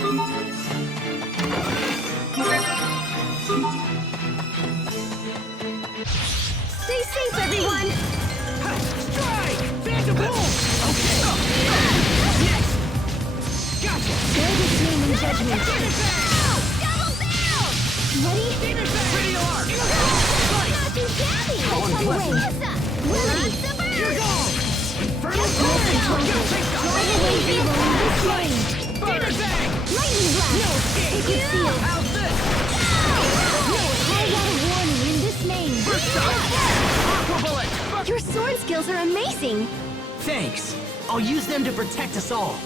Stay safe, everyone! Strike! Phantom Bolt! Okay! Yes! Gotcha! Bear this name in judgment. Demon Fang! Double barrel! Ready? Demon Fang! Pretty alarm! Not too shabby! Going Come away! Ready? You're gone! Infernal Tornado! Drive away evil in this lane! Demon Fang! Lightning blast! No escape! Take your seal! How's this? Call out a warning in this name! First shot! Aqua Bullet! Your sword skills are amazing! Thanks. I'll use them to protect us all.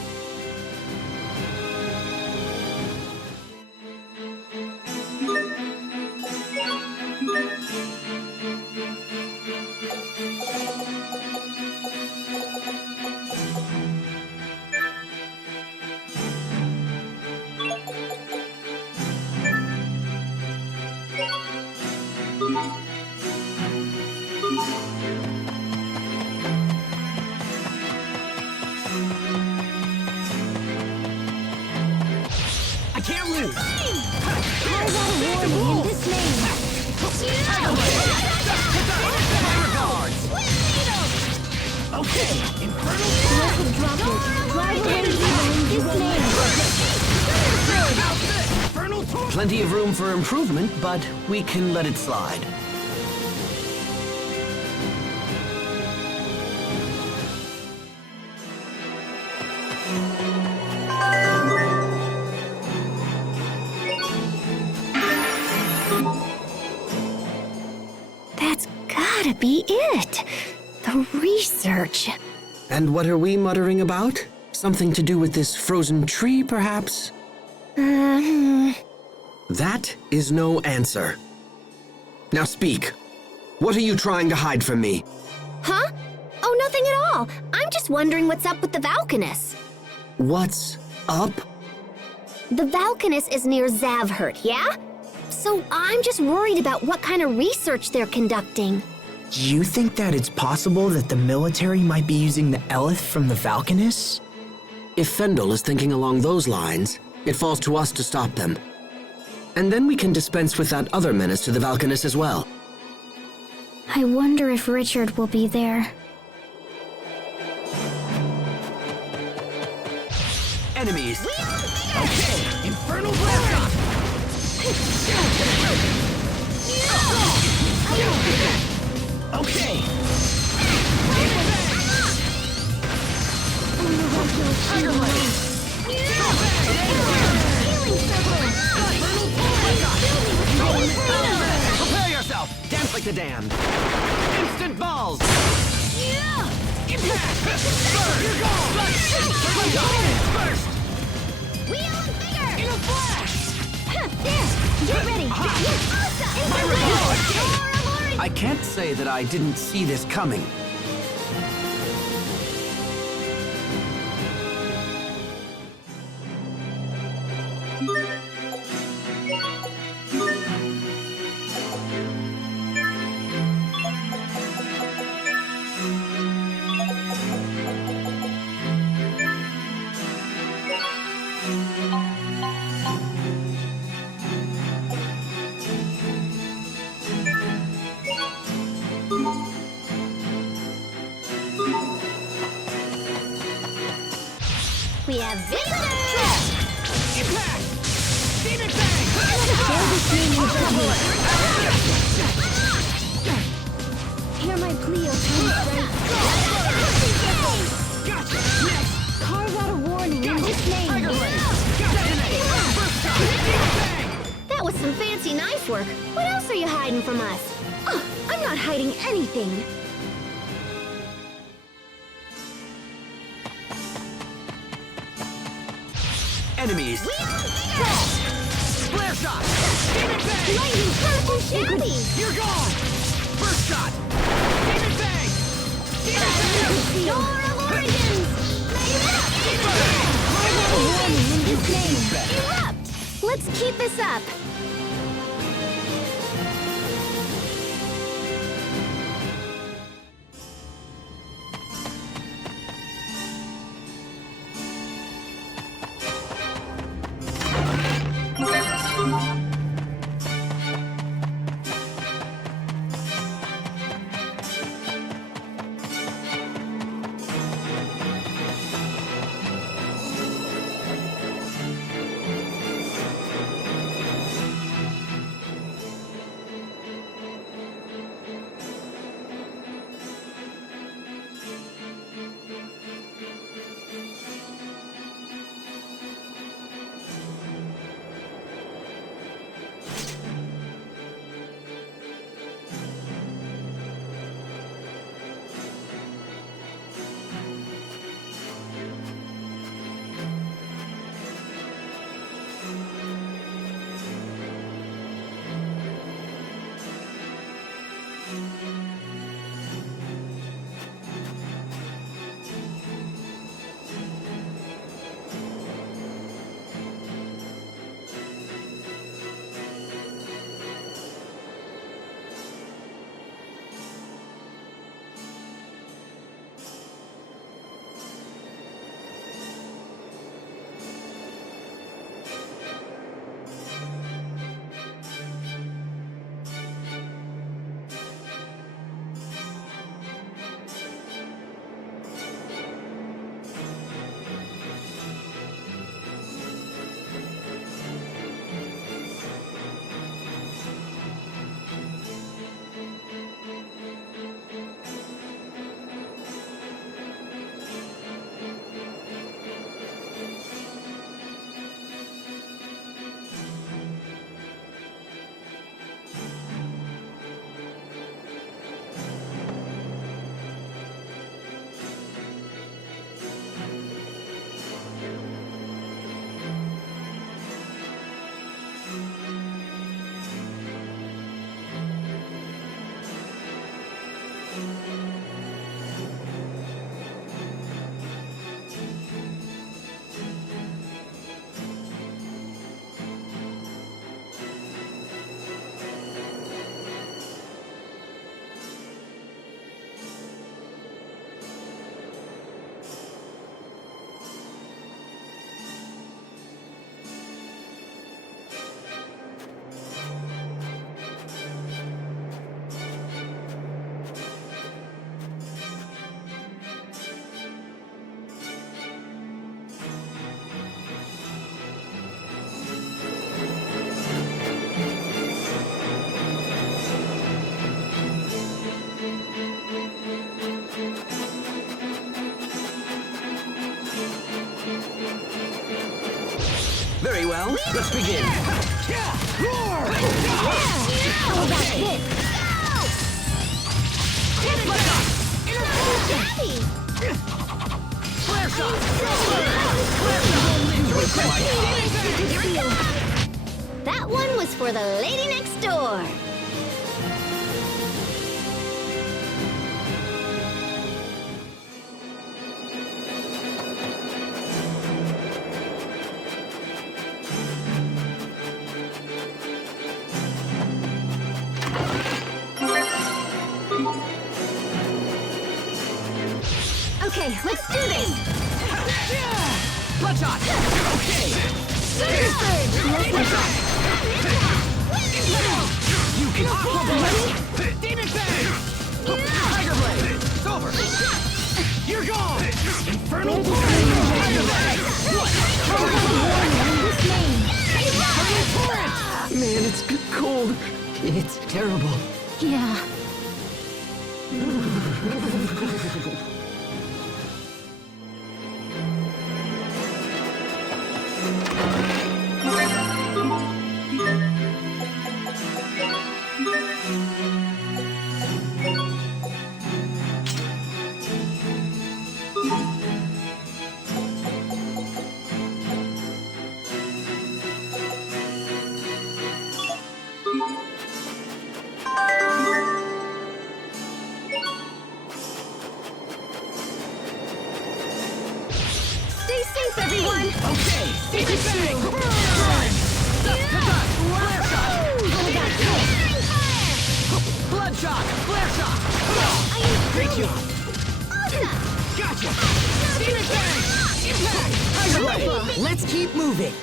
I can't lose. Call out a warning in this name! Okay, Infernal Blessed droplet! Drive away evil in this name! Infernal Tornado! Plenty of room for improvement, but we can let it slide. That's gotta be it! The research! And what are we muttering about? Something to do with this frozen tree, perhaps? That is no answer. Now speak. What are you trying to hide from me? Huh? Oh, nothing at all. I'm just wondering what's up with the Valkanus. What's up? The Valkanus is near Zavhert, yeah? So I'm just worried about what kind of research they're conducting. Do you think that it's possible that the military might be using the Elith from the Valkanus? If Fendel is thinking along those lines, it falls to us to stop them. And then we can dispense with that other menace to the Valkanus as well. I wonder if Richard will be there. Enemies! Okay, Infernal Blast! Okay! Tiger Blade! Prepare yourself! Dance like the damned! Instant balls! Impact! Burn! You're gone! Burst! Wheel and finger! In a flash! There! Get ready! My reward! I can't say that I didn't see this coming. We have visitors! Impact! Demon Fang! Hear my plea, O kind friend. Gotcha! Next! Carve out a warning in this name. Tiger Blade! Detonate! First shot! Demon Fang! That was some fancy knife work. What else are you hiding from us? I'm not hiding anything. Enemies! Flare shot! Demon Fang! Lightning purple shabby! You're gone! First shot! Demon Fang! Demon Fang! Door of Origins! Carve a warning in this name. better. Erupt! Let's keep this up. Very well, let's begin. Roar! Oh, that's it! Flare shot! That one was for the lady next door. Okay, let's do this! Bloodshot! Okay! You can Aqua Blade! Demon Fang! Tiger Blade! It's over! You're gone! Infernal Torrent! Tiger Blade! Man, it's cold. It's terrible. Yeah. Stay safe, everyone! Okay! Demon Fang! Bloodshot! Flare shot! Great job! Gotcha! Demon Fang! Impact! Tiger Blade! Let's keep moving.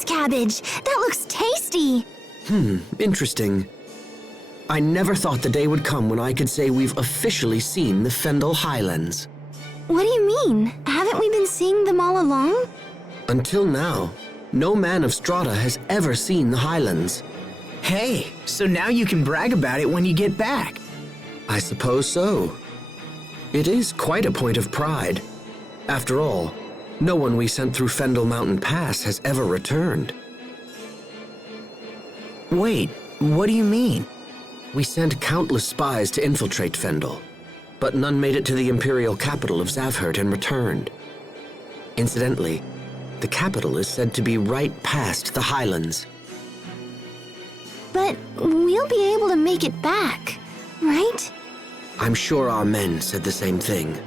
greens cabbage. That looks tasty. Interesting. I never thought the day would come when I could say we've officially seen the Fendel Highlands. What do you mean? Haven't we been seeing them all along? Until now, no man of Strata has ever seen the Highlands. Hey, so now you can brag about it when you get back. I suppose so. It is quite a point of pride. After all, no one we sent through Fendel Mountain Pass has ever returned. Wait, what do you mean? We sent countless spies to infiltrate Fendel, but none made it to the imperial capital of Zavhert and returned. Incidentally, the capital is said to be right past the Highlands. But we'll be able to make it back, right? I'm sure our men said the same thing.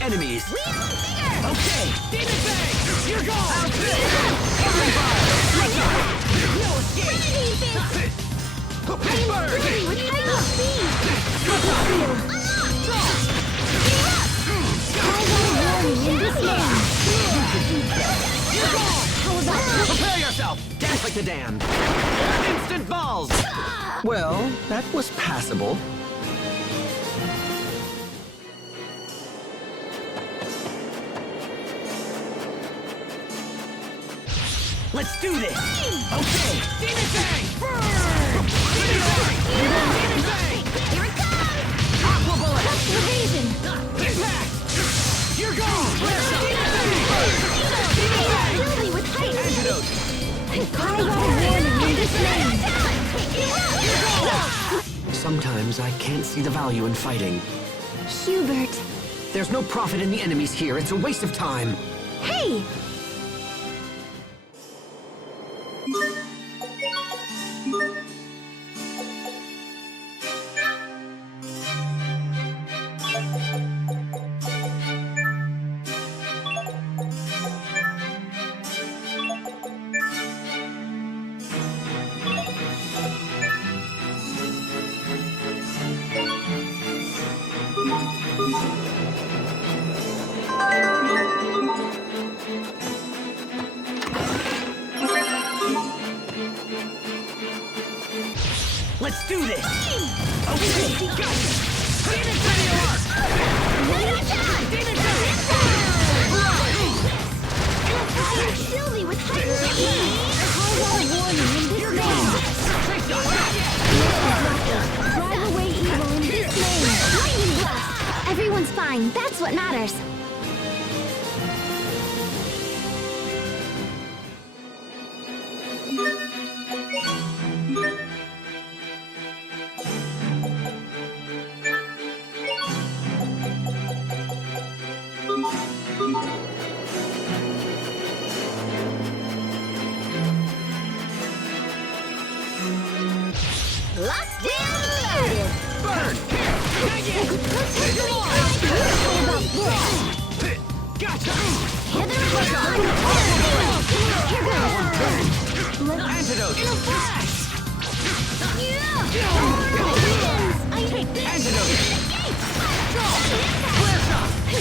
Enemies! Okay, Demon Fang! You're gone! Open fire! No escape! Prepare yourself! Dance like the damned! Instant balls! Well, that was passable. Let's do this! Okay! Demon Fang! Burn! Demon Fang! Here it comes! Aqua Bullet! That's evasion! Impact! You're gone! Demon Fang! Demon Fang! Kill me with height! Antidote! I got a warning in this lane! Sometimes I can't see the value in fighting. Hubert. There's no profit in the enemies here. It's a waste of time. Hey! Let's do this! Okay, gotcha! Demon Fang! Demon Fang! Shield me with heightened heat! I got a warning in this lane! Drive away evil in this lane! Lightning blast! Everyone's fine, that's what matters. Locked in, loaded! Burn! Gotcha! Hither Antidote! in a flash! Antidote!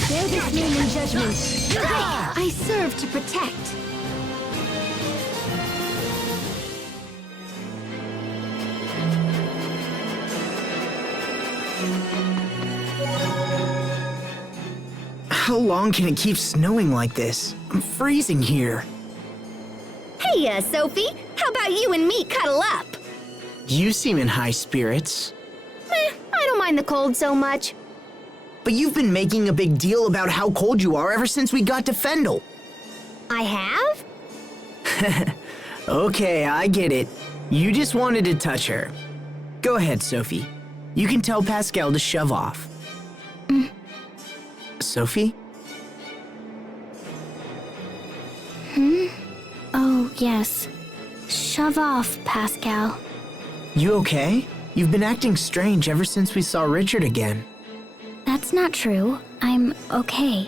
Bear this name in judgment. I serve to protect. How long can it keep snowing like this? I'm freezing here. Hey, Sophie, how about you and me cuddle up? You seem in high spirits. I don't mind the cold so much. But you've been making a big deal about how cold you are ever since we got to Fendel. I have? Okay, I get it. You just wanted to touch her. Go ahead, Sophie. You can tell Pascal to shove off. Sophie? Oh, yes. Shove off, Pascal. You okay? You've been acting strange ever since we saw Richard again. That's not true. I'm okay.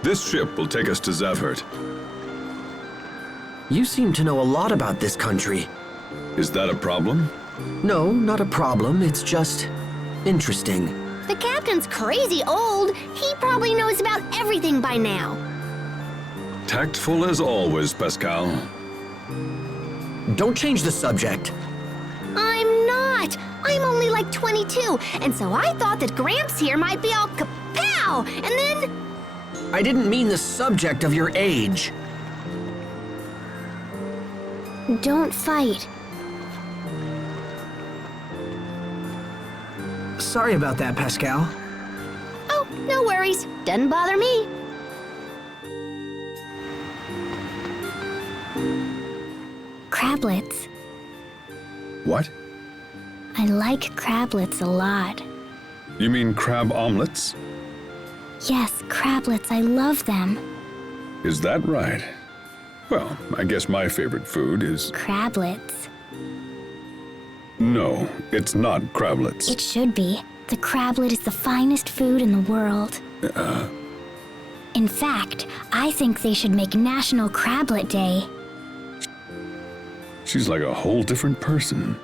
This ship will take us to Zavhert. You seem to know a lot about this country. Is that a problem? No, not a problem. It's just interesting. The captain's crazy old. He probably knows about everything by now. Tactful as always, Pascal. Don't change the subject. I'm not. I'm only like 22, and so I thought that Gramps here might be all kapow, and then... I didn't mean the subject of your age. Don't fight. Sorry about that, Pascal. Oh, no worries. Doesn't bother me. Crablets. What? I like crablets a lot. You mean crab omelets? Yes, crablets. I love them. Is that right? Well, I guess my favorite food is... Crablets. No, it's not crablets. It should be. The crablet is the finest food in the world. In fact, I think they should make National Crablet Day. She's like a whole different person.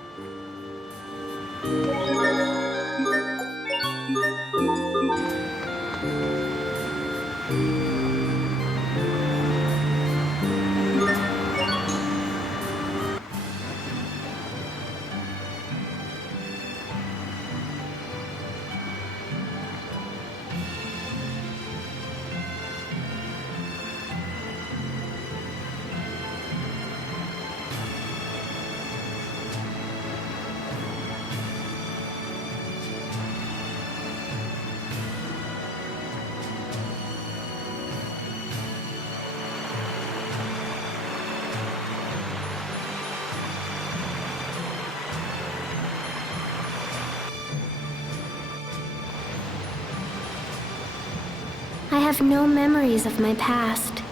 I have no memories of my past.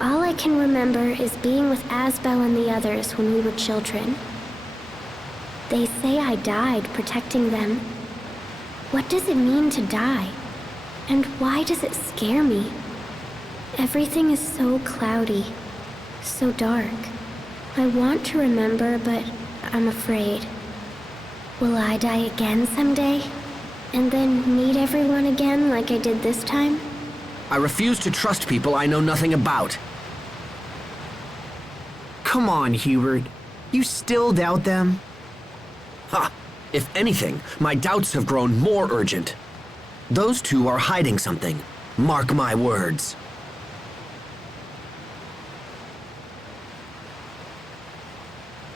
All I can remember is being with Asbel and the others when we were children. They say I died protecting them. What does it mean to die? And why does it scare me? Everything is so cloudy, so dark. I want to remember, but I'm afraid. Will I die again someday? And then meet everyone again like I did this time? I refuse to trust people I know nothing about. Come on, Hubert. You still doubt them? Ha! If anything, my doubts have grown more urgent. Those two are hiding something. Mark my words.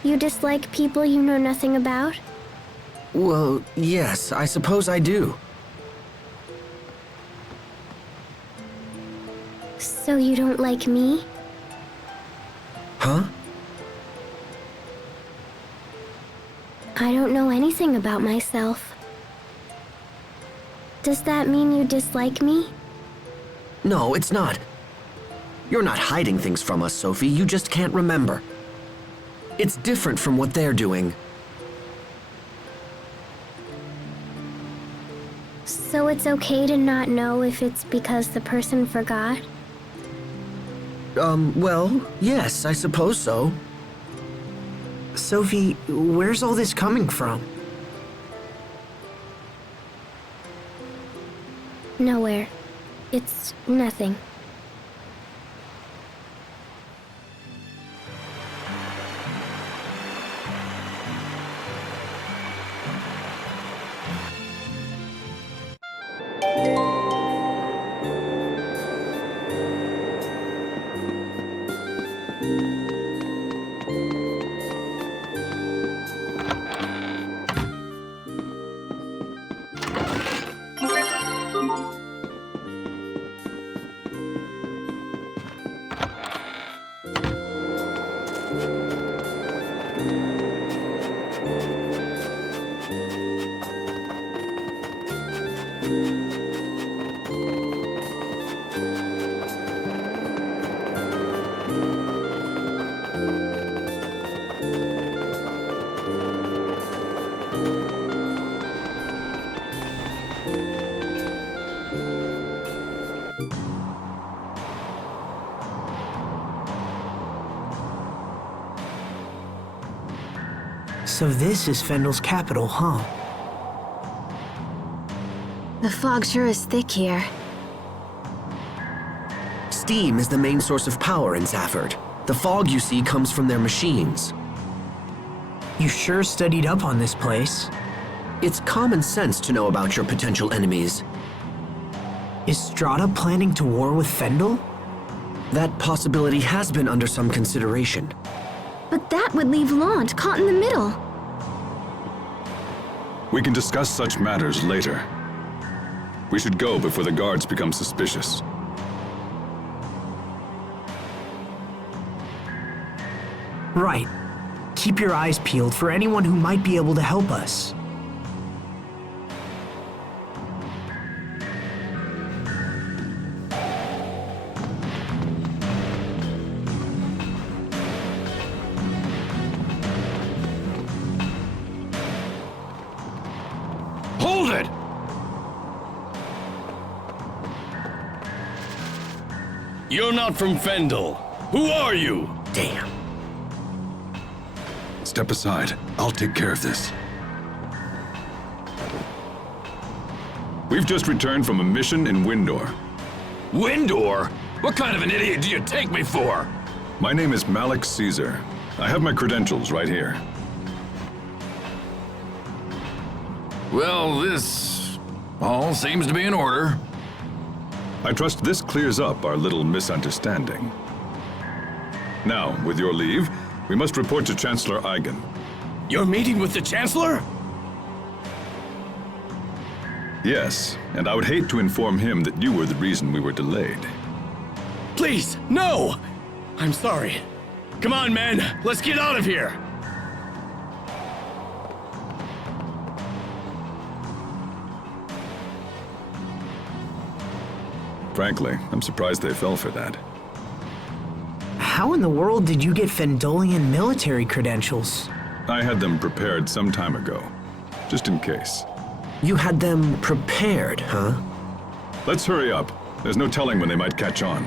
You dislike people you know nothing about? Well, yes, I suppose I do. So you don't like me? Huh? I don't know anything about myself. Does that mean you dislike me? No, it's not. You're not hiding things from us, Sophie. You just can't remember. It's different from what they're doing. So it's okay to not know if it's because the person forgot? Well, yes, I suppose so. Sophie, where's all this coming from? Nowhere. It's nothing. So this is Fendel's capital, huh? The fog sure is thick here. Steam is the main source of power in Zafhert. The fog you see comes from their machines. You sure studied up on this place. It's common sense to know about your potential enemies. Is Strata planning to war with Fendel? That possibility has been under some consideration. But that would leave Lhant caught in the middle. We can discuss such matters later. We should go before the guards become suspicious. Right. Keep your eyes peeled for anyone who might be able to help us. Hold it! You're not from Fendel. Who are you? Damn. Step aside. I'll take care of this. We've just returned from a mission in Windor. Windor? What kind of an idiot do you take me for? My name is Malik Caesar. I have my credentials right here. Well, this all seems to be in order. I trust this clears up our little misunderstanding. Now, with your leave, we must report to Chancellor Eigen. You're meeting with the Chancellor? Yes, and I would hate to inform him that you were the reason we were delayed. Please, no! I'm sorry. Come on, men, let's get out of here! Frankly, I'm surprised they fell for that. How in the world did you get Fendelian military credentials? I had them prepared some time ago, just in case. You had them prepared, huh? Let's hurry up. There's no telling when they might catch on.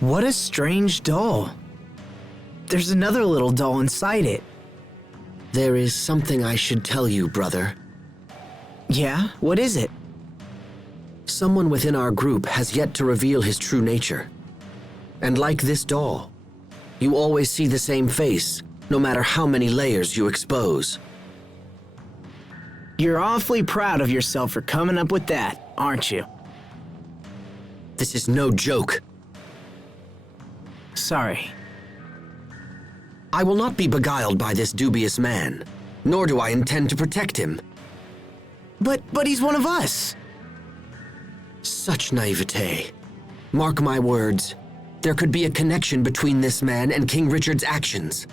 What a strange doll. There's another little doll inside it. There is something I should tell you, brother. Yeah? What is it? Someone within our group has yet to reveal his true nature. And like this doll, you always see the same face, no matter how many layers you expose. You're awfully proud of yourself for coming up with that, aren't you? This is no joke. Sorry. I will not be beguiled by this dubious man, nor do I intend to protect him. But he's one of us. Such naivete. Mark my words, there could be a connection between this man and King Richard's actions.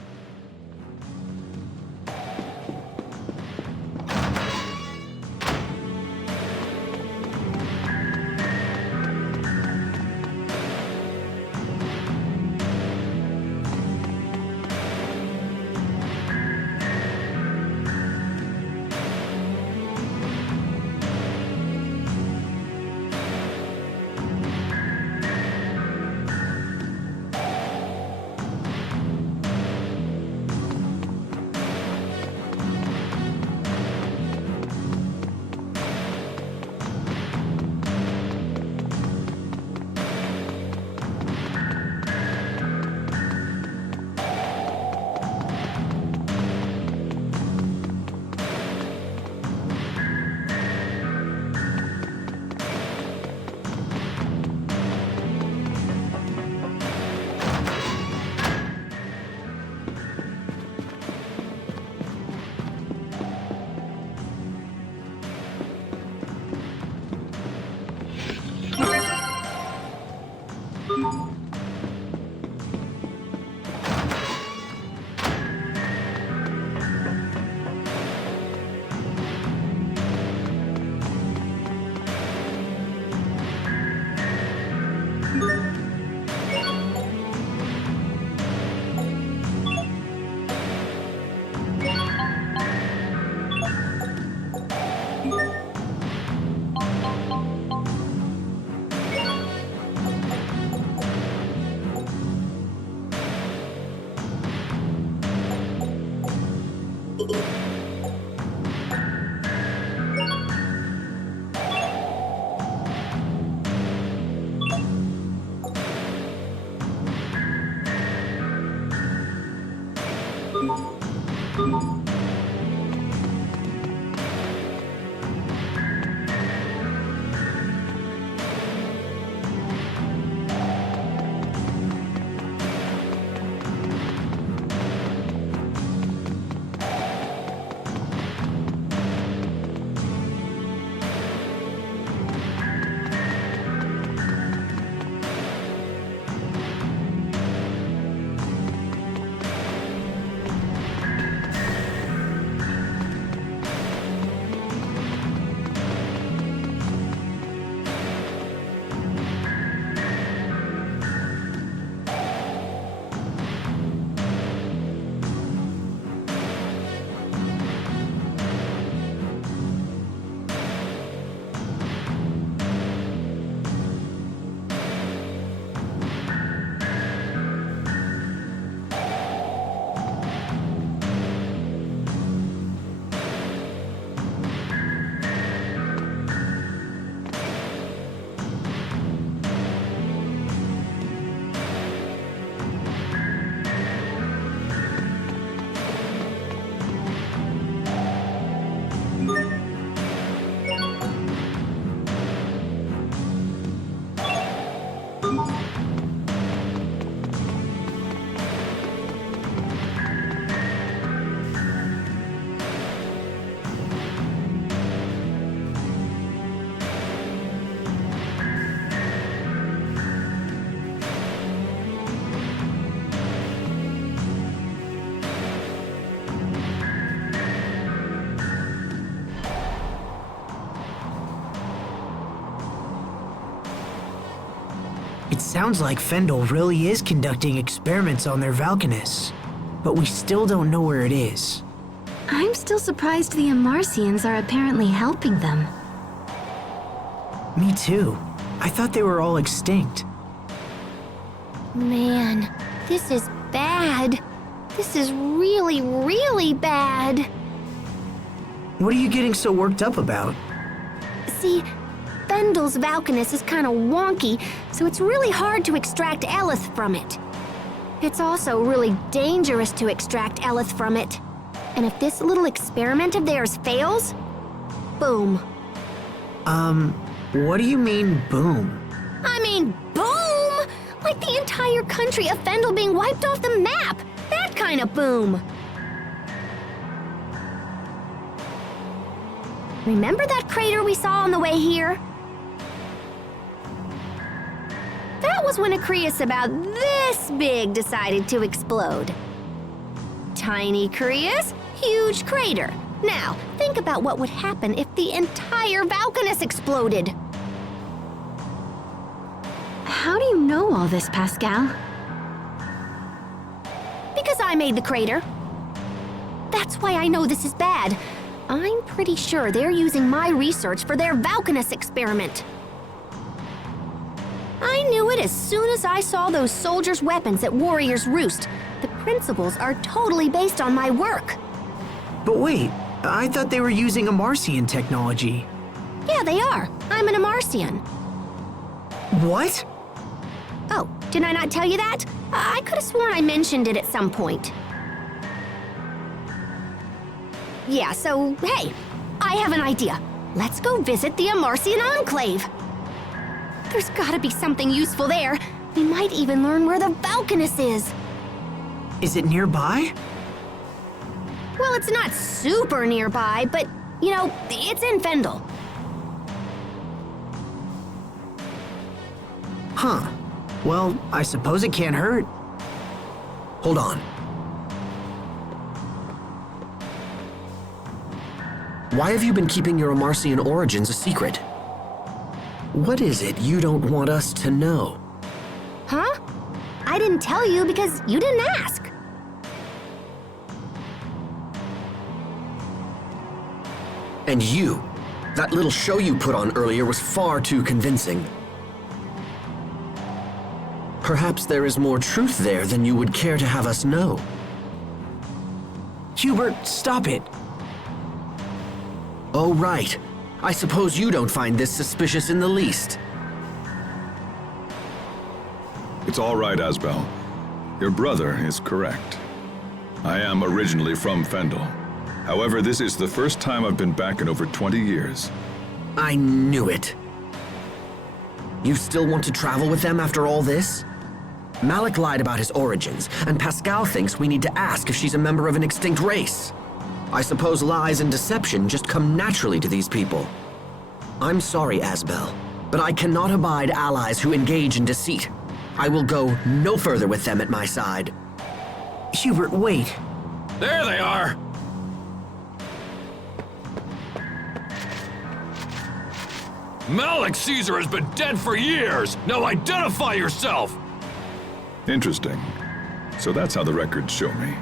It sounds like Fendel really is conducting experiments on their Valkanus, but we still don't know where it is. I'm still surprised the Amarcians are apparently helping them. Me too. I thought they were all extinct. Man, this is bad. This is really, really bad. What are you getting so worked up about? See, Fendel's Valkanus is kind of wonky, so it's really hard to extract Elith from it. It's also really dangerous to extract Elith from it. And if this little experiment of theirs fails, boom. What do you mean, boom? I mean, boom! Like the entire country of Fendel being wiped off the map! That kind of boom! Remember that crater we saw on the way here? That was when a Creus about this big decided to explode. Tiny Creus, huge crater. Now, think about what would happen if the entire Valkanus exploded. How do you know all this, Pascal? Because I made the crater. That's why I know this is bad. I'm pretty sure they're using my research for their Valkanus experiment. I knew it as soon as I saw those soldiers' weapons at Warrior's Roost. The principles are totally based on my work. But wait, I thought they were using Amarcian technology. Yeah, they are. I'm an Amarcian. What? Oh, did I not tell you that? I could have sworn I mentioned it at some point. Yeah, so, hey, I have an idea. Let's go visit the Amarcian Enclave. There's gotta be something useful there. We might even learn where the Valkanus is. Is it nearby? Well, it's not super nearby, but, you know, it's in Fendel. Huh. Well, I suppose it can't hurt. Hold on. Why have you been keeping your Amarcian origins a secret? What is it you don't want us to know? Huh? I didn't tell you because you didn't ask. And you, that little show you put on earlier was far too convincing. Perhaps there is more truth there than you would care to have us know. Hubert, stop it. Oh, right. I suppose you don't find this suspicious in the least. It's all right, Asbel. Your brother is correct. I am originally from Fendel. However, this is the first time I've been back in over 20 years. I knew it. You still want to travel with them after all this? Malik lied about his origins, and Pascal thinks we need to ask if she's a member of an extinct race. I suppose lies and deception just come naturally to these people. I'm sorry, Asbel, but I cannot abide allies who engage in deceit. I will go no further with them at my side. Hubert, wait. There they are! Malik Caesar has been dead for years! Now identify yourself! Interesting. So that's how the records show me.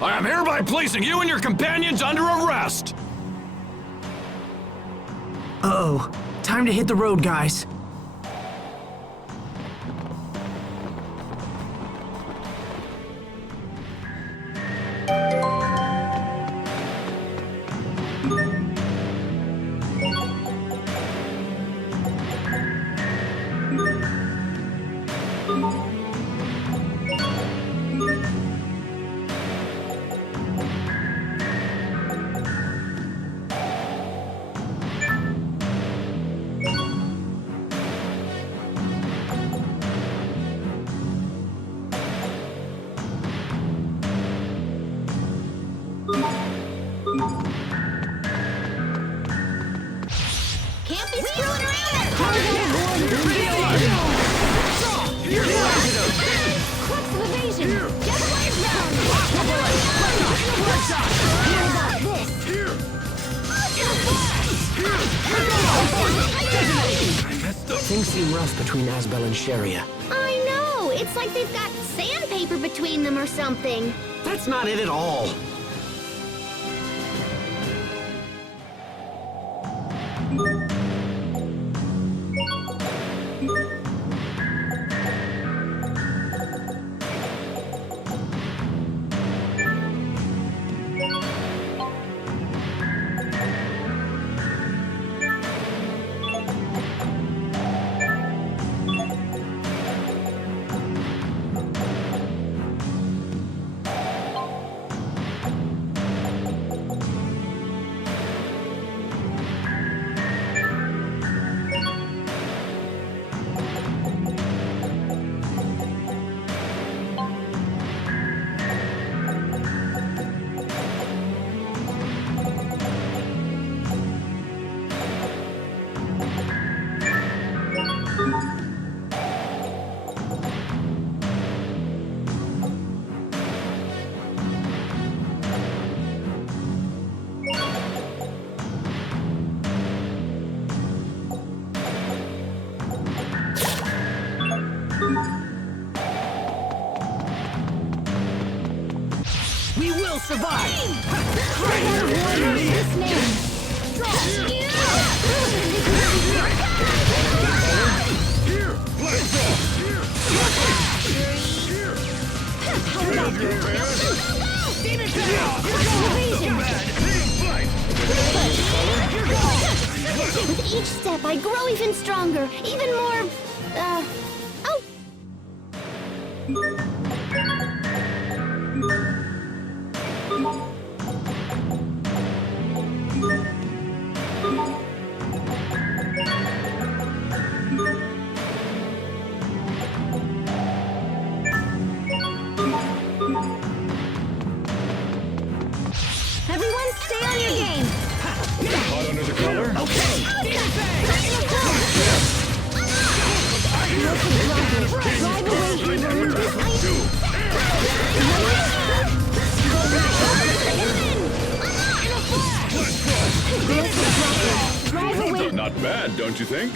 I am hereby placing you and your companions under arrest! Uh-oh. Time to hit the road, guys. Can't be screwing around! Crux of evasion! Get the lights down! Things seem rough between Asbel and Sharia. I know! It's like they've got sandpaper between them or something. That's not it at all. survive! With each step, I grow even stronger, even more, oh. Everyone stay on your game! Hot under the collar? Not bad, don't you think?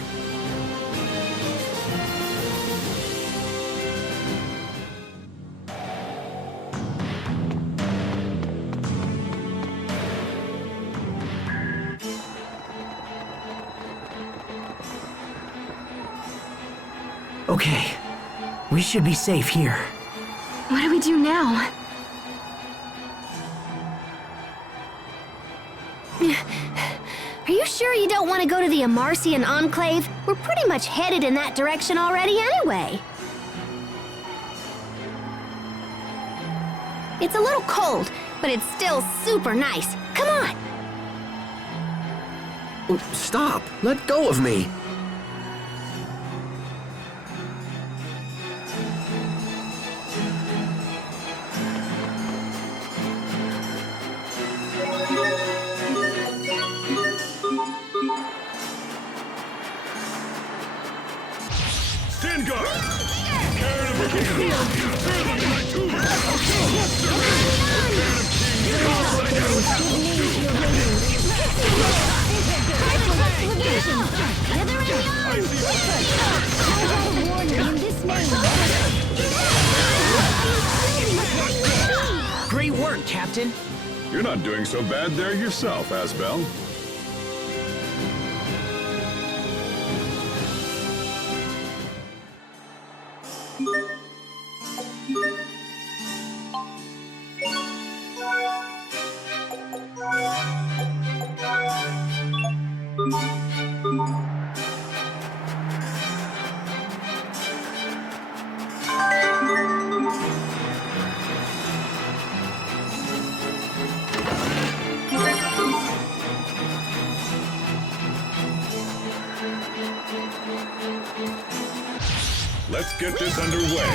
Okay, we should be safe here. What do we do now? Are you sure you don't want to go to the Amarcian Enclave? We're pretty much headed in that direction already anyway. It's a little cold, but it's still super nice. Come on! Oh, stop! Let go of me! Stand guard! Great work, Captain. You're not doing so bad there yourself, Asbel. Let's get this underway.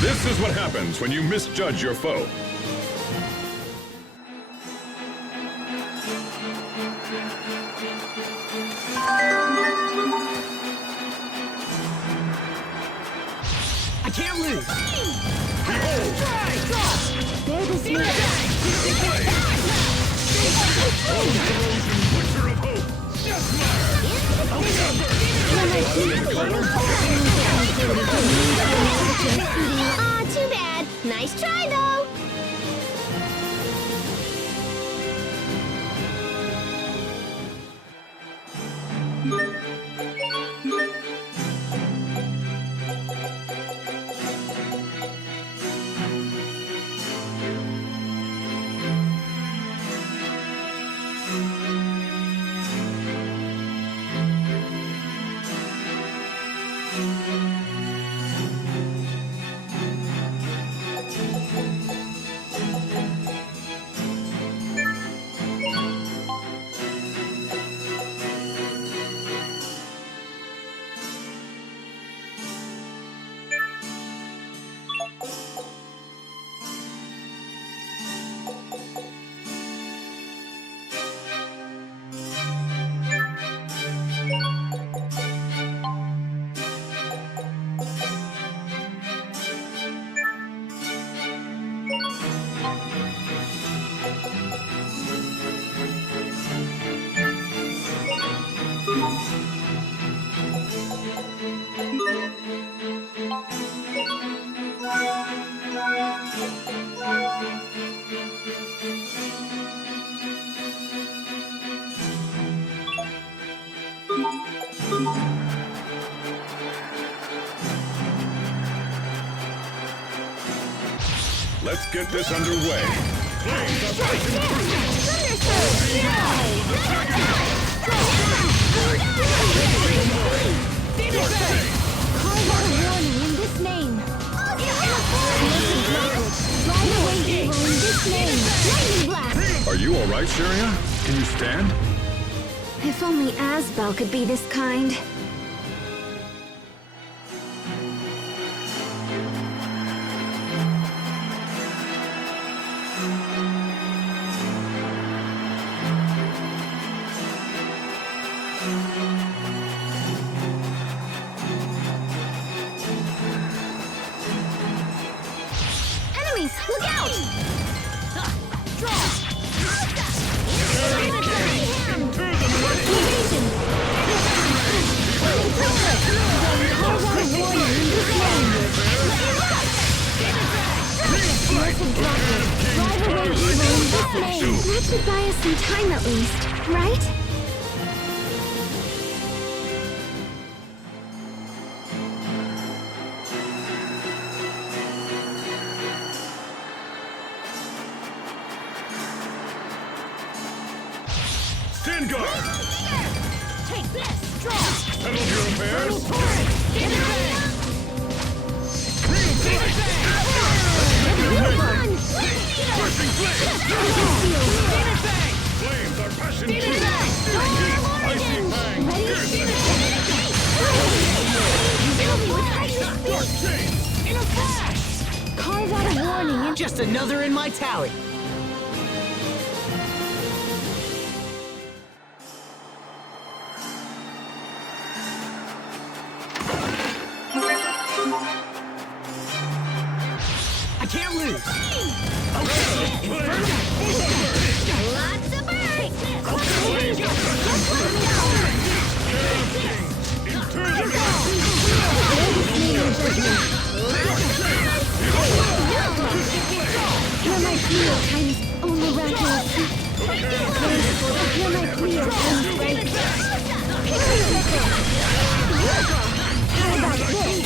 This is what happens when you misjudge your foe. I can't lose! They're the smart. Aw, too bad. Nice try, though. Let's get this underway. Carve out a warning in this name. Drive away evil in this name. Lightning blast. Are you all right, Sharia? Can you stand? If only Asbel could be this kind. Enemies, look out! That should buy us some time at least, right? Stand guard! Take this! Draw! Settle your affairs! Flames are passion true! Icy fang! Dark chains! In a flash! Carve out a warning and Just another in my tally. I can't lose! lots of birds! Hear my plea, Tiny's own miraculous. Hear my plea, Tiny's break. How about this?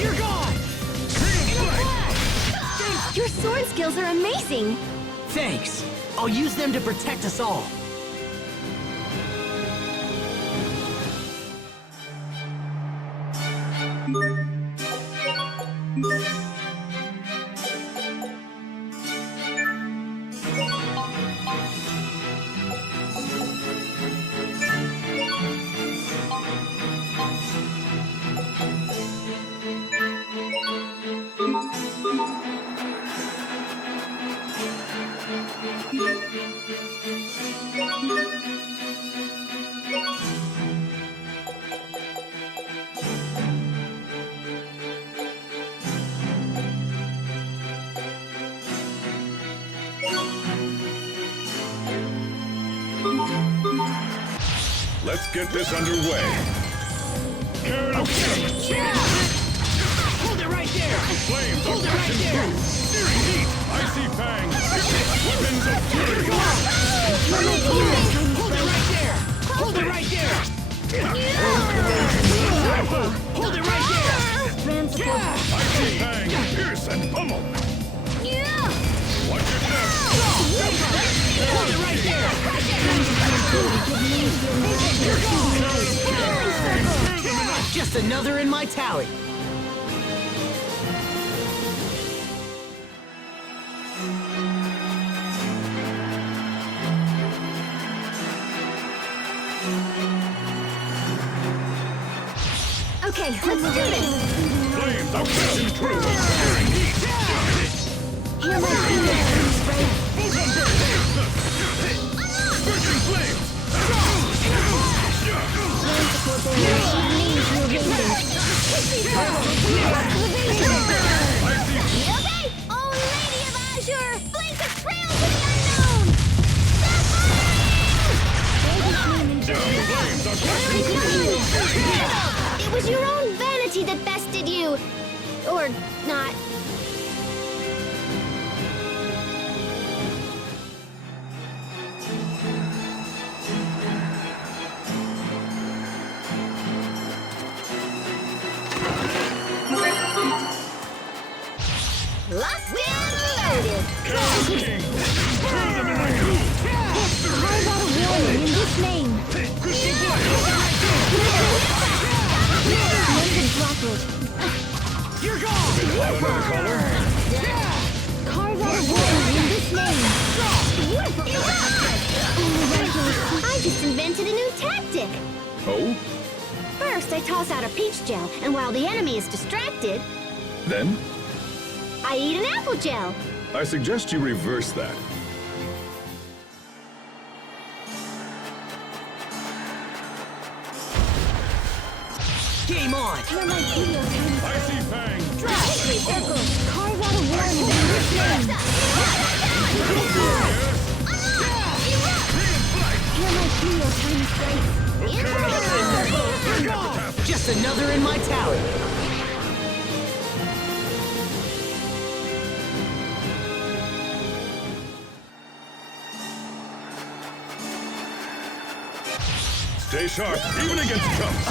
You're gone! In a flash! Your sword skills are amazing! Thanks. I'll use them to protect us all. Let's get this underway. Hold it right there! Flames Hold are it right passion there! true! Searing heat! Icy fang! Weapons of fury! Hold it right there! Hold it right there! Hold it right there! Icy fang! Pierce and pummel! Watch your step! Hold it right there! Just another in my tally. Okay, let's do this! Flames are passion true! Searing heat! Hear my plea, spray. Scorching flames! Okay! Oh, Lady of Azure! Blaze a trail to the unknown! It was your own vanity that bested you! Or not. this name. London droplet. You're gone! Carve out a warrior in this name. I just invented a new tactic. Oh? First, I toss out a peach gel, and while the enemy is distracted, Then? I eat an apple gel. I suggest you reverse that. Game on! Hear my video time. I see Fang! Victory circle. Carve out a warrior in this name. Hear my video time strikes. Just another in my tally. Stay sharp, even against chumps!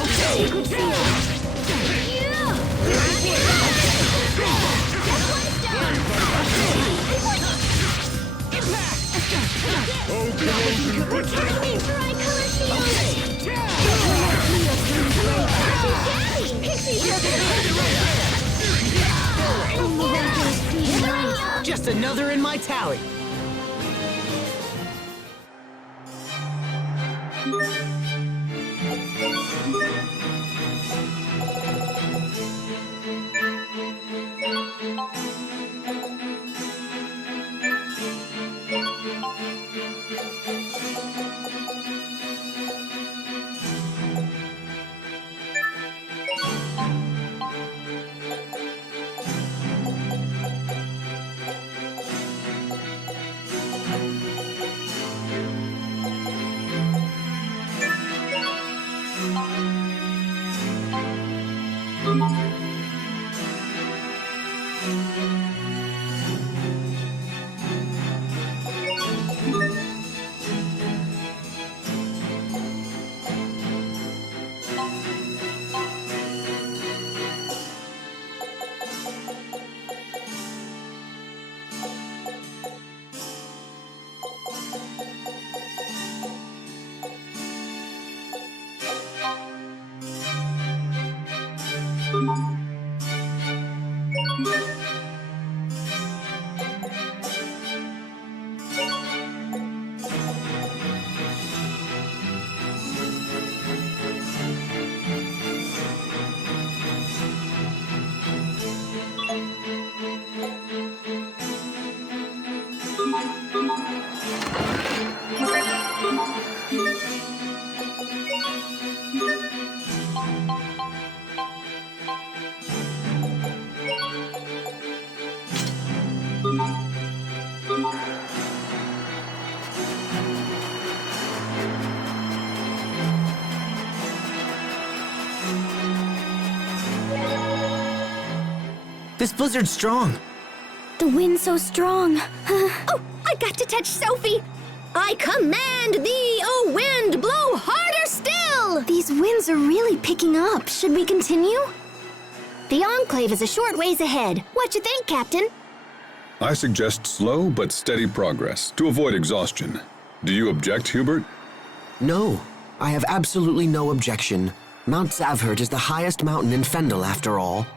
Just another in my tally. This blizzard's strong. The wind's so strong. Oh, I got to touch Sophie. I command thee, O wind, blow harder still! These winds are really picking up. Should we continue? The Enclave is a short ways ahead. What you think, Captain? I suggest slow but steady progress to avoid exhaustion. Do you object, Hubert? No, I have absolutely no objection. Mount Zavhert is the highest mountain in Fendel, after all.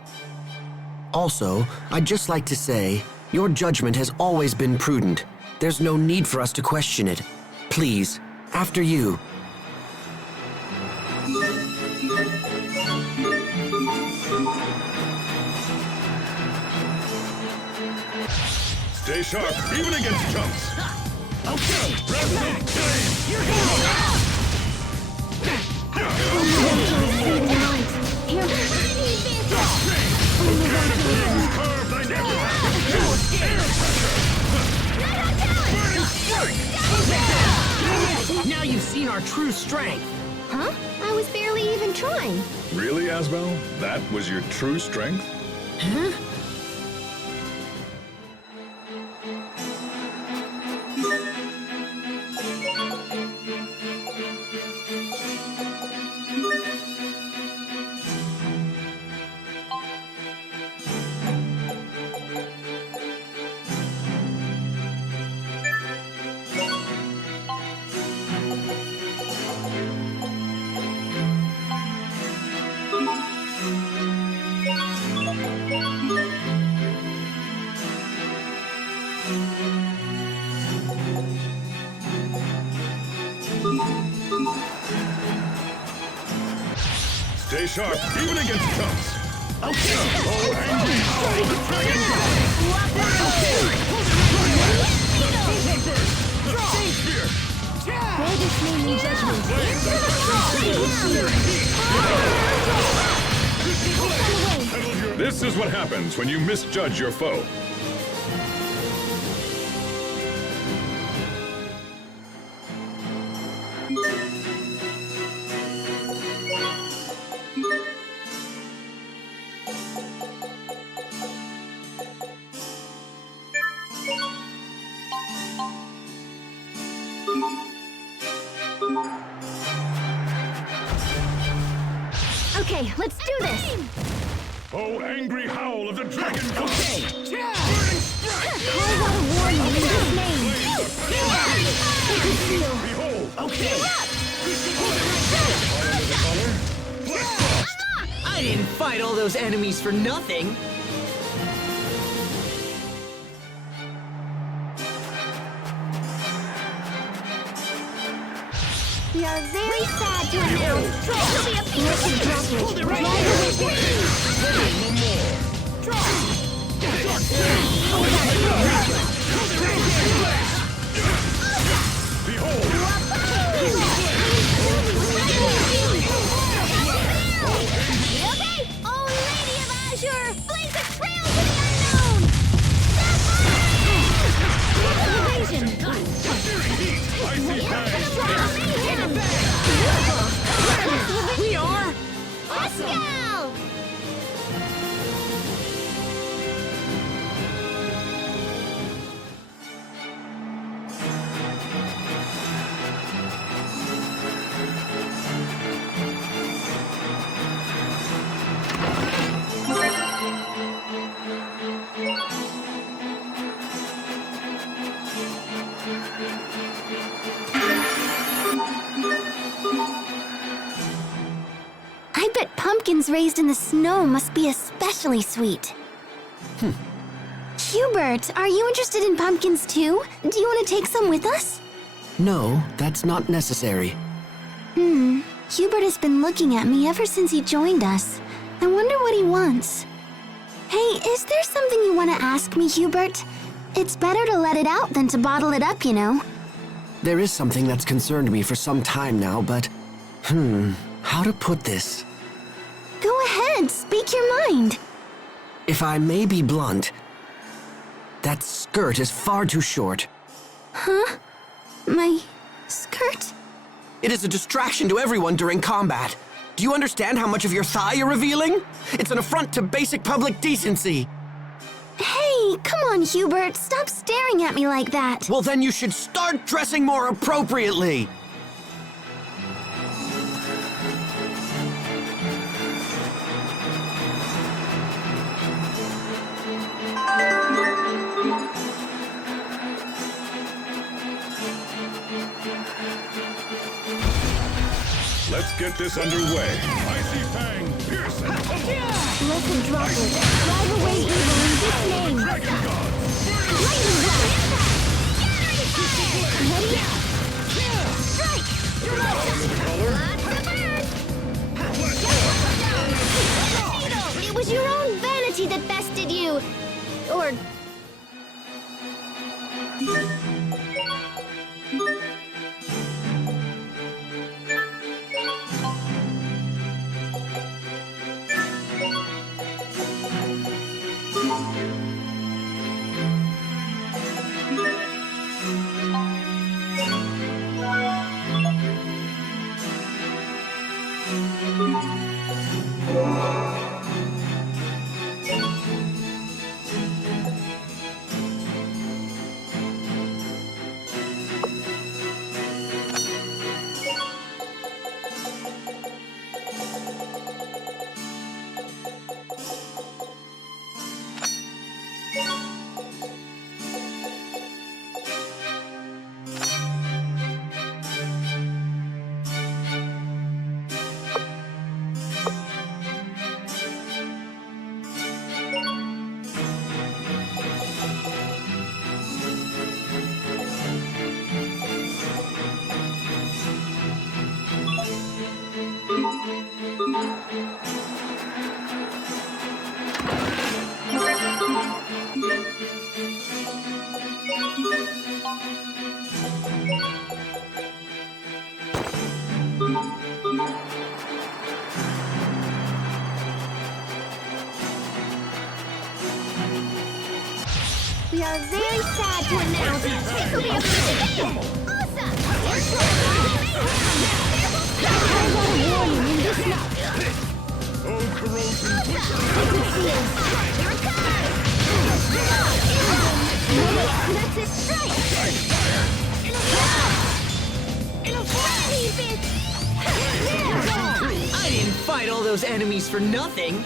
Also, I'd just like to say, your judgment has always been prudent. There's no need for us to question it. Please, after you. Stay sharp, even against chumps! Okay, you're Now you've seen our true strength. Huh? I was barely even trying. Really, Asbel? That was your true strength? Huh? stay sharp, even against chumps. Okay. Oh, angry howl of the dragon god! Stone spear! Where this may mean judgment. This is what happens when you misjudge your foe. Okay, let's do this. Oh, angry howl of the dragon god! Okay. Burning strike! Call out a warning in his name. Behold! Okay. I didn't fight all those enemies for nothing. We are very sad to announce Troll will be a Hold it right Okay! Oh, Lady of Azure! Blaze a trail to the unknown! Evasion! I see fangs! We are Asbel! I bet pumpkins raised in the snow must be especially sweet. Hubert, are you interested in pumpkins too? Do you want to take some with us? No, that's not necessary. Hubert has been looking at me ever since he joined us. I wonder what he wants. Hey, is there something you want to ask me, Hubert? It's better to let it out than to bottle it up, you know. There is something that's concerned me for some time now, but... how to put this? Go ahead, speak your mind. If I may be blunt, that skirt is far too short. My skirt? It is a distraction to everyone during combat. Do you understand how much of your thigh you're revealing? It's an affront to basic public decency. Hey, come on, Hubert. Stop staring at me like that. Well, then you should start dressing more appropriately. Let's get this underway. Icy Fang, Pearson, Let them drop it. Drive away evil in this name. Dragon God! Lightning Blast. Ready? Strike! It was your own vanity that bested you. Or... are very sad to announce this will be a big game! Awesome! I got a warning in this map. Oh, corrosion. Here it comes! That's it, strike! I didn't fight all those enemies for nothing.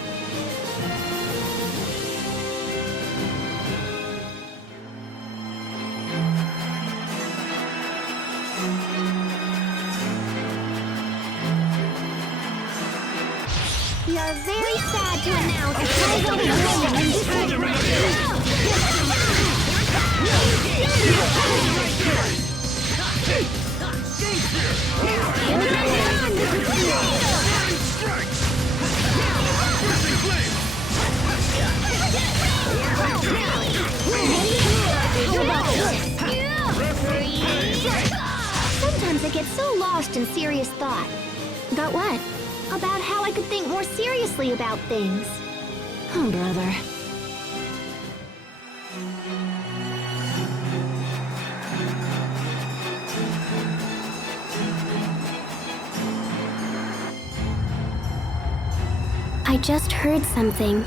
We are very sad to announce I will be winning in this Sometimes I get so lost in serious thought. About what? About how I could think more seriously about things. Oh, brother. I just heard something.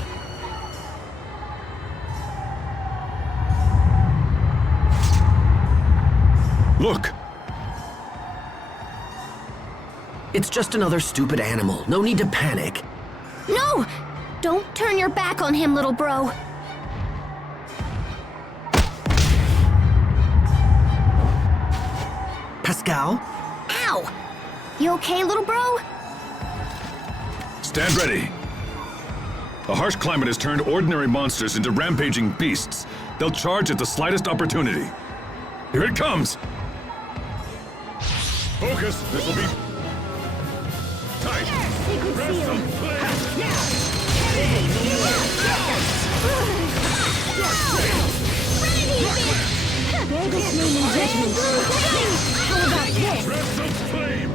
Look! It's just another stupid animal. No need to panic. No! Don't turn your back on him, little bro. Pascal? Ow! You okay, little bro? Stand ready. The harsh climate has turned ordinary monsters into rampaging beasts. They'll charge at the slightest opportunity. Here it comes! Focus! This will be tight! Sacred seal. Bear this name in judgment. How about this? Breath of flame!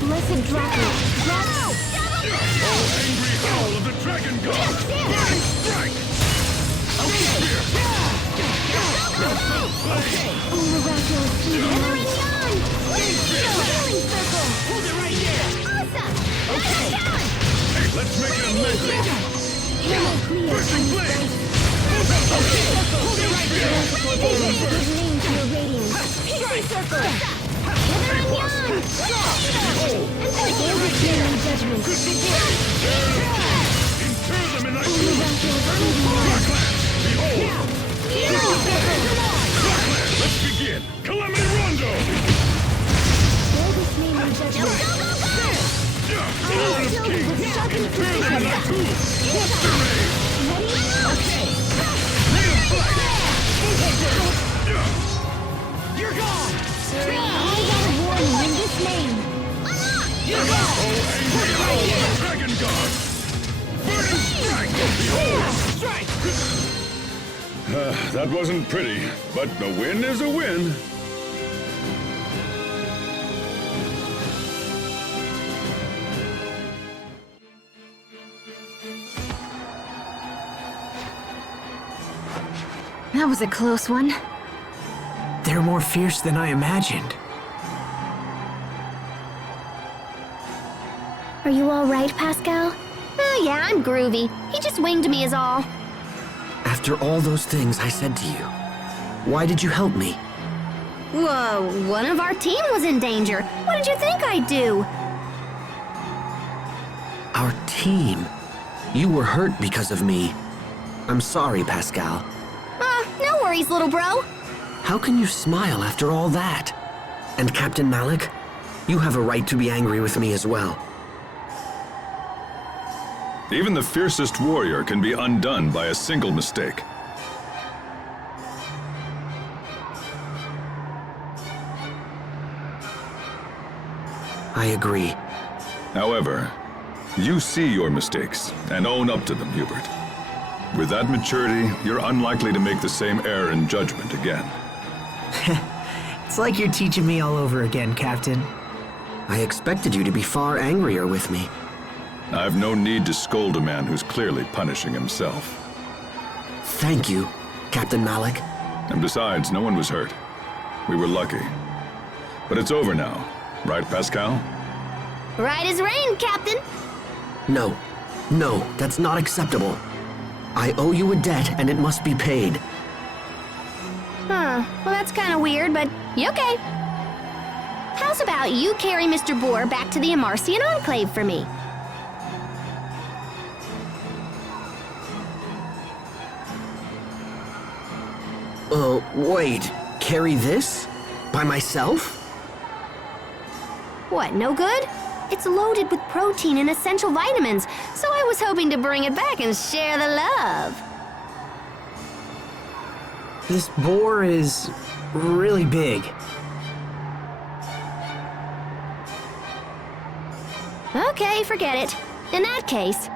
Blessed Dragon. Oh, angry howl of the dragon god! Burning strike! Oh, miraculous healing. Healing circle. Hold it right there. Awesome. Hey, let's make it a medley! Healing clear. Burning flame! Hold it right there. Give name to your radiance. Healing circle. Hither and yon. Bear this name in judgment. Inter them in thy Oh, tomb! miraculous healing. Behold! Healing circle. Let's begin! Calamity Rondo! Bear this name in judgment. Lord of Kings! Inter them in thy tomb! Watch the rain! You're gone. I got a warning in this name. You're gone. Oh, angry howl of the dragon god! Burning strike! Behold! Strike. That wasn't pretty, but a win is a win. That was a close one. They're more fierce than I imagined. Are you all right, Pascal? Oh, yeah, I'm groovy. He just winged me is all. After all those things I said to you, why did you help me? Whoa, one of our team was in danger. What did you think I'd do? Our team. You were hurt because of me. I'm sorry, Pascal. No worries, little bro. How can you smile after all that? And Captain Malik, you have a right to be angry with me as well. Even the fiercest warrior can be undone by a single mistake. I agree. However, you see your mistakes and own up to them, Hubert. With that maturity, you're unlikely to make the same error in judgment again. It's like you're teaching me all over again, Captain. I expected you to be far angrier with me. I've no need to scold a man who's clearly punishing himself. Thank you, Captain Malik. And besides, no one was hurt. We were lucky. But it's over now, right, Pascal? Right as rain, Captain. No, that's not acceptable. I owe you a debt and it must be paid. Huh, well that's kind of weird, but you okay. How's about you carry Mr. Boar back to the Amarcian Enclave for me? Wait, carry this? By myself? What, no good? It's loaded with protein and essential vitamins, so I was hoping to bring it back and share the love. This boar is really big. Okay, forget it. In that case,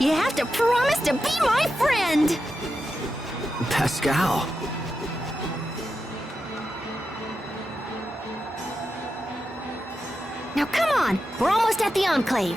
you have to promise to be my friend! Pascal. Now come on, we're almost at the Enclave.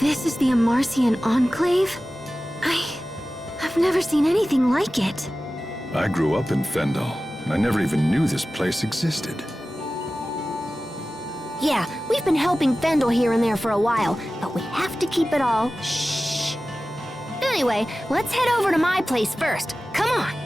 This is the Amarcian Enclave? I've never seen anything like it. I grew up in Fendel, and I never even knew this place existed. Yeah, we've been helping Fendel here and there for a while, but we have to keep it all shh. Anyway, let's head over to my place first. Come on.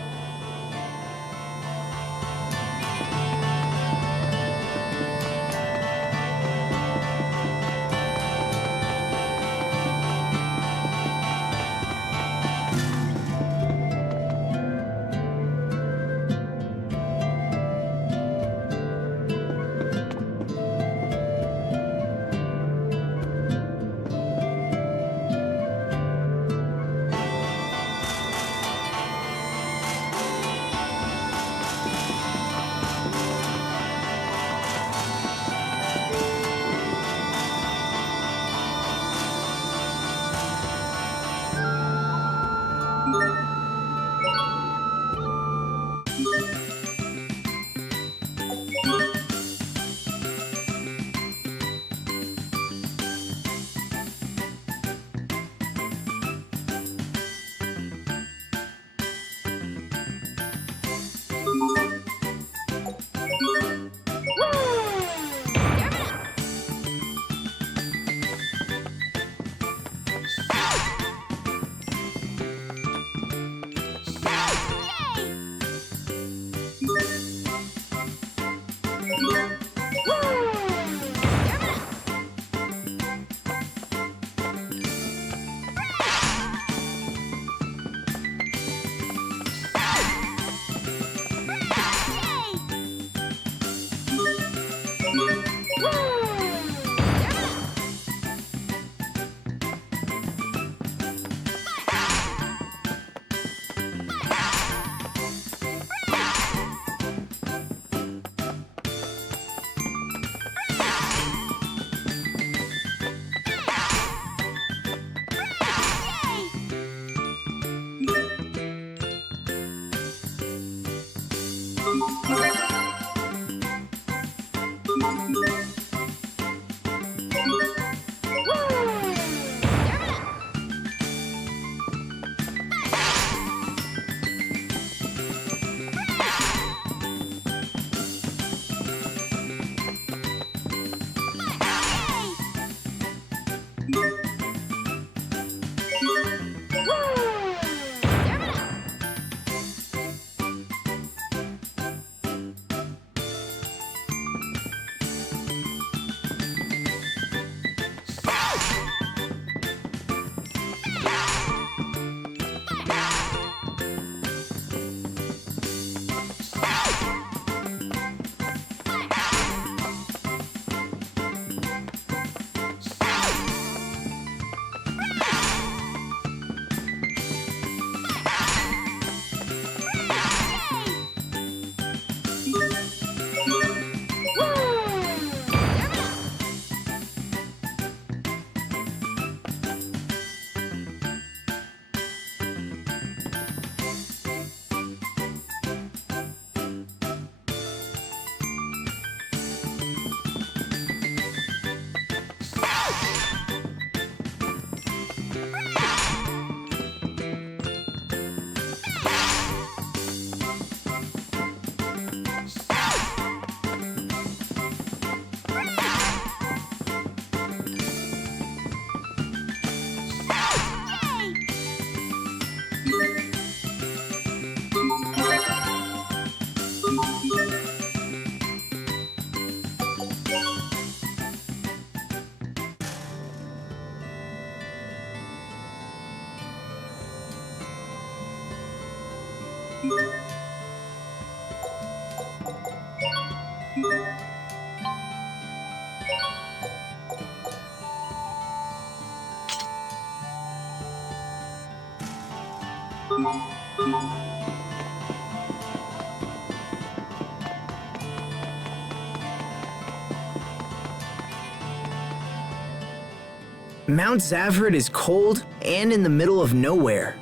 Mount Zavhert is cold and in the middle of nowhere.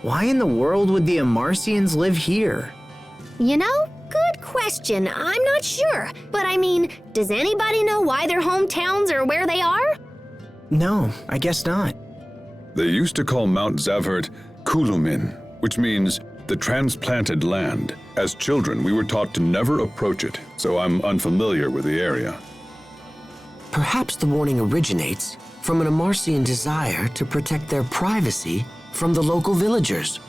Why in the world would the Amarcians live here? You know, good question. I'm not sure. But I mean, does anybody know why their hometowns are where they are? No, I guess not. They used to call Mount Zavhert Kulumin, which means the transplanted land. As children, we were taught to never approach it, so I'm unfamiliar with the area. Perhaps the warning originates from an Amarcian desire to protect their privacy from the local villagers.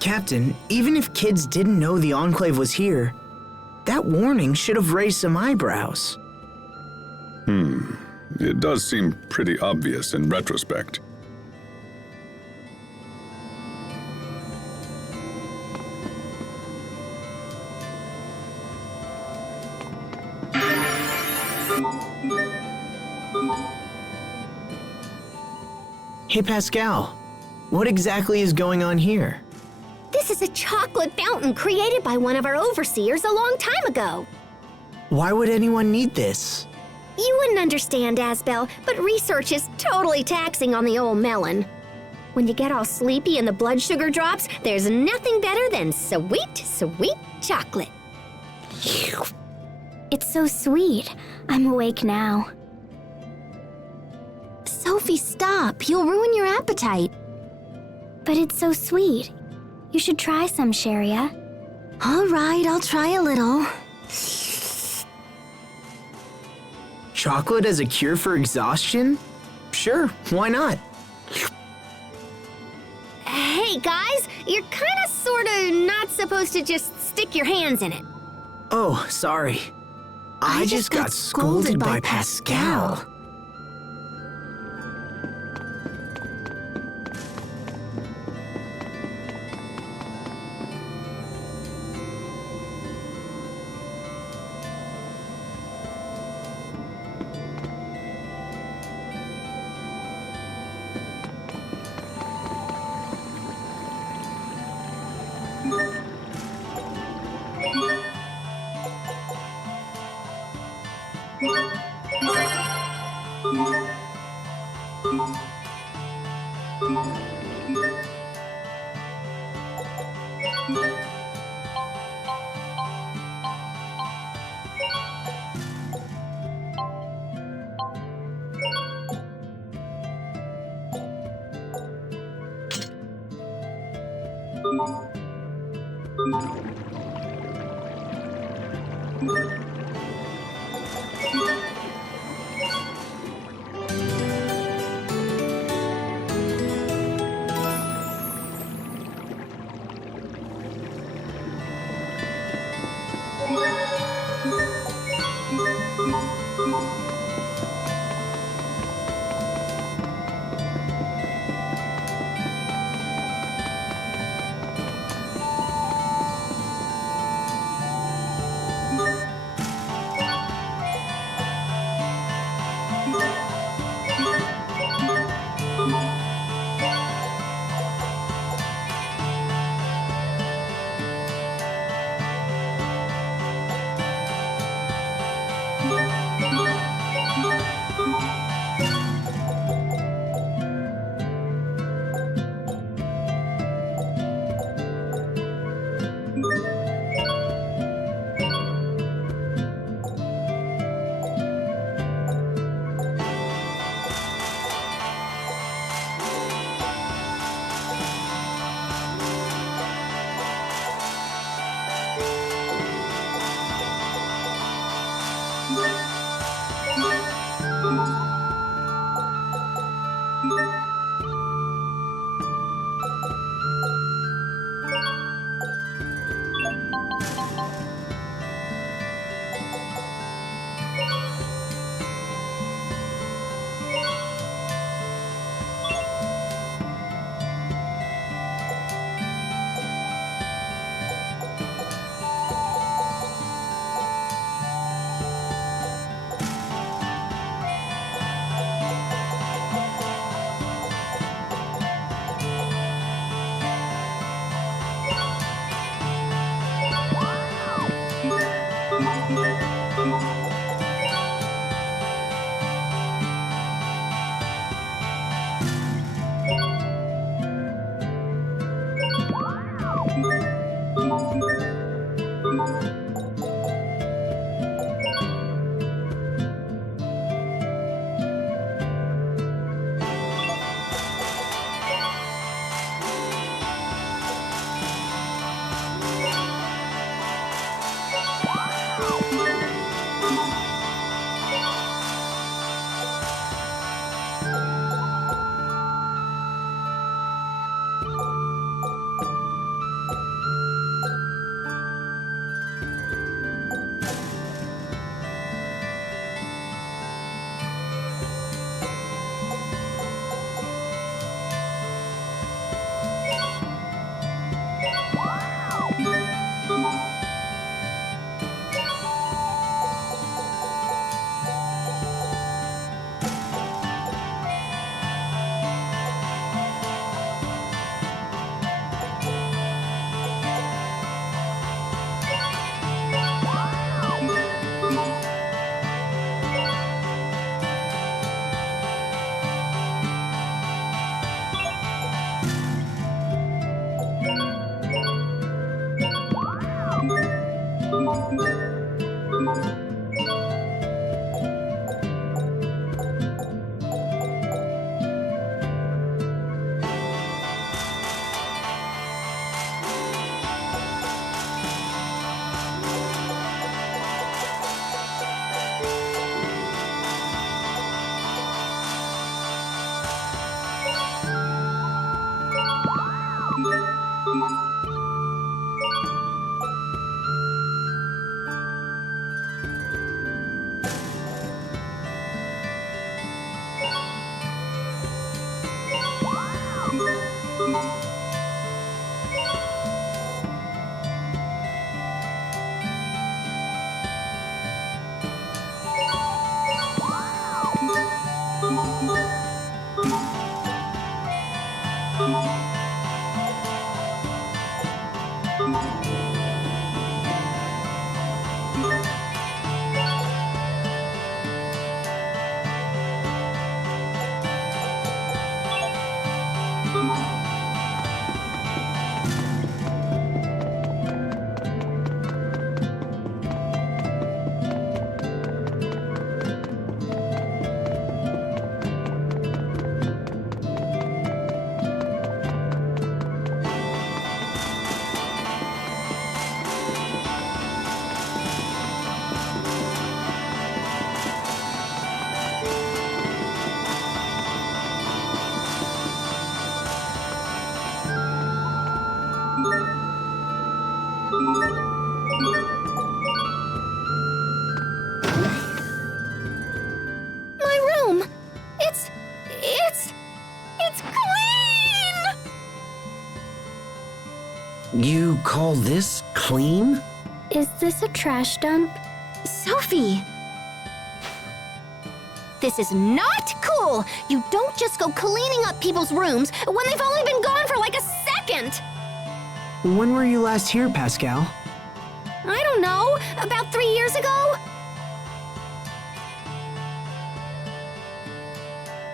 Captain, even if kids didn't know the Enclave was here, that warning should have raised some eyebrows. It does seem pretty obvious in retrospect. Hey Pascal, what exactly is going on here? This is a chocolate fountain created by one of our overseers a long time ago. Why would anyone need this? You wouldn't understand, Asbel, but research is totally taxing on the old melon. When you get all sleepy and the blood sugar drops, there's nothing better than sweet, sweet chocolate. It's so sweet. I'm awake now. Sophie, stop. You'll ruin your appetite. But it's so sweet. You should try some, Sharia. All right, I'll try a little. Chocolate as a cure for exhaustion? Sure, why not? Hey, guys, you're kinda sorta not supposed to just stick your hands in it. Oh, sorry. I just got scolded by Pascal. call this clean? Is this a trash dump? Sophie! This is not cool! You don't just go cleaning up people's rooms when they've only been gone for like a second! When were you last here, Pascal? I don't know, about 3 years ago?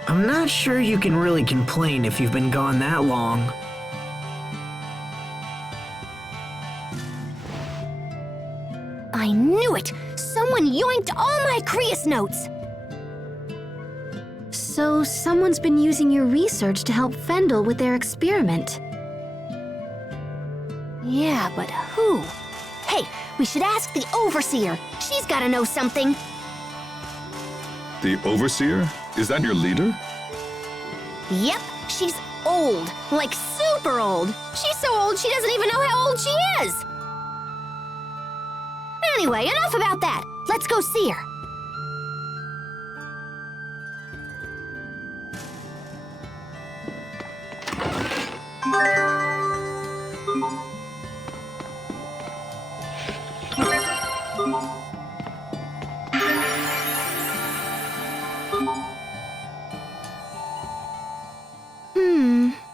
I'm not sure you can really complain if you've been gone that long. I knew it! Someone yoinked all my Creus notes! So someone's been using your research to help Fendel with their experiment. Yeah, but who? Hey, we should ask the Overseer. She's gotta know something. The Overseer? Is that your leader? Yep, she's old. Like super old. She's so old she doesn't even know how old she is. Anyway, enough about that. Let's go see her.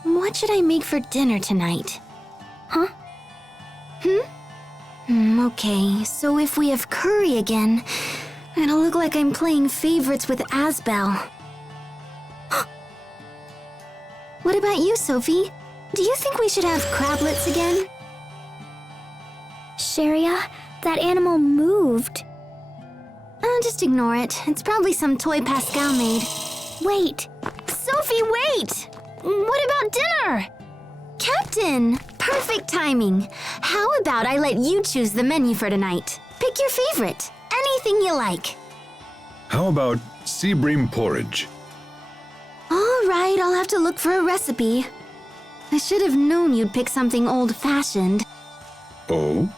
What should I make for dinner tonight? Huh? Okay, so if we have curry again, it'll look like I'm playing favorites with Asbel. What about you, Sophie? Do you think we should have crablets again? Sharia, that animal moved. Just ignore it. It's probably some toy Pascal made. Wait! Sophie, wait! What about dinner? Captain! Perfect timing. How about I let you choose the menu for tonight? Pick your favorite. Anything you like. How about sea bream porridge? All right, I'll have to look for a recipe. I should have known you'd pick something old-fashioned. Oh?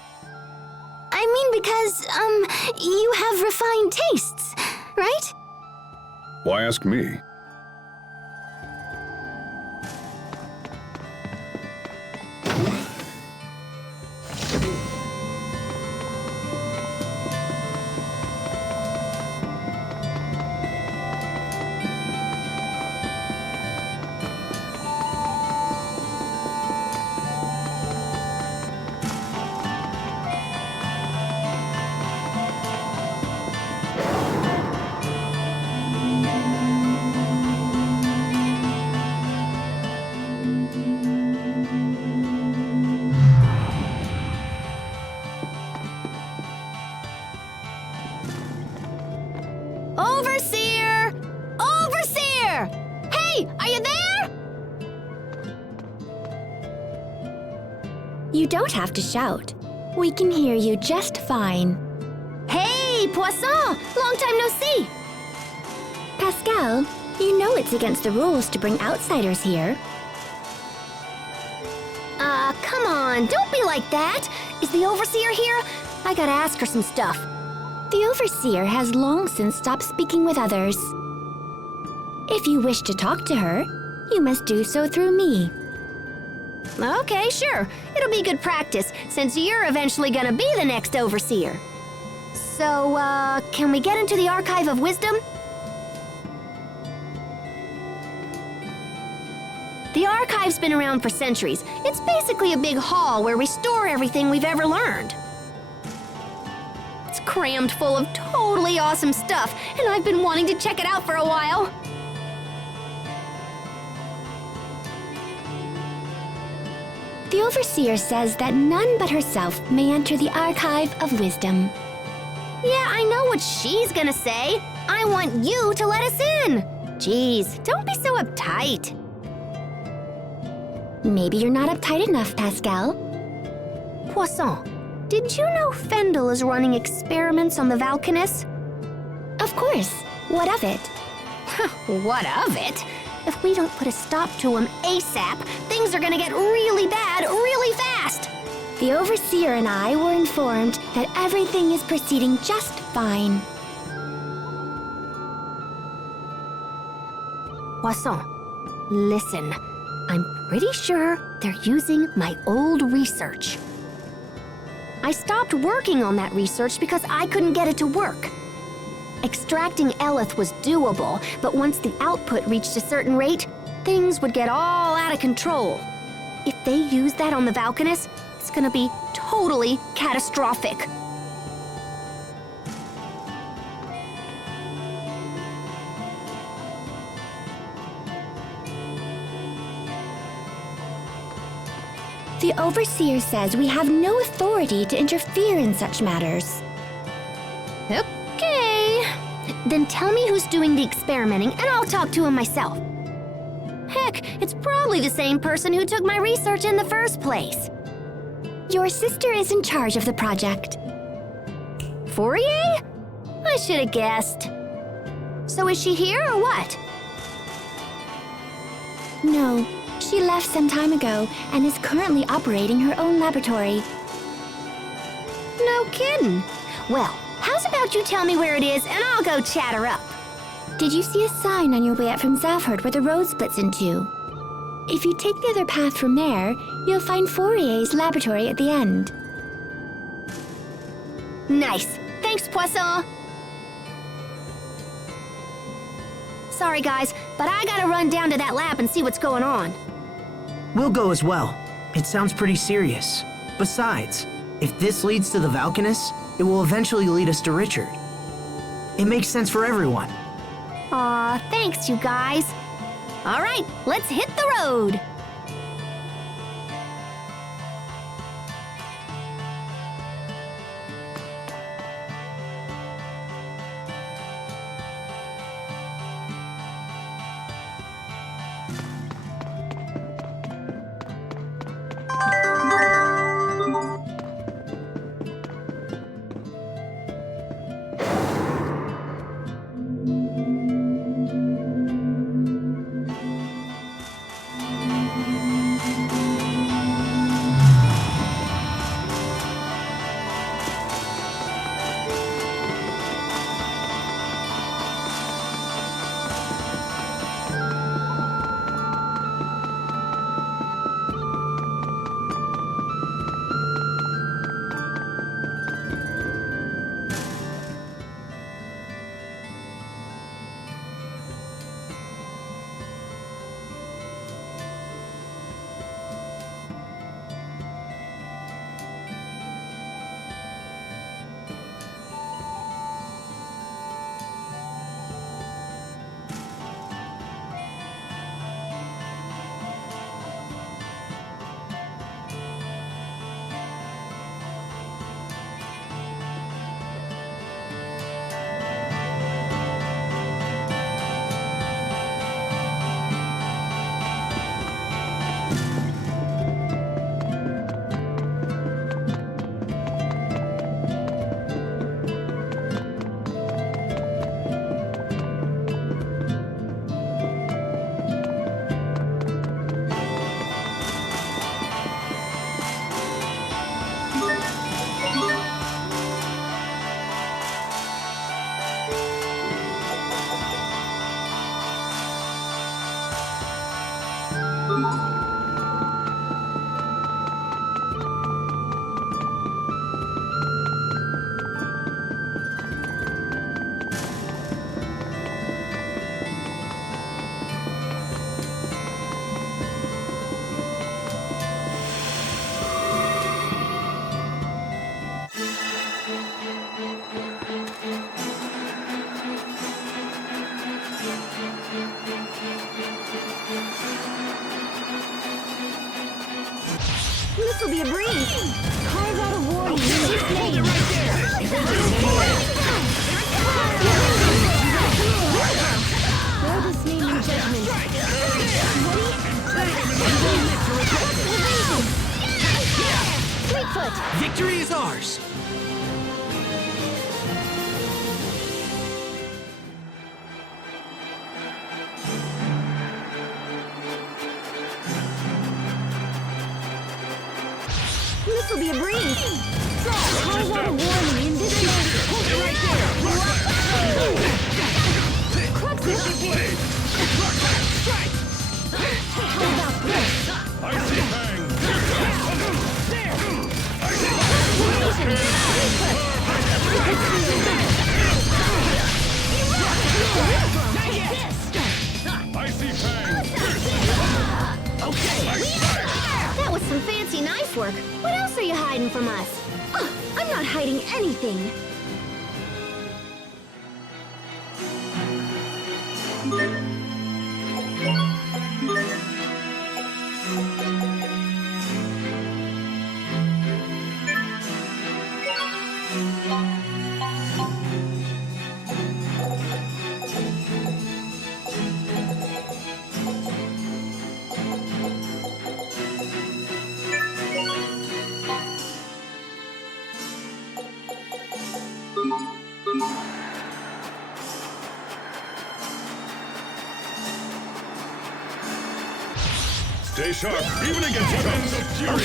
I mean because, you have refined tastes, right? Why ask me? Overseer! Overseer! Hey, are you there? You don't have to shout. We can hear you just fine. Hey, Poisson! Long time no see! Pascal, you know it's against the rules to bring outsiders here. Come on, don't be like that! Is the Overseer here? I gotta ask her some stuff. The Overseer has long since stopped speaking with others. If you wish to talk to her, you must do so through me. Okay, sure. It'll be good practice, since you're eventually gonna be the next Overseer. So, can we get into the Archive of Wisdom? The Archive's been around for centuries. It's basically a big hall where we store everything we've ever learned. It's crammed full of totally awesome stuff, and I've been wanting to check it out for a while. The Overseer says that none but herself may enter the Archive of Wisdom. Yeah, I know what she's gonna say. I want you to let us in. Jeez, don't be so uptight. Maybe you're not uptight enough, Pascal. Poisson, did you know Fendel is running experiments on the Valkanus? Of course. What of it? What of it? If we don't put a stop to him ASAP, things are gonna get really bad really fast. The Overseer and I were informed that everything is proceeding just fine. Poisson, listen. I'm pretty sure they're using my old research. I stopped working on that research because I couldn't get it to work. Extracting Eleth was doable, but once the output reached a certain rate, things would get all out of control. If they use that on the Valkanus, it's gonna be totally catastrophic. The Overseer says we have no authority to interfere in such matters. Okay. Then tell me who's doing the experimenting and I'll talk to him myself. Heck, it's probably the same person who took my research in the first place. Your sister is in charge of the project. Fourier? I should have guessed. So is she here or what? No, she left some time ago and is currently operating her own laboratory. No kidding. Well, how's about you tell me where it is and I'll go chat her up. Did you see a sign on your way out from Zafhert where the road splits in two? If you take the other path from there, you'll find Fourier's laboratory at the end. Nice. Thanks, Poisson. Sorry, guys, but I gotta run down to that lab and see what's going on. We'll go as well. It sounds pretty serious. Besides, if this leads to the Valkanus, it will eventually lead us to Richard. It makes sense for everyone. Aw, thanks, you guys. All right, let's hit the road. This'll be a breeze. Carve out a warning. Hold it right there. Throw this name in judgment. Fleetfoot. Victory is ours. This'll be a breeze. Carve out a warning in this area. Hold it right there. Crux will be big. Strike. How about this? Icy Fang! There. hiding from us? Ugh, I'm not hiding anything. Stay sharp, even against weapons of fury!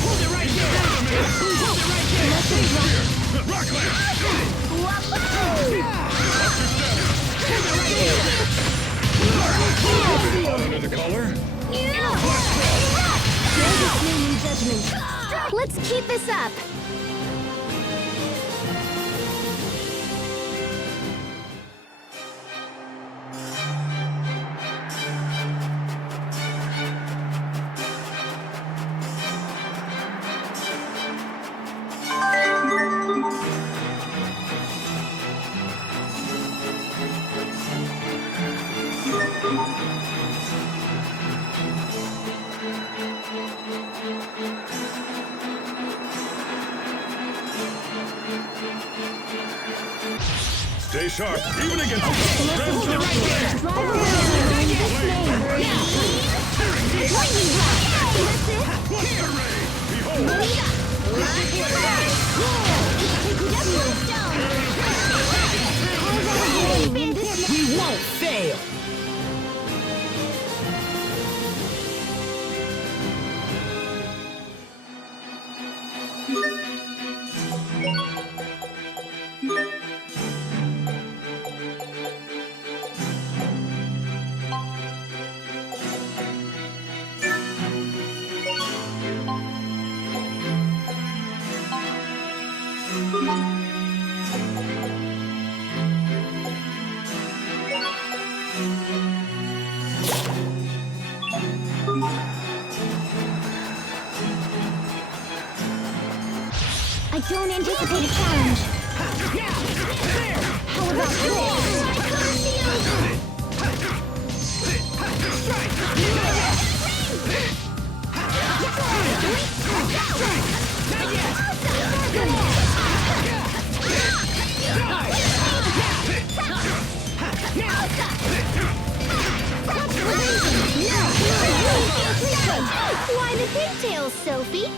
Hold it right there! Hold it right there! Rockland! All under the collar? Let's keep this up. Stay sharp, even against weapons! We won't fail! I don't anticipate a challenge. How about this? Why the pigtails, Sophie?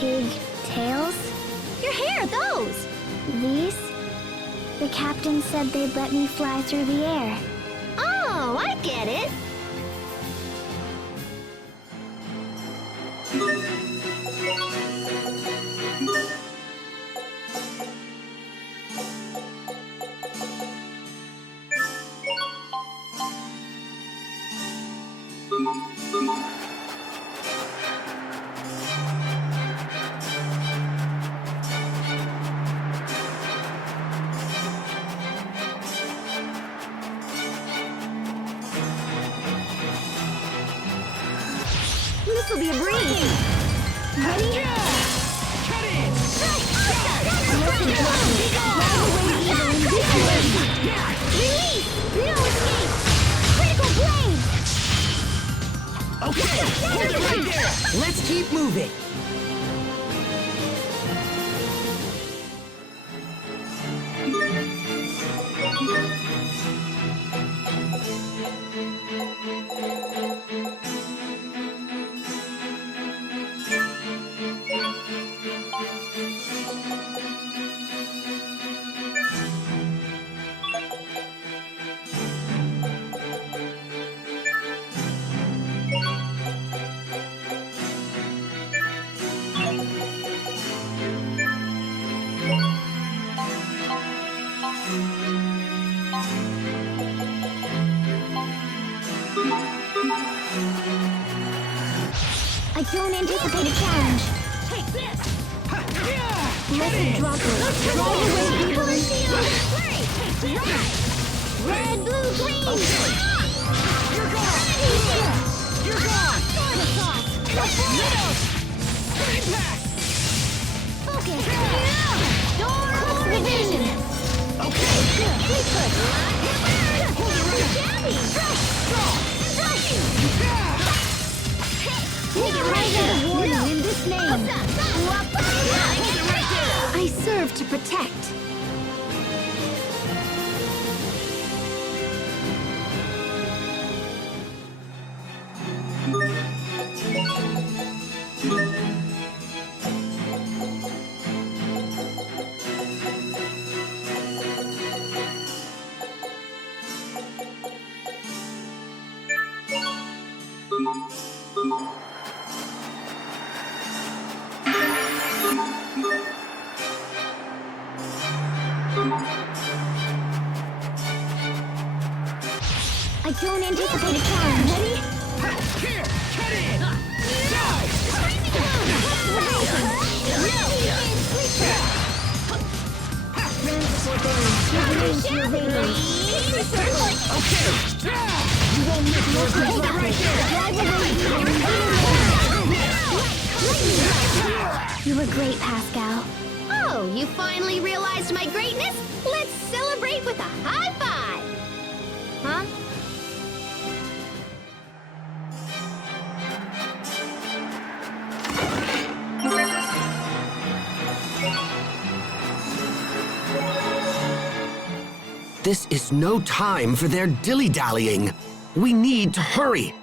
Pigtails? Your hair, those! These? The captain said they'd let me fly through the air. Oh, I get it. This will be a breeze. Ready? Cut it! Release! No escape! Critical blade! Okay, hold it right there! Let's keep moving! I don't anticipate a challenge. Take this! Listen, Drunkard. Drive away evil and Red, blue, green! You're gone! You're gone! Soy sauce! Impact! Focus! Door of vision! Okay! Input! Hold it right! Take it right there! Warning in this name! I serve to protect. I don't anticipate a challenge. Ready? Here! Cut it! Die! Okay! You won't miss your goal right there! You were great, Pascal. Oh, you finally realized my greatness? Let's celebrate with a high five! Huh? This is no time for their dilly-dallying. We need to hurry.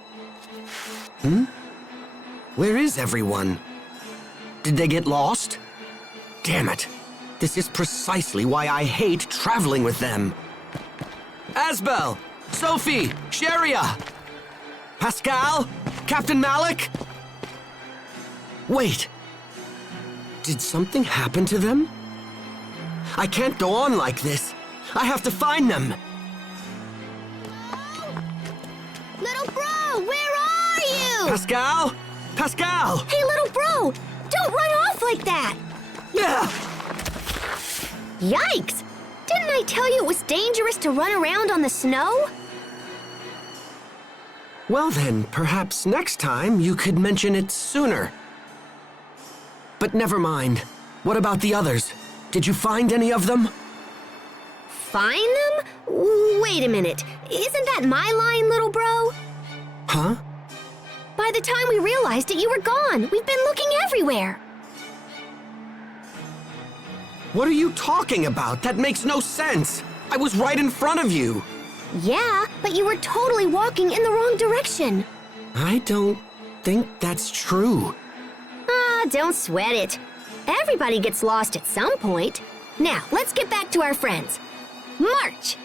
Where is everyone? Did they get lost? Damn it. This is precisely why I hate traveling with them. Asbel! Sophie! Sharia! Pascal? Captain Malik? Wait. Did something happen to them? I can't go on like this. I have to find them. Little bro, where are you? Pascal? Pascal! Hey, little bro, don't run off like that. Yeah! Yikes! Didn't I tell you it was dangerous to run around on the snow? Well then, perhaps next time you could mention it sooner. But never mind. What about the others? Did you find any of them? Find them? Wait a minute. Isn't that my line, little bro? Huh? By the time we realized it, you were gone. We've been looking everywhere. What are you talking about? That makes no sense. I was right in front of you. Yeah, but you were totally walking in the wrong direction. I don't think that's true. Ah, don't sweat it. Everybody gets lost at some point. Now, let's get back to our friends. March!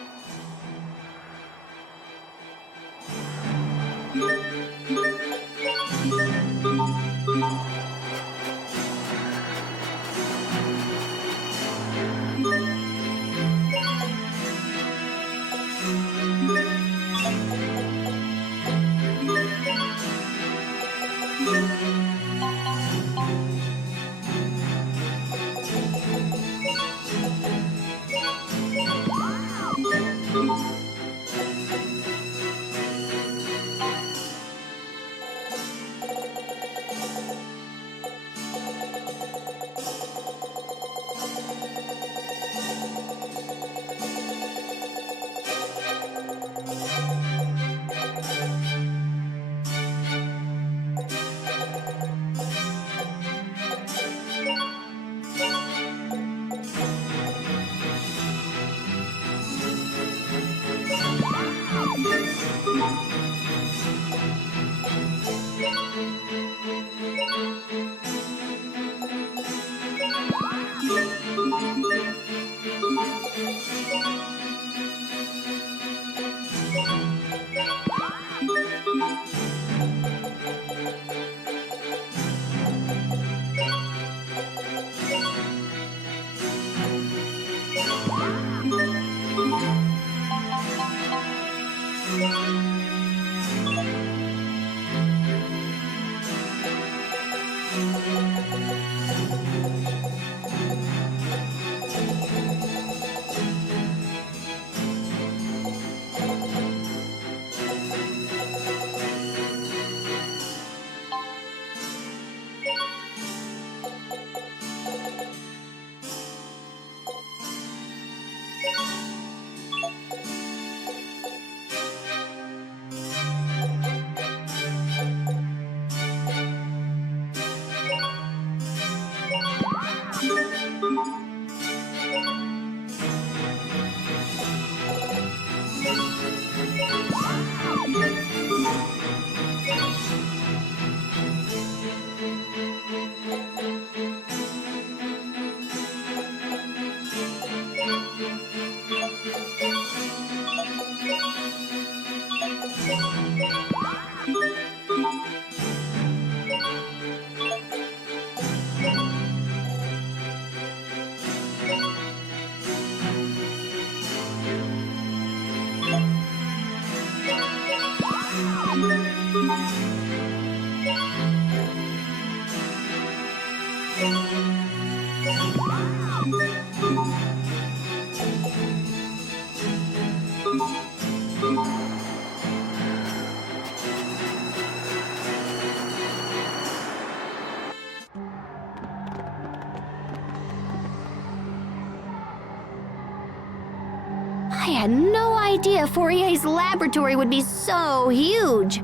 I had no idea Fourier's laboratory would be so huge.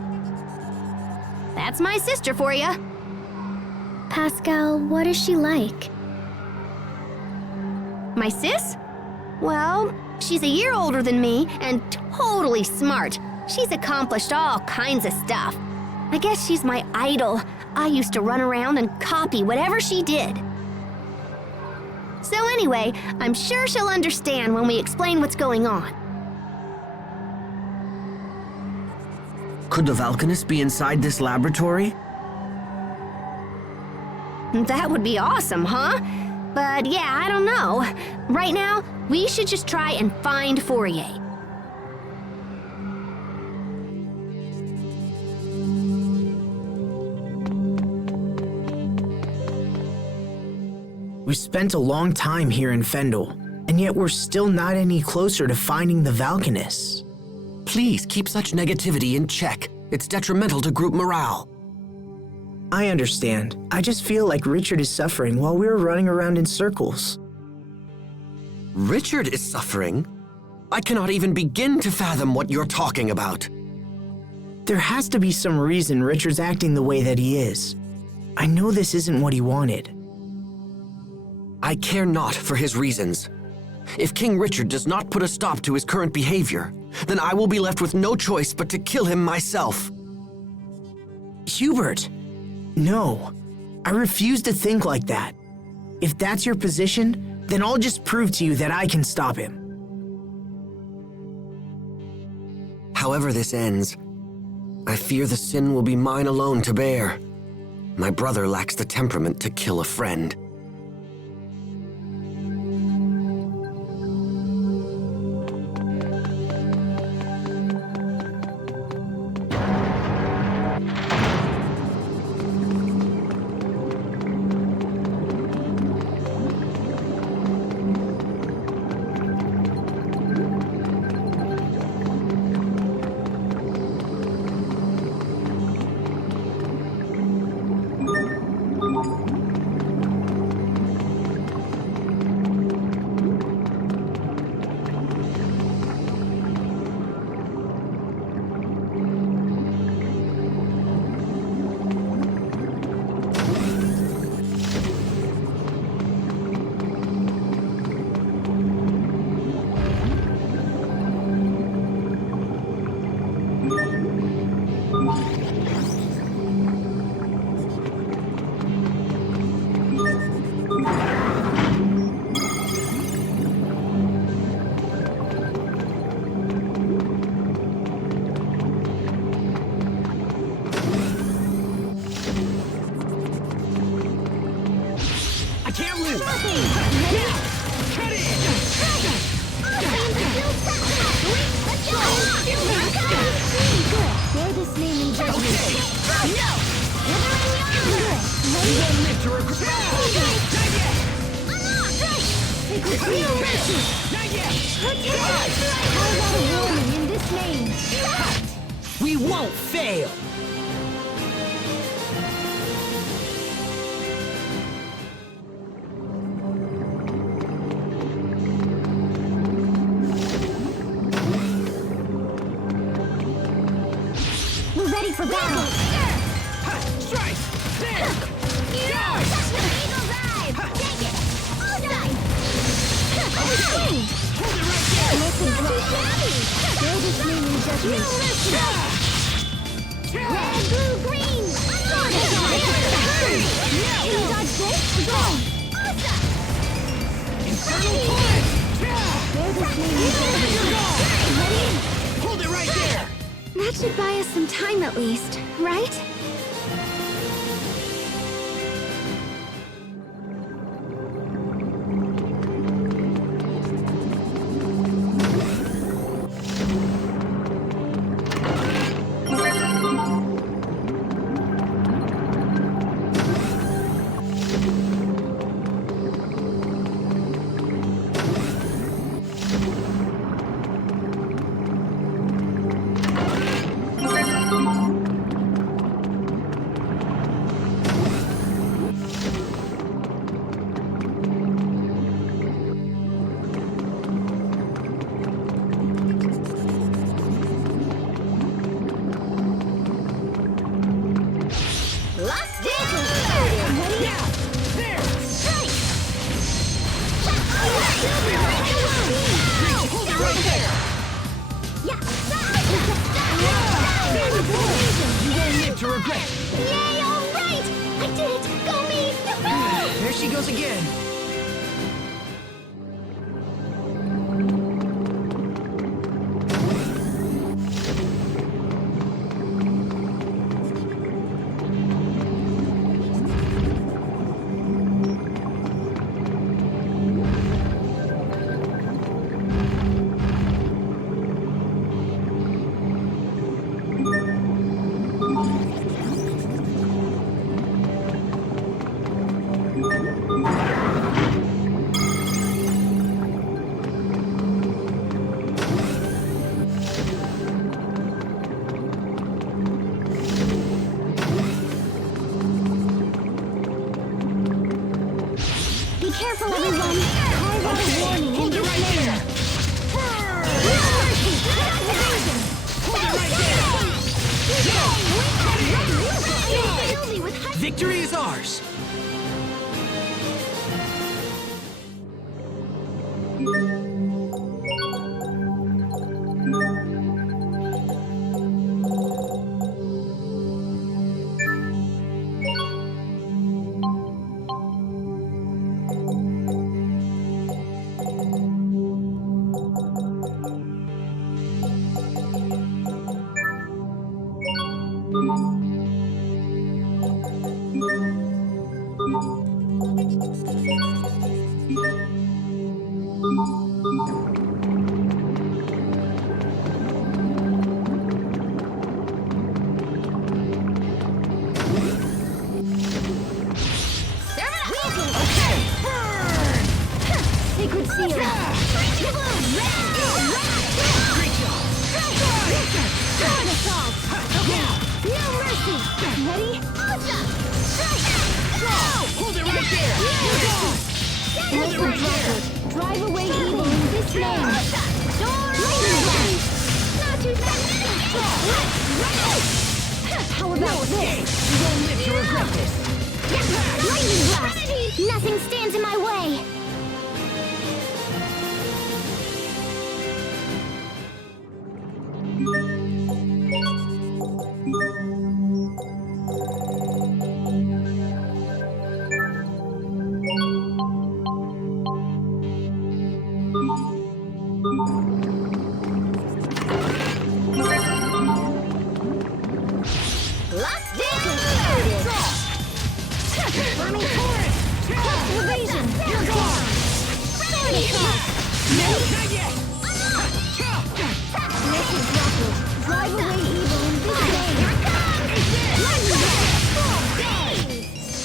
That's my sister for you. Pascal, what is she like? My sis? Well, she's a year older than me and totally smart. She's accomplished all kinds of stuff. I guess she's my idol. I used to run around and copy whatever she did. So anyway, I'm sure she'll understand when we explain what's going on. Could the Valkanist be inside this laboratory? That would be awesome, huh? But yeah, I don't know. Right now, we should just try and find Fourier. We've spent a long time here in Fendel, and yet we're still not any closer to finding the Valkanists. Please keep such negativity in check. It's detrimental to group morale. I understand. I just feel like Richard is suffering while we're running around in circles. Richard is suffering? I cannot even begin to fathom what you're talking about. There has to be some reason Richard's acting the way that he is. I know this isn't what he wanted. I care not for his reasons. If King Richard does not put a stop to his current behavior, then I will be left with no choice but to kill him myself. Hubert! No, I refuse to think like that. If that's your position, then I'll just prove to you that I can stop him. However this ends, I fear the sin will be mine alone to bear. My brother lacks the temperament to kill a friend. We won't fail! We're ready for battle! Strike! There! Eagle's Eye! Take it! Bullseye! Hold it right there! Listen, not too shabby! Throw this name in judgment. Red, blue, green! Can you dodge this? Go! Infernal punch! Throw this name in judgment. Ready? Hold it right there! That should buy us some time at least, right? goes again. Careful, everyone! Carve out a warning in this lane! Victory is ours! Sacred seal! No mercy! Ready? Hold it right there! Hold it right there! Drive away evil in this name! How about this? You won't live to regret this! Lightning blast! Nothing stands in my way! Drive away evil in this name!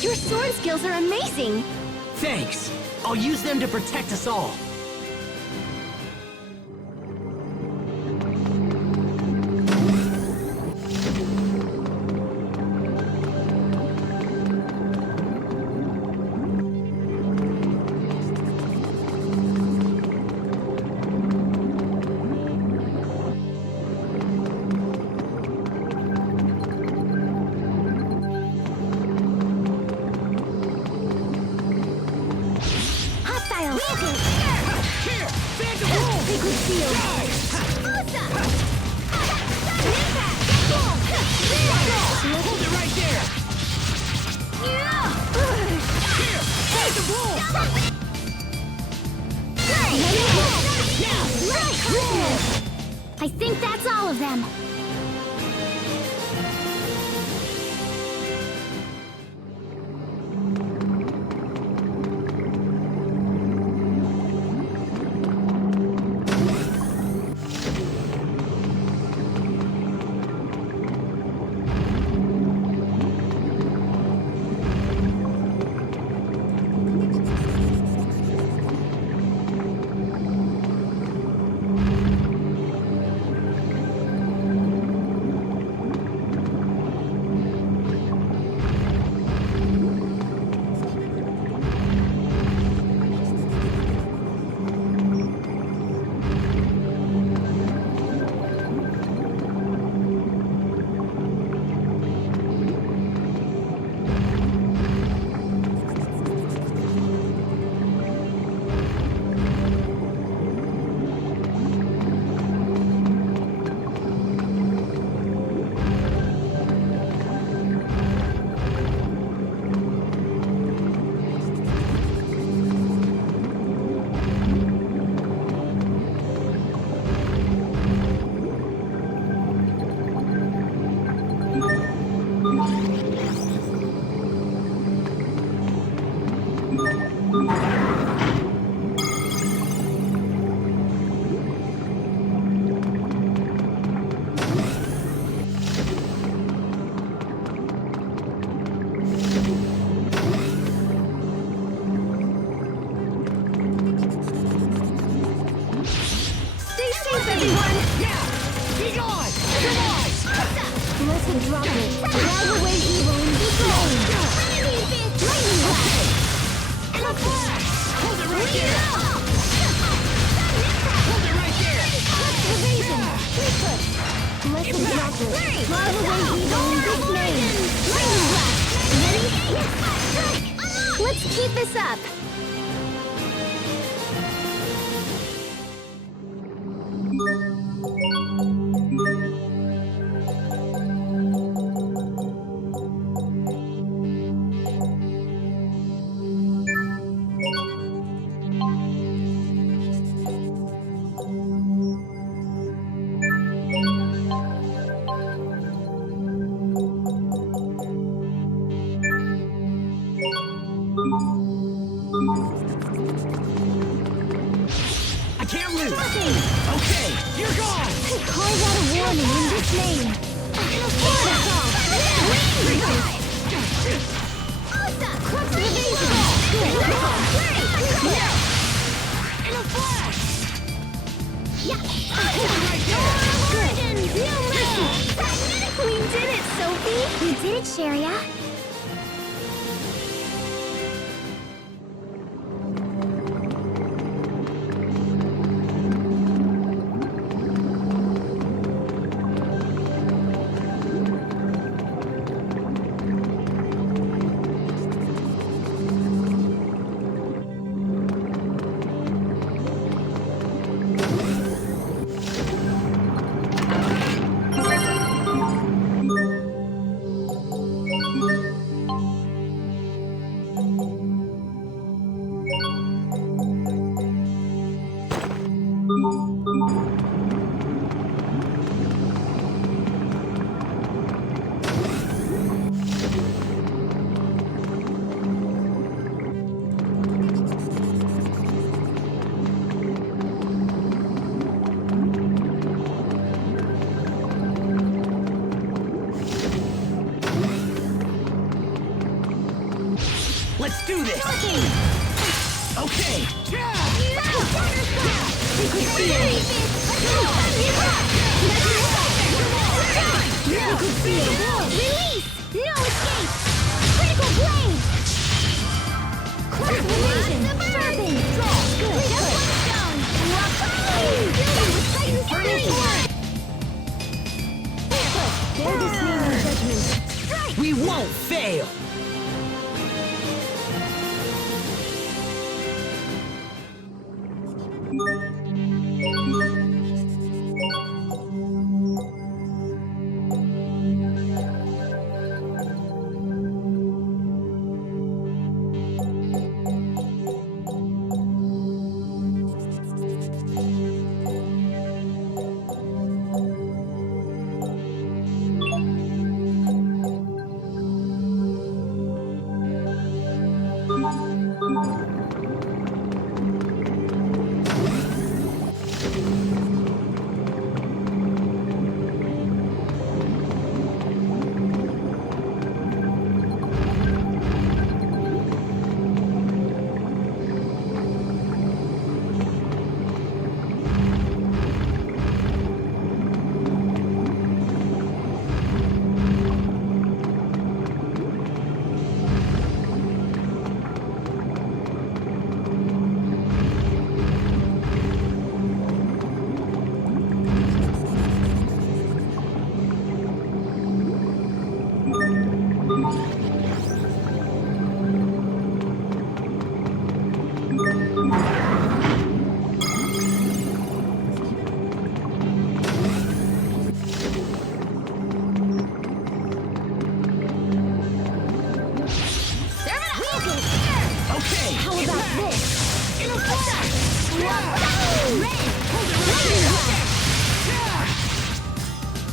Your sword skills are amazing! Thanks. I'll use them to protect us all. Hold it right there! Here! Take the bull! I think that's all of them. everyone! Yeah! Be gone! Come on! Listen, drop it. Drive away evil in this lane. Lightning blast. And a flash! Hold it right there! Hold it right there! Evasion. Listen, drop it. Drive away evil in this lane. Lightning blast. Ready? Let's keep this up. I can't lose! Okay, you're gone! Carve out a warning in this lane. In a flash! Yeah. Hold it right there! We did it, Sophie! We did it, Sharia. Let's do this! Okay! Release! No escape! Critical blade! Transformation! Sharpen! Good! Bear this name in judgment. We won't fail!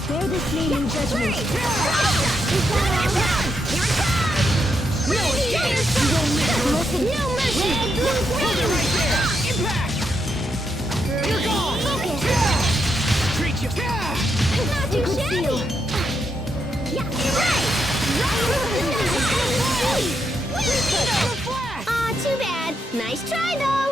Bear this name in judgment. Listen, no mercy! Hold it right there! Impact! You're gone! Treat you! Not too shabby! Yeah, right! Aw, too bad. Nice try, though.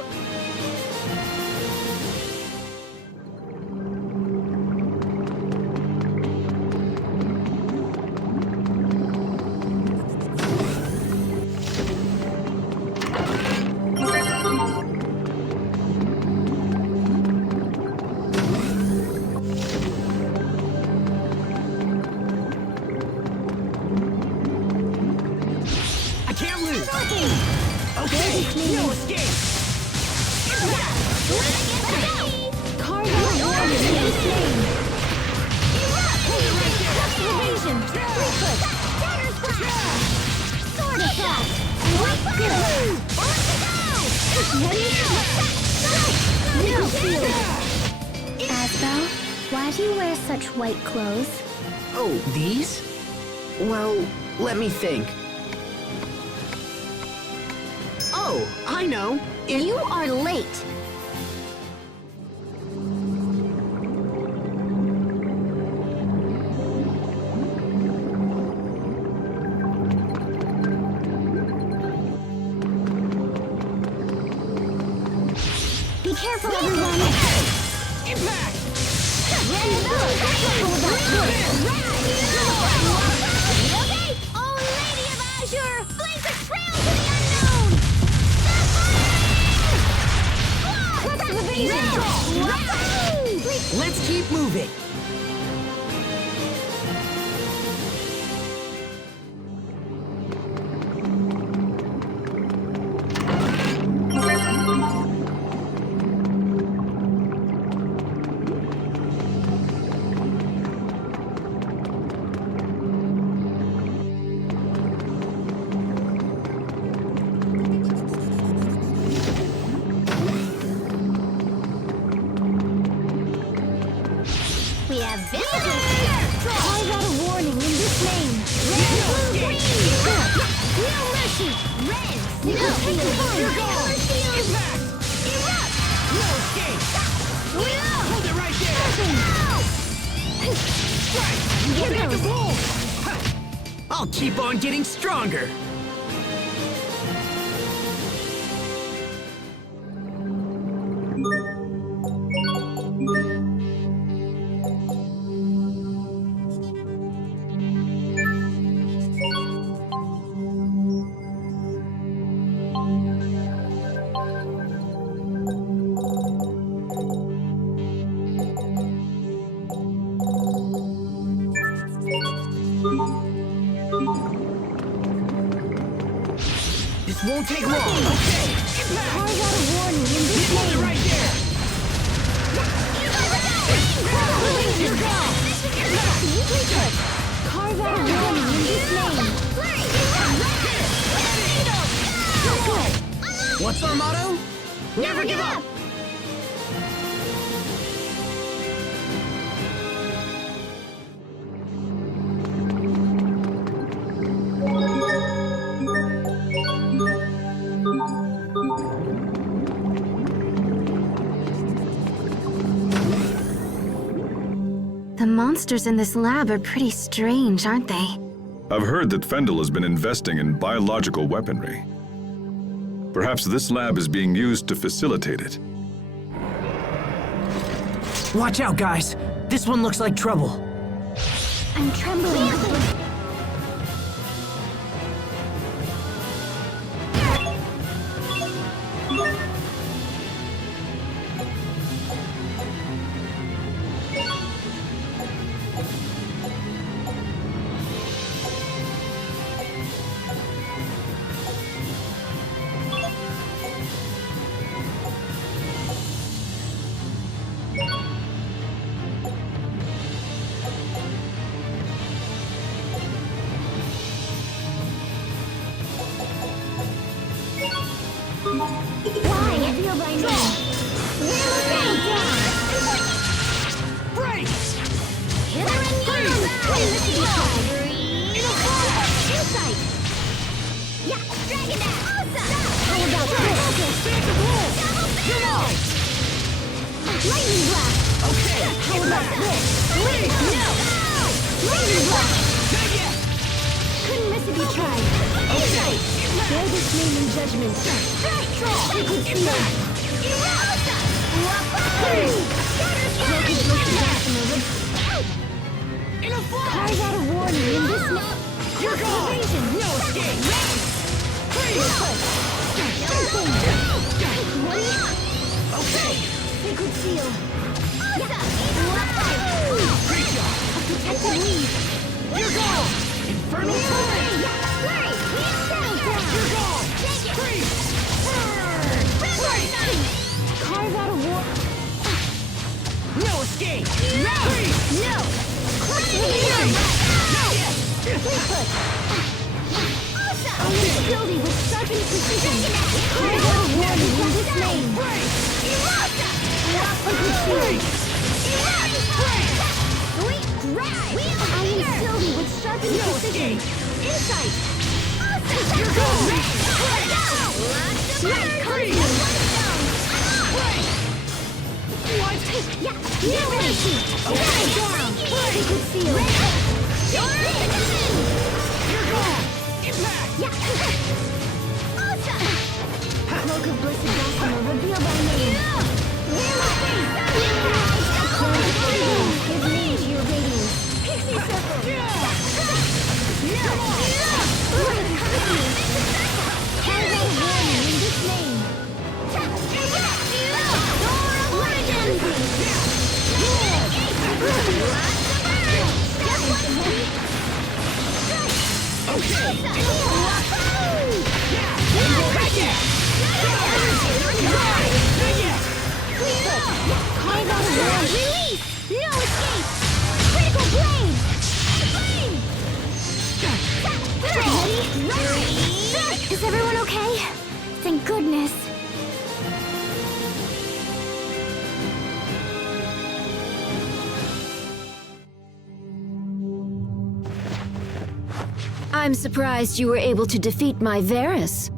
Sword attack! Asbel, why do you wear such white clothes? Oh, these? Well, let me think. Oh, I know. You are late. Be careful, everyone! Impact! Okay, oh Lady of Azure, blaze a trail to the unknown! Let's keep moving. We have visitors! Carve out a warning in this name! Red, blue, green! No mercy! Red! No! You're gone! Impact! Erupt! No escape! Hold it right there! Strike! Here Take the goes! bull! I'll keep on getting stronger. This won't take long. Okay. Impact! Carve out a warning in this Hold it name! right there! You're gone! Carve out a warning in this name! What's our motto? Never give up! The monsters in this lab are pretty strange, aren't they? I've heard that Fendel has been investing in biological weaponry. Perhaps this lab is being used to facilitate it. Watch out, guys. This one looks like trouble. I'm trembling. Why? I feel by now. Break! Hither and thither! Insight! Yeah, dragon dash! Awesome! How about this? Stand the bull! Come on! Lightning blast! Okay! How about this? Please! No! Lightning blast! Not yet! Couldn't miss if you tried. Okay! Bear this name in judgment. Impact! Impact! In a flash! Carve out a warning in this name. You're gone! No escape! Freeze! Okay! Sacred seal. Great job! A protected lead. You're gone! Infernal torrent! You're gone! Freeze! Burn! Carve out a war. No escape! No! Freeze! No! Not yet! Kill thee with sharpened precision. Call out warning in this name. Sweet grab! I will kill thee with sharpened precision. Insight! You're going! What? Yeah! Mercy! Down! Sacred seal! You're gone! Impact! Yeah! Cloak of Blissed Blossom will reveal thy name. Give name to your radiance. Pixie circle! Carry out warning in this name. Door of Legends! Release! No escape! Critical blade! Is everyone okay? Thank goodness. I'm surprised you were able to defeat my Varus.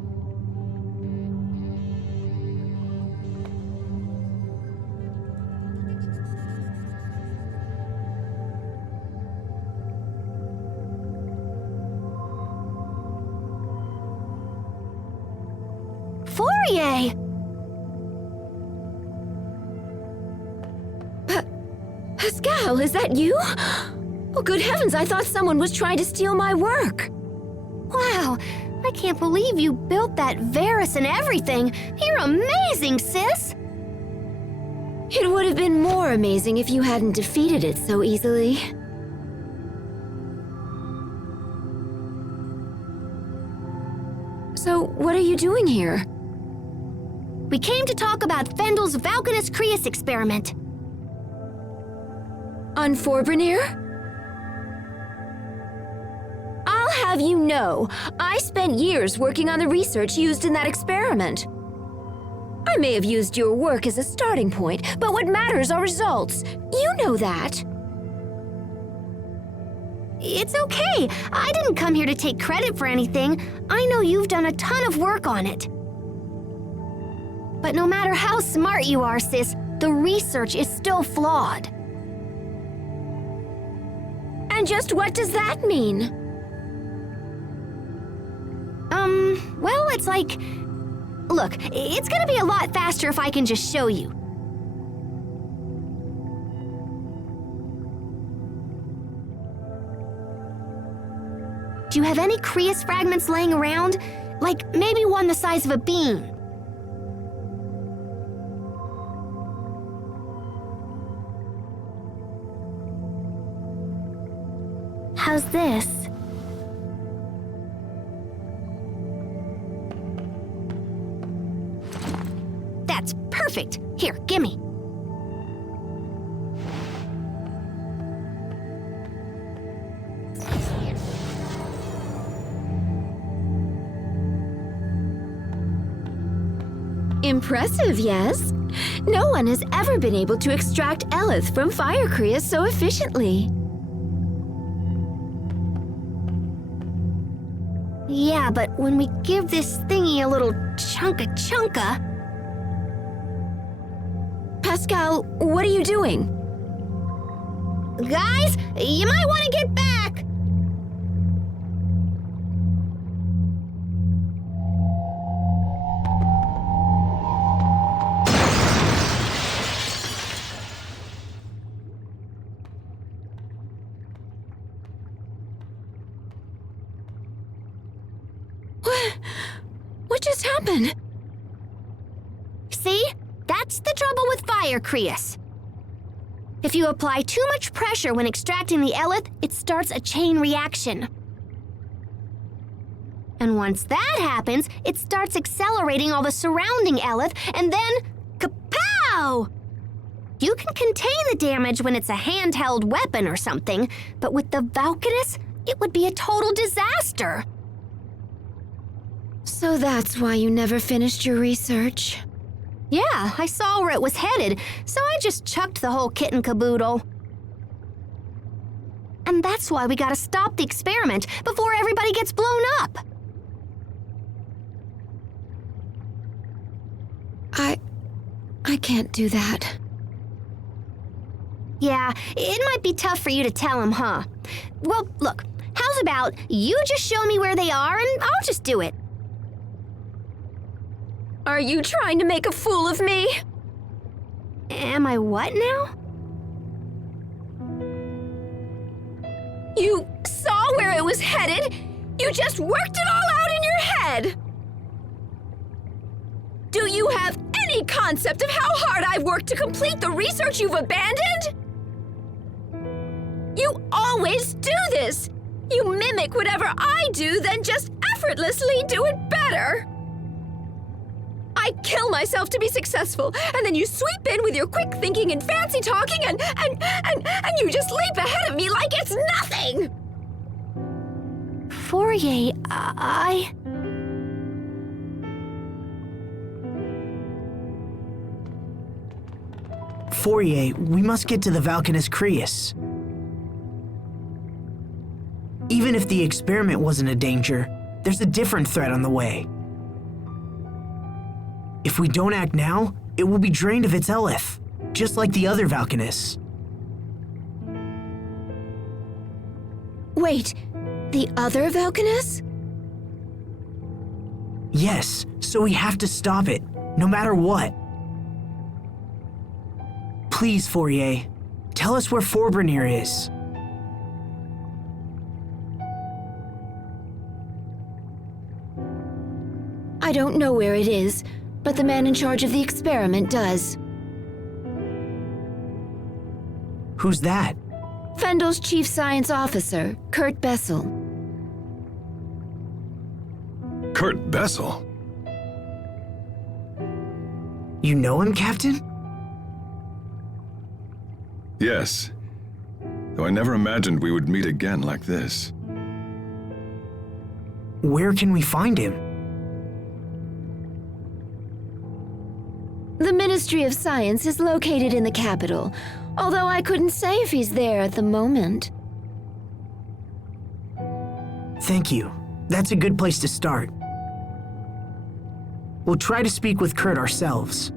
Fourier! Pascal, is that you? Oh, good heavens, I thought someone was trying to steal my work. Wow, I can't believe you built that Varus and everything. You're amazing, sis! It would have been more amazing if you hadn't defeated it so easily. So, what are you doing here? We came to talk about Fendel's Valkanus Creus experiment. On Forbrenir? I'll have you know, I spent years working on the research used in that experiment. I may have used your work as a starting point, but what matters are results. You know that. It's okay. I didn't come here to take credit for anything. I know you've done a ton of work on it. But no matter how smart you are, sis, the research is still flawed. And just what does that mean? Well, it's like... Look, it's gonna be a lot faster if I can just show you. Do you have any Creus fragments laying around? Like, maybe one the size of a bean? How's this? That's perfect. Here, gimme. Impressive, yes? No one has ever been able to extract Eleth from Fire Creus so efficiently. Yeah, but when we give this thingy a little chunka... Pascal, what are you doing? Guys, you might want to get back! What just happened? See? That's the trouble with Fire Creus. If you apply too much pressure when extracting the Eleth, it starts a chain reaction. And once that happens, it starts accelerating all the surrounding Eleth, and then... kapow! You can contain the damage when it's a handheld weapon or something, but with the Valkanus, it would be a total disaster. So that's why you never finished your research. Yeah, I saw where it was headed, so I just chucked the whole kit and caboodle. And that's why we gotta stop the experiment before everybody gets blown up. I can't do that. Yeah, it might be tough for you to tell him, huh? Well, look, how's about you just show me where they are and I'll just do it. Are you trying to make a fool of me? Am I what now? You saw where it was headed? You just worked it all out in your head! Do you have any concept of how hard I've worked to complete the research you've abandoned? You always do this! You mimic whatever I do, then just effortlessly do it better! I kill myself to be successful, and then you sweep in with your quick thinking and fancy talking, and you just leap ahead of me like it's nothing! Fourier, Fourier, we must get to the Valkanus Creus. Even if the experiment wasn't a danger, there's a different threat on the way. If we don't act now, it will be drained of its Eleth, just like the other Valkanus. Wait, the other Valkanus? Yes, so we have to stop it, no matter what. Please, Fourier, tell us where Forbrenir is. I don't know where it is, but the man in charge of the experiment does. Who's that? Fendel's chief science officer, Kurt Bessel. Kurt Bessel? You know him, Captain? Yes. Though I never imagined we would meet again like this. Where can we find him? The Ministry of Science is located in the capital, although I couldn't say if he's there at the moment. Thank you. That's a good place to start. We'll try to speak with Kurt ourselves.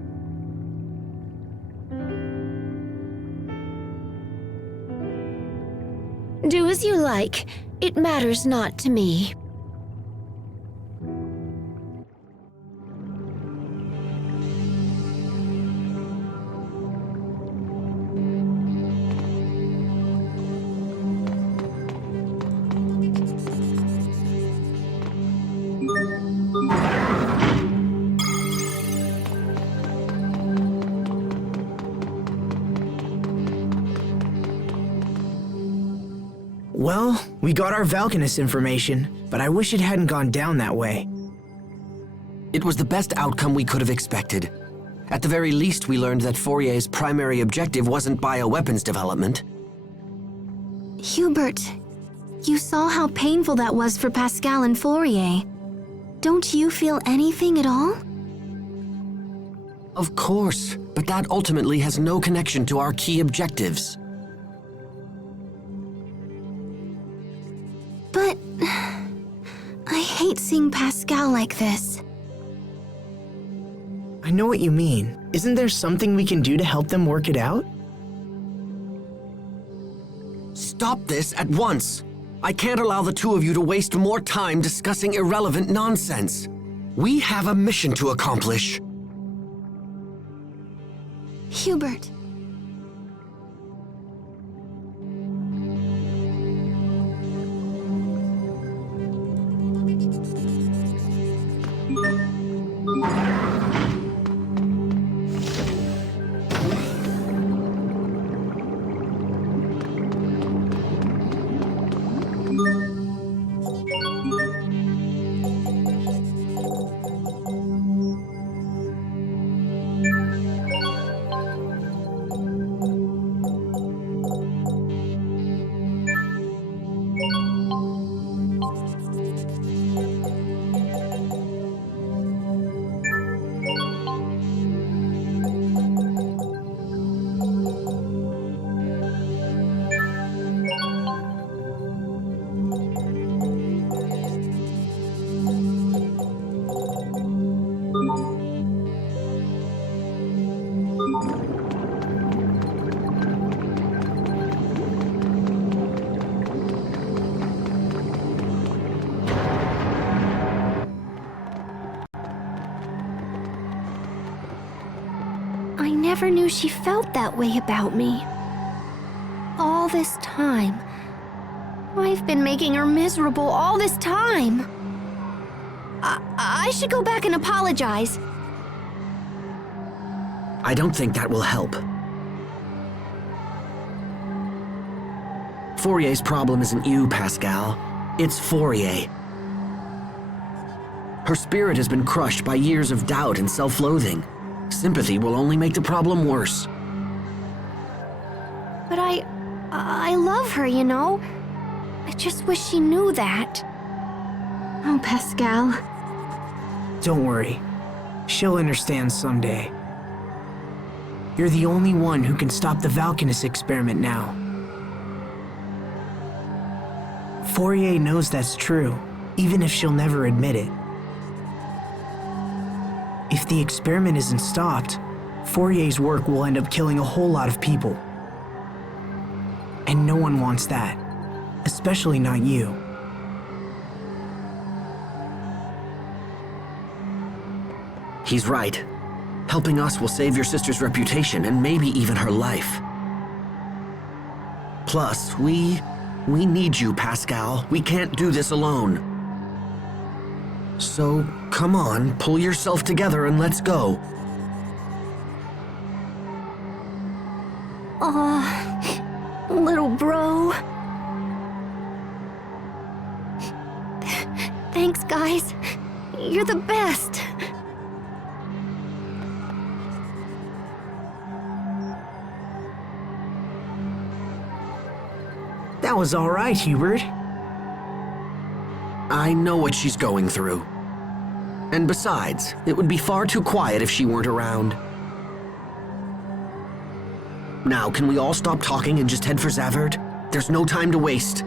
Do as you like. It matters not to me. Well, we got our Valkanus information, but I wish it hadn't gone down that way. It was the best outcome we could have expected. At the very least, we learned that Fourier's primary objective wasn't bioweapons development. Hubert, you saw how painful that was for Pascal and Fourier. Don't you feel anything at all? Of course, but that ultimately has no connection to our key objectives. But I hate seeing Pascal like this. I know what you mean. Isn't there something we can do to help them work it out? Stop this at once! I can't allow the two of you to waste more time discussing irrelevant nonsense. We have a mission to accomplish. Hubert. never knew she felt that way about me. All this time. I've been making her miserable all this time. I should go back and apologize. I don't think that will help. Fourier's problem isn't you, Pascal. It's Fourier. Her spirit has been crushed by years of doubt and self-loathing. Sympathy will only make the problem worse. But I love her, you know? I just wish she knew that. Oh, Pascal. Don't worry. She'll understand someday. You're the only one who can stop the Valkanus experiment now. Fourier knows that's true, even if she'll never admit it. If the experiment isn't stopped, Fourier's work will end up killing a whole lot of people. And no one wants that, especially not you. He's right. Helping us will save your sister's reputation and maybe even her life. Plus, we need you, Pascal. We can't do this alone. So, come on, pull yourself together and let's go. Little bro. Thanks, guys. You're the best. That was all right, Hubert. I know what she's going through. And besides, it would be far too quiet if she weren't around. Now, can we all stop talking and just head for Zavert? There's no time to waste.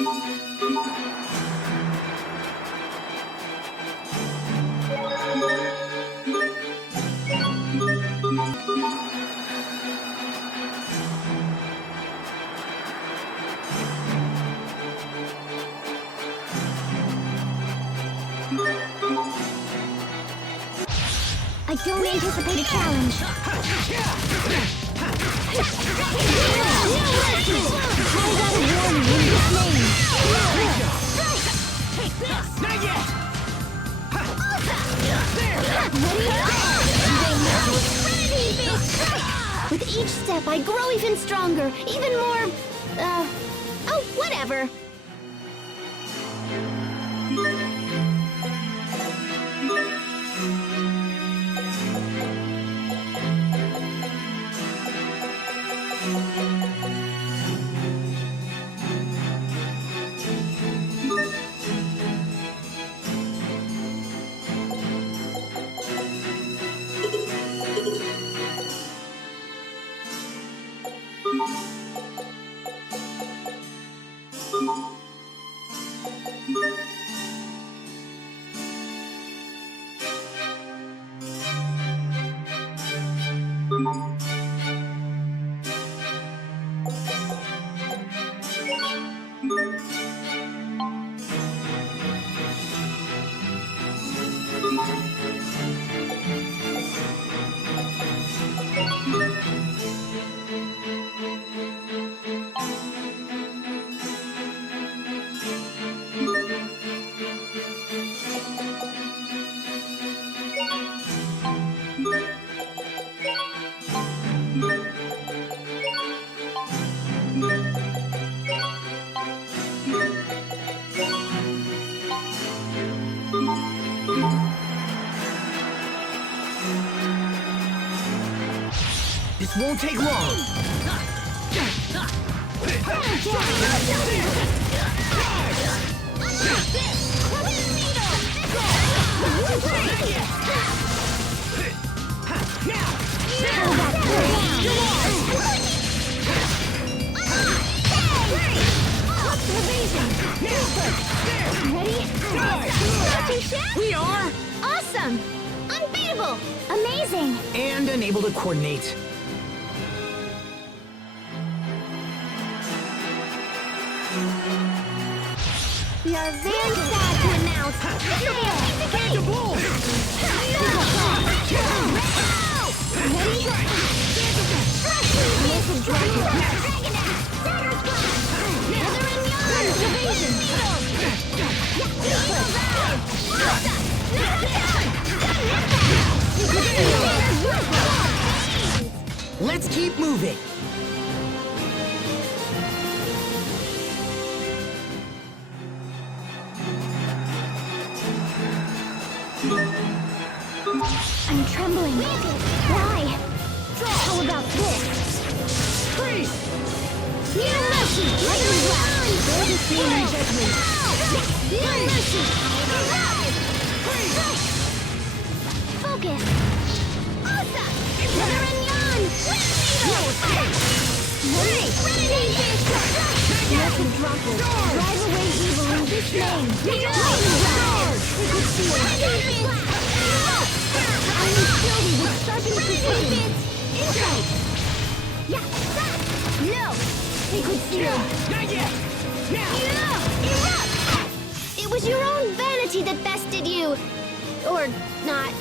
I don't anticipate a challenge. Not yet! With each step, I grow even stronger, even more, oh, whatever. This won't take long. We are Awesome! Unbeatable! Amazing! And unable to coordinate. We are very sad to announce this will be a piece of cake! Let's keep moving. I'm trembling. Why? How about this? freeze! No mercy! Lightning blast! Bear this demon judgment! No mercy! Focus! Osa! Weather and Yan! Lesson droplets! Drive away evil in this name! Lightning blast! I am filled with sharpened precision! Insight! Yeah! No! Liquid serum! Not yet! Now! Erupt! It was your own vanity that bested you! Or not.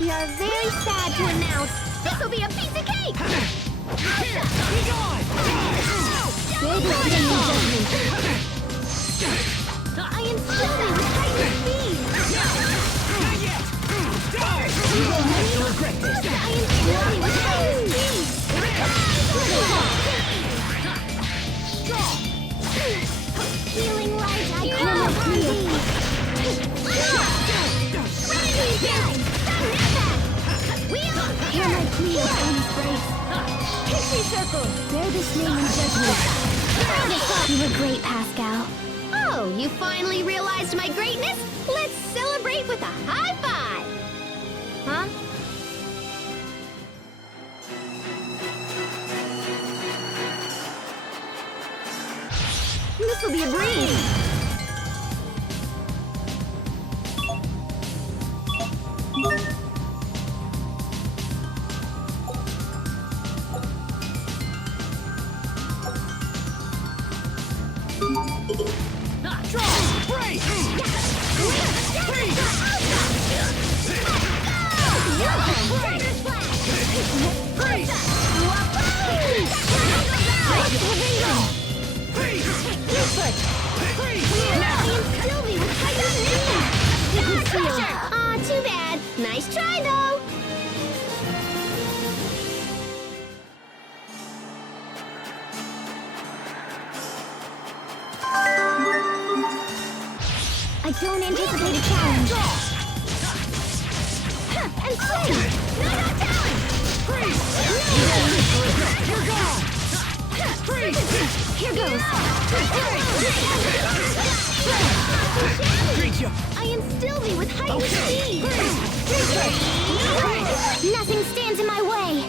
We are very sad to announce this will be a piece of cake! Here! Be gone! I am filming with heightened speed! Not yet! Die! You will have to regret this! I am filming with heightened speed! Feeling like I cannot breathe! Hear my plea of honest grace. Pixie circle! Bear this name in judgment. You were great, Pascal. Oh, you finally realized my greatness? Let's celebrate with a high five! Huh? This'll be a breeze! Aw, too bad. Nice try, though. I don't anticipate a challenge. And freeze! Not on talent! Freeze! You're gone! Freeze! Here goes. Greet you! I am Sylvie with heightened speed. Nothing stands in my way.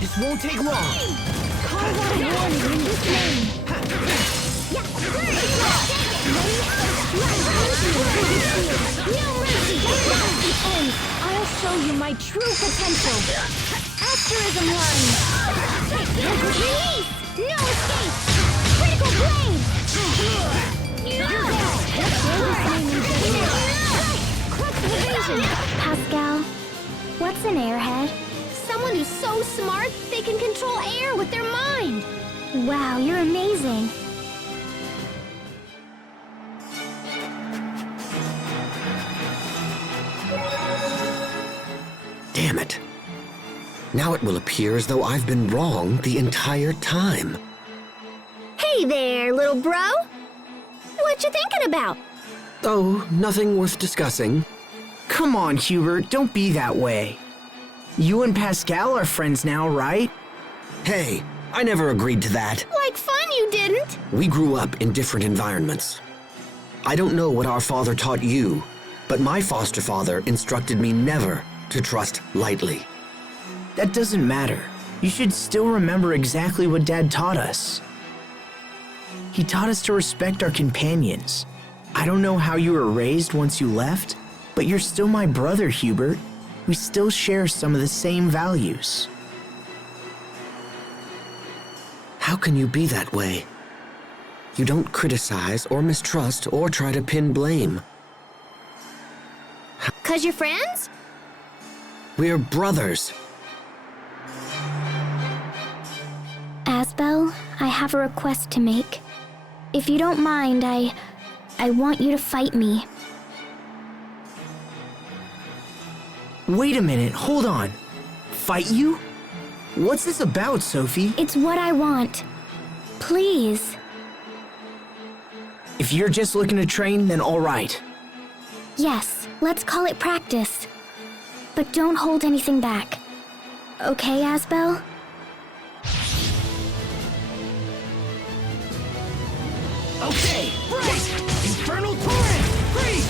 This won't take long! Call out a warning in this name. No mercy! I'll show you my true potential. Asterism line. Release! No escape! Critical blade! Crux evasion! Pascal, what's an airhead? Someone who's so smart they can control air with their mind! Wow, you're amazing. Damn it. Now it will appear as though I've been wrong the entire time. Hey there, little bro! What you thinking about? Oh, nothing worth discussing. Come on, Hubert, don't be that way. You and Pascal are friends now, right? Hey, I never agreed to that. Like fun you didn't! We grew up in different environments. I don't know what our father taught you, but my foster father instructed me never to trust lightly. That doesn't matter. You should still remember exactly what Dad taught us. He taught us to respect our companions. I don't know how you were raised once you left, but you're still my brother, Hubert. We still share some of the same values. How can you be that way? You don't criticize or mistrust or try to pin blame. 'Cause you're friends? We're brothers. Asbel, I have a request to make. If you don't mind, I want you to fight me. Wait a minute, hold on. Fight you? What's this about, Sophie? It's what I want. Please. If you're just looking to train, then all right. Yes, let's call it practice. But don't hold anything back. Okay, Asbel? Okay, break! Infernal torrent! Freeze!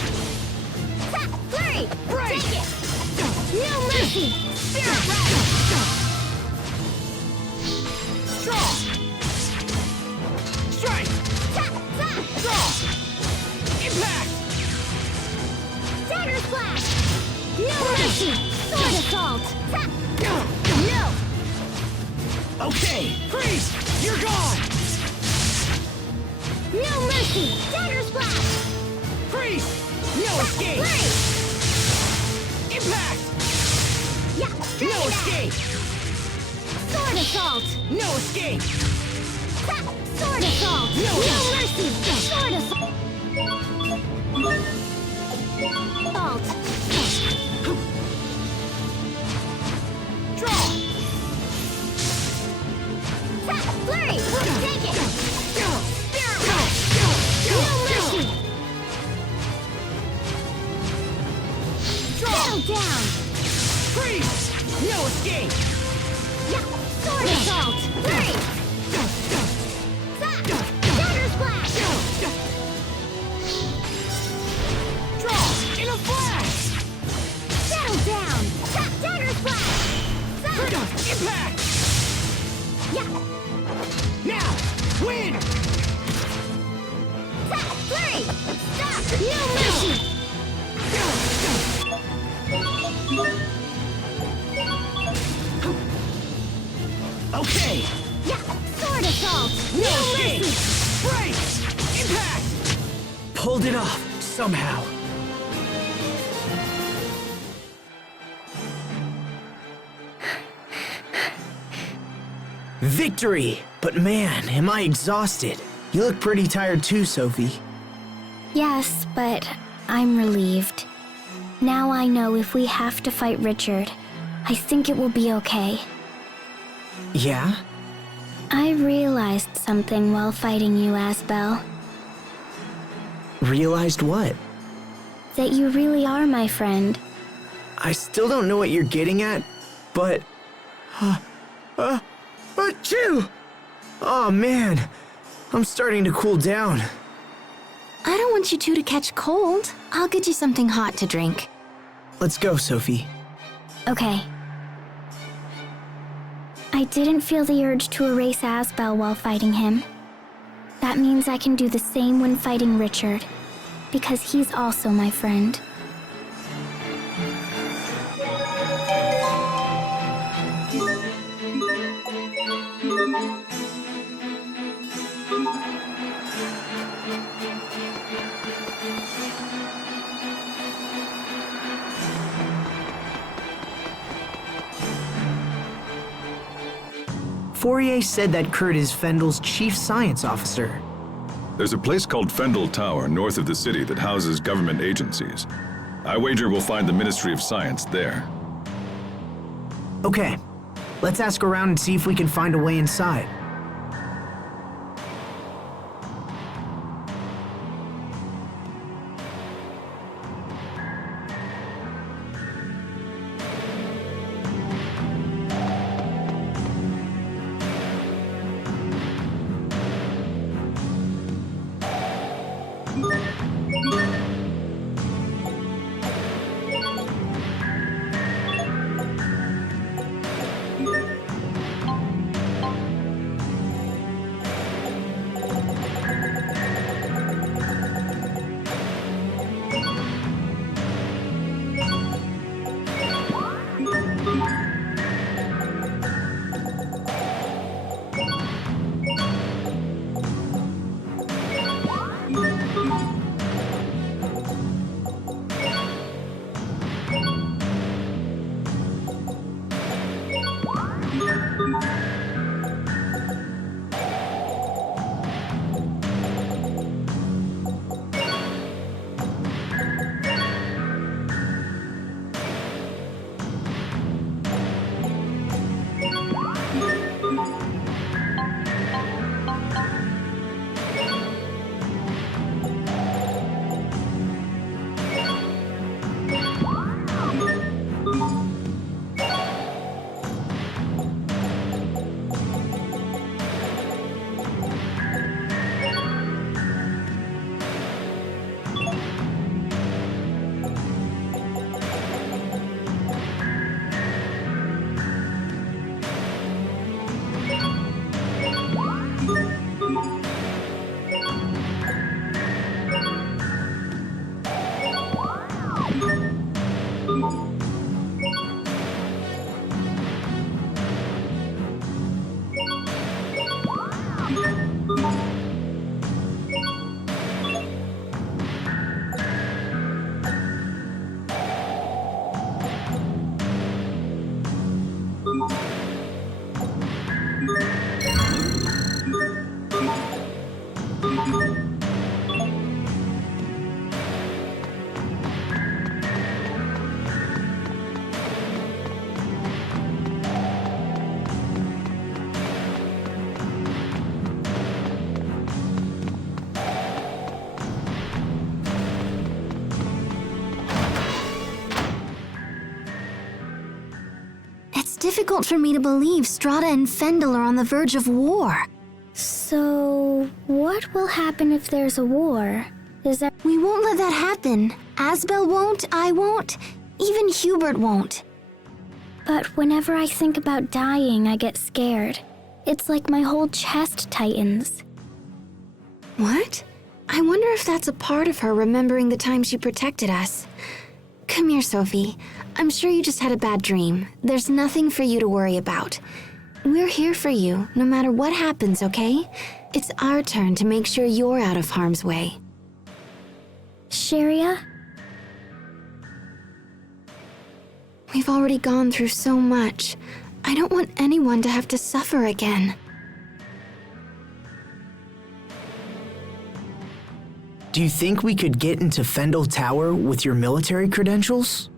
Flurry! Break! Take it! No mercy! Spirit rattle! Draw! Strike! Draw! Impact! Dagger splash! No mercy! Sword assault! No! Okay, freeze! You're gone! No mercy! Dagger splash! Freeze! No escape! Flurry! Impact! Yeah! No escape! Sword assault! No escape! Sword assault! No mercy! Sword assault! Draw! Flurry! Take it! Spirit rush! No mercy! Draw! Settle down! Freeze! No escape! Yeah! Sword assault! Flurry! Dagger splash! Draw! In a flash! Settle down! Dagger splash! Impact! Yeah! Now! Win! Flurry! Stop! No mercy! Okay! Yeah! Sword assault! No escape! Break! Impact! Pulled it off, somehow. Victory! But man, am I exhausted. You look pretty tired too, Sophie. Yes, but I'm relieved. Now I know if we have to fight Richard, I think it will be okay. Yeah? I realized something while fighting you, Asbel. Realized what? That you really are my friend. I still don't know what you're getting at, but... Achoo! Oh man, I'm starting to cool down. I don't want you two to catch cold. I'll get you something hot to drink. Let's go, Sophie. Okay. I didn't feel the urge to erase Asbel while fighting him. That means I can do the same when fighting Richard, because he's also my friend. Fourier said that Kurt is Fendel's chief science officer. There's a place called Fendel Tower north of the city that houses government agencies. I wager we'll find the Ministry of Science there. Okay, let's ask around and see if we can find a way inside. difficult for me to believe Strata and Fendel are on the verge of war. So, what will happen if there's a war? We won't let that happen. Asbel won't, I won't, even Hubert won't. But whenever I think about dying, I get scared. It's like my whole chest tightens. What? I wonder if that's a part of her remembering the time she protected us. Come here, Sophie. I'm sure you just had a bad dream. There's nothing for you to worry about. We're here for you, no matter what happens, okay? It's our turn to make sure you're out of harm's way. Sharia? We've already gone through so much. I don't want anyone to have to suffer again. Do you think we could get into Fendel Tower with your military credentials?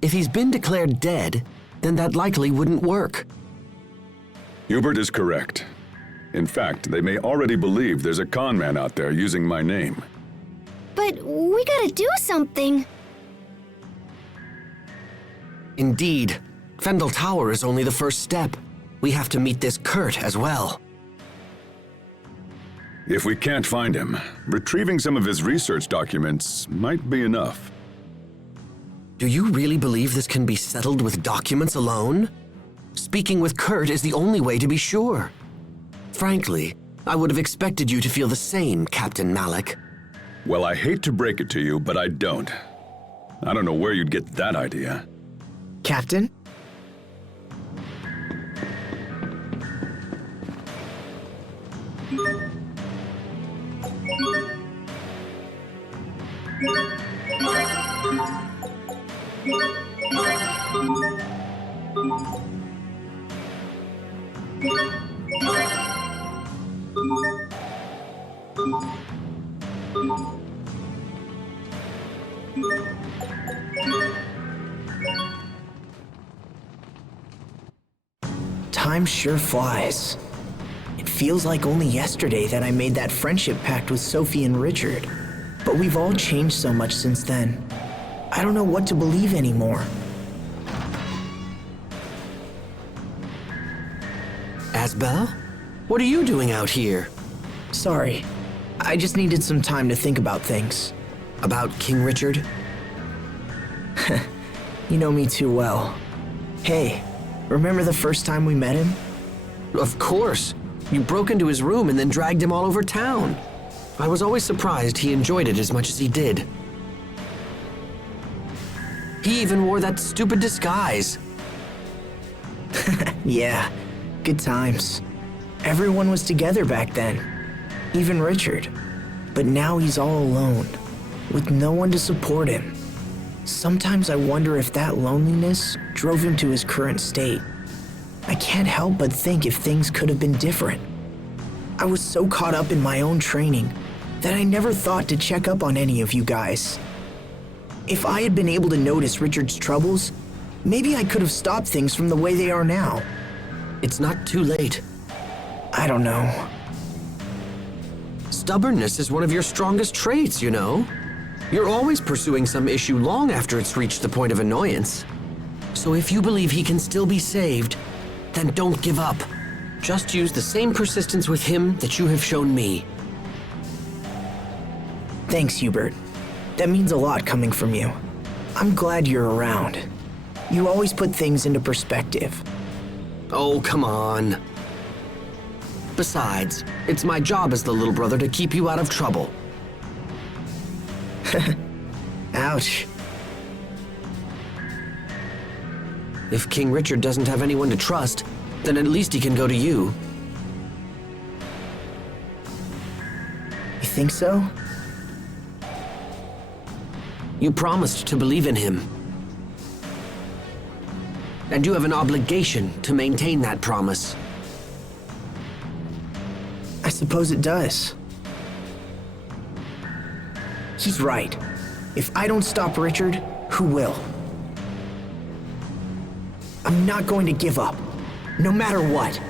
If he's been declared dead, then that likely wouldn't work. Hubert is correct. In fact, they may already believe there's a con man out there using my name. But we gotta do something. Indeed, Fendel Tower is only the first step. We have to meet this Kurt as well. If we can't find him, retrieving some of his research documents might be enough. Do you really believe this can be settled with documents alone? Speaking with Kurt is the only way to be sure. Frankly, I would have expected you to feel the same, Captain Malik. Well, I hate to break it to you, but I don't. I don't know where you'd get that idea. Captain? Time sure flies. It feels like only yesterday that I made that friendship pact with Sophie and Richard. But we've all changed so much since then. I don't know what to believe anymore. Asbel? What are you doing out here? Sorry. I just needed some time to think about things. About King Richard? You know me too well. Hey, remember the first time we met him? Of course. You broke into his room and then dragged him all over town. I was always surprised he enjoyed it as much as he did. He even wore that stupid disguise. Yeah, good times. Everyone was together back then. Even Richard. But now he's all alone, with no one to support him. Sometimes I wonder if that loneliness drove him to his current state. I can't help but think if things could have been different. I was so caught up in my own training that I never thought to check up on any of you guys. If I had been able to notice Richard's troubles, maybe I could have stopped things from the way they are now. It's not too late. I don't know. Stubbornness is one of your strongest traits, you know. You're always pursuing some issue long after it's reached the point of annoyance. So if you believe he can still be saved, then don't give up. Just use the same persistence with him that you have shown me. Thanks, Hubert. That means a lot coming from you. I'm glad you're around. You always put things into perspective. Oh, come on. Besides, it's my job as the little brother to keep you out of trouble. Ouch. If King Richard doesn't have anyone to trust, then at least he can go to you. You think so? You promised to believe in him. And you have an obligation to maintain that promise. I suppose it does. He's right. If I don't stop Richard, who will? I'm not going to give up, no matter what.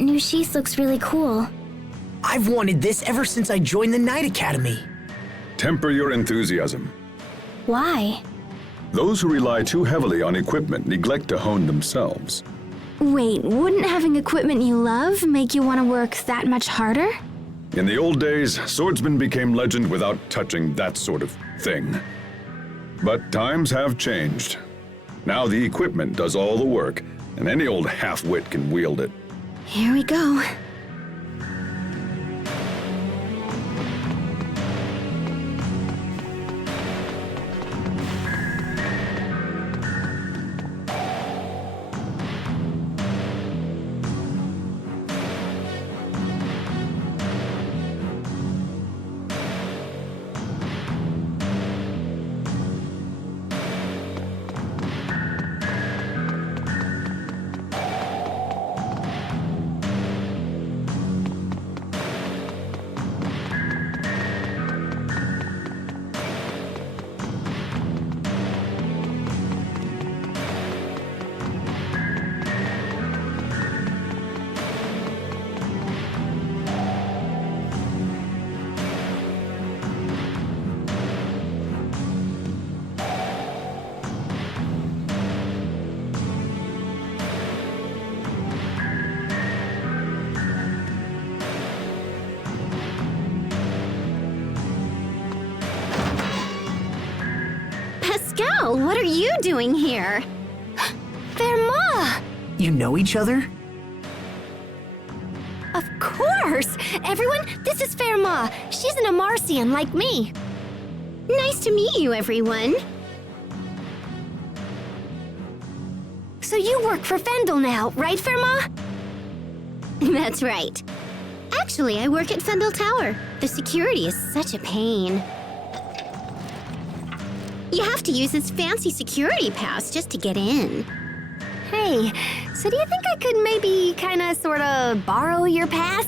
That new sheath looks really cool. I've wanted this ever since I joined the Knight Academy. Temper your enthusiasm. Why? Those who rely too heavily on equipment neglect to hone themselves. Wait, wouldn't having equipment you love make you want to work that much harder? In the old days, swordsmen became legend without touching that sort of thing. But times have changed. Now the equipment does all the work, and any old half-wit can wield it. Here we go. What are you doing here? Verma! You know each other? Of course! Everyone, this is Verma. She's an Amarcian like me. Nice to meet you, everyone. So you work for Fendel now, right, Verma? That's right. Actually, I work at Fendel Tower. The security is such a pain. You have to use this fancy security pass just to get in. Hey, so do you think I could maybe sorta borrow your pass?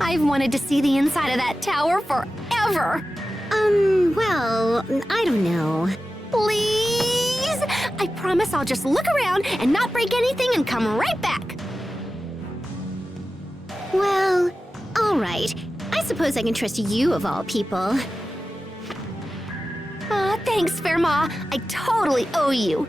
I've wanted to see the inside of that tower forever. Well, I don't know. Please? I promise I'll just look around and not break anything and come right back. Well, all right. I suppose I can trust you of all people. Thanks, Verma. I totally owe you.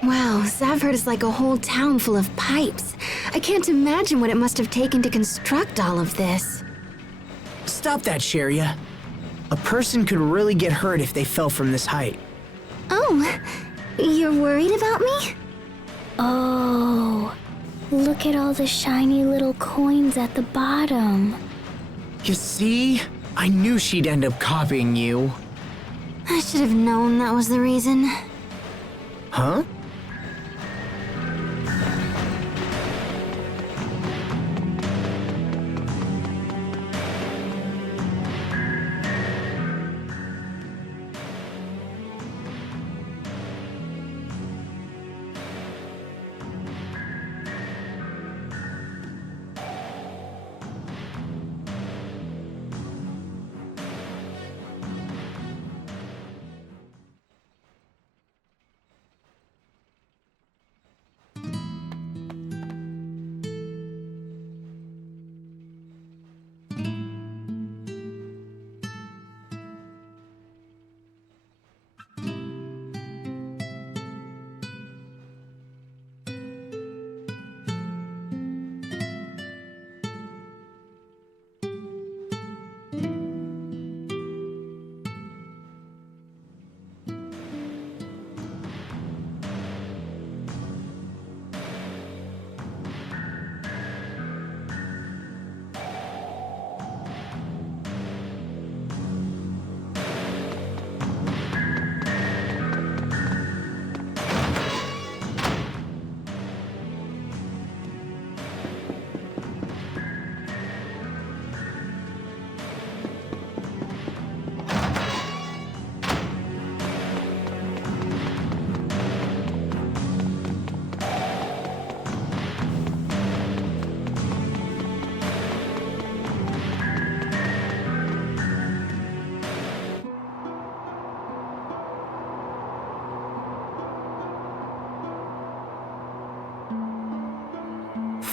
Wow, Zavhert is like a whole town full of pipes. I can't imagine what it must have taken to construct all of this. Stop that, Sheria. A person could really get hurt if they fell from this height. Oh, you're worried about me? Oh, look at all the shiny little coins at the bottom. You see? I knew she'd end up copying you. I should have known that was the reason. Huh?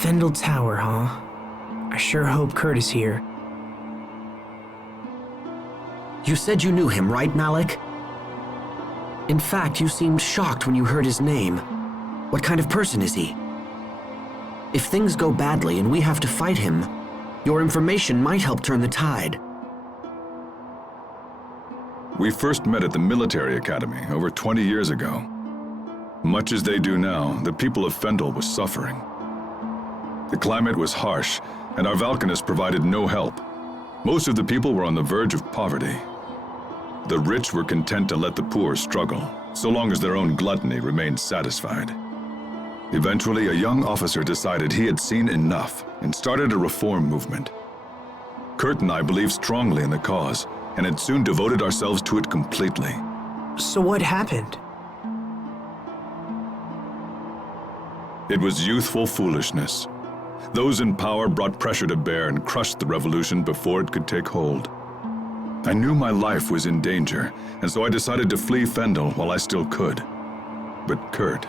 Fendel Tower, huh? I sure hope Kurt is here. You said you knew him, right, Malik? In fact, you seemed shocked when you heard his name. What kind of person is he? If things go badly and we have to fight him, your information might help turn the tide. We first met at the military academy over 20 years ago. Much as they do now, the people of Fendel was suffering. The climate was harsh, and our Valkanists provided no help. Most of the people were on the verge of poverty. The rich were content to let the poor struggle, so long as their own gluttony remained satisfied. Eventually, a young officer decided he had seen enough and started a reform movement. Kurt and I believed strongly in the cause, and had soon devoted ourselves to it completely. So what happened? It was youthful foolishness. Those in power brought pressure to bear and crushed the revolution before it could take hold. I knew my life was in danger, and so I decided to flee Fendel while I still could. But Kurt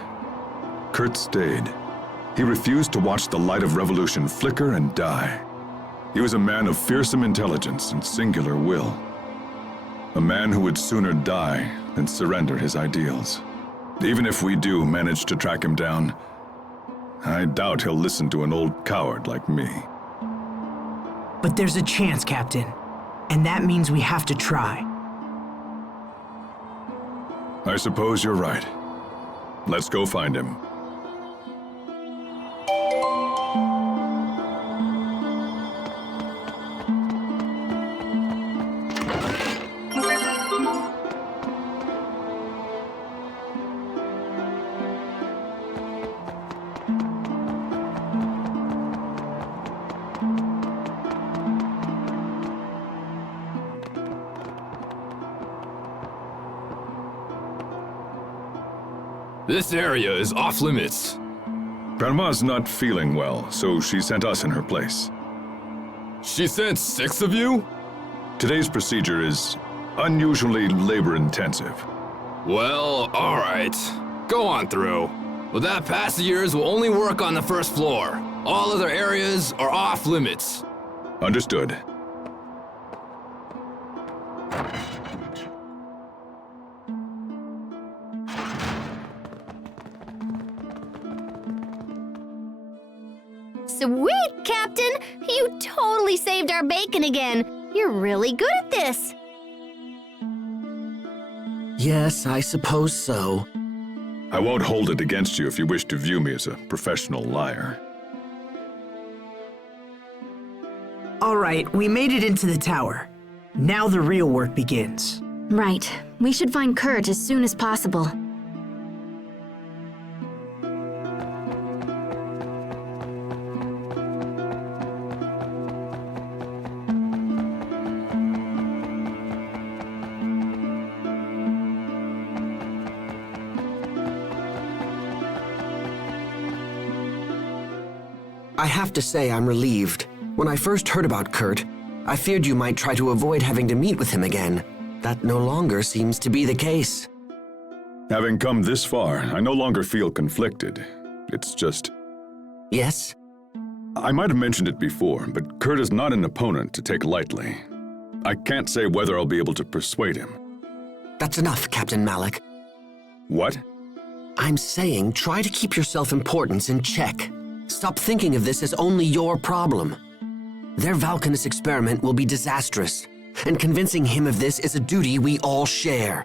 stayed. He refused to watch the light of revolution flicker and die. He was a man of fearsome intelligence and singular will. A man who would sooner die than surrender his ideals. Even if we do manage to track him down, I doubt he'll listen to an old coward like me. But there's a chance, Captain. And that means we have to try. I suppose you're right. Let's go find him. This area is off limits. Grandma's not feeling well, so she sent us in her place. She sent 6 of you? Today's procedure is unusually labor-intensive. Well, alright. Go on through. But that passengers will only work on the first floor. All other areas are off limits. Understood. Sweet, Captain! You totally saved our bacon again. You're really good at this. Yes, I suppose so. I won't hold it against you if you wish to view me as a professional liar. All right, we made it into the tower. Now the real work begins. Right. We should find Kurt as soon as possible. I have to say I'm relieved. When I first heard about Kurt, I feared you might try to avoid having to meet with him again. That no longer seems to be the case. Having come this far, I no longer feel conflicted. It's just... Yes? I might have mentioned it before, but Kurt is not an opponent to take lightly. I can't say whether I'll be able to persuade him. That's enough, Captain Malik. What? I'm saying try to keep your self-importance in check. Stop thinking of this as only your problem. Their Valkanist experiment will be disastrous, and convincing him of this is a duty we all share.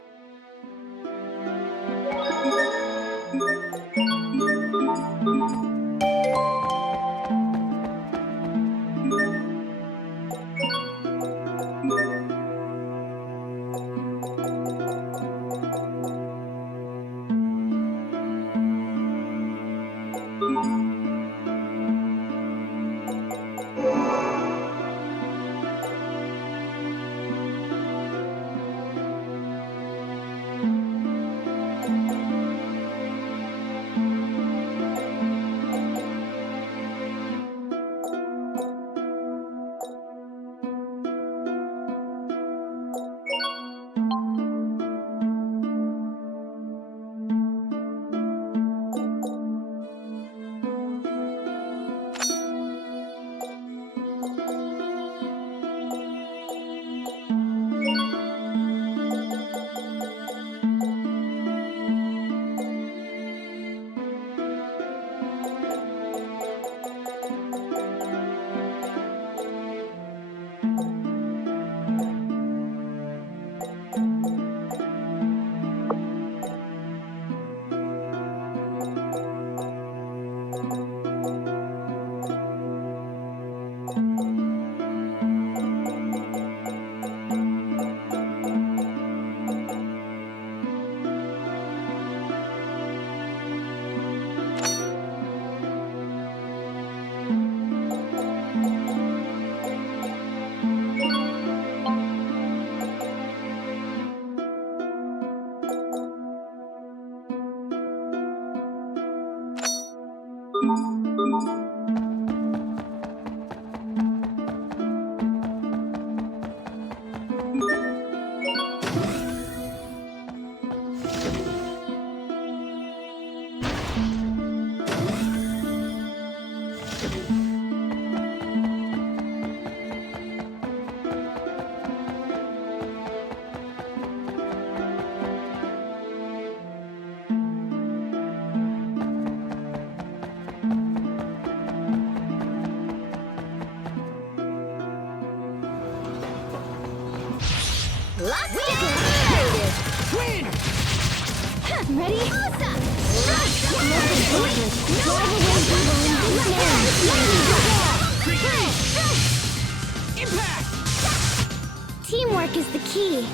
Win! Ready? Impact! Teamwork is the key.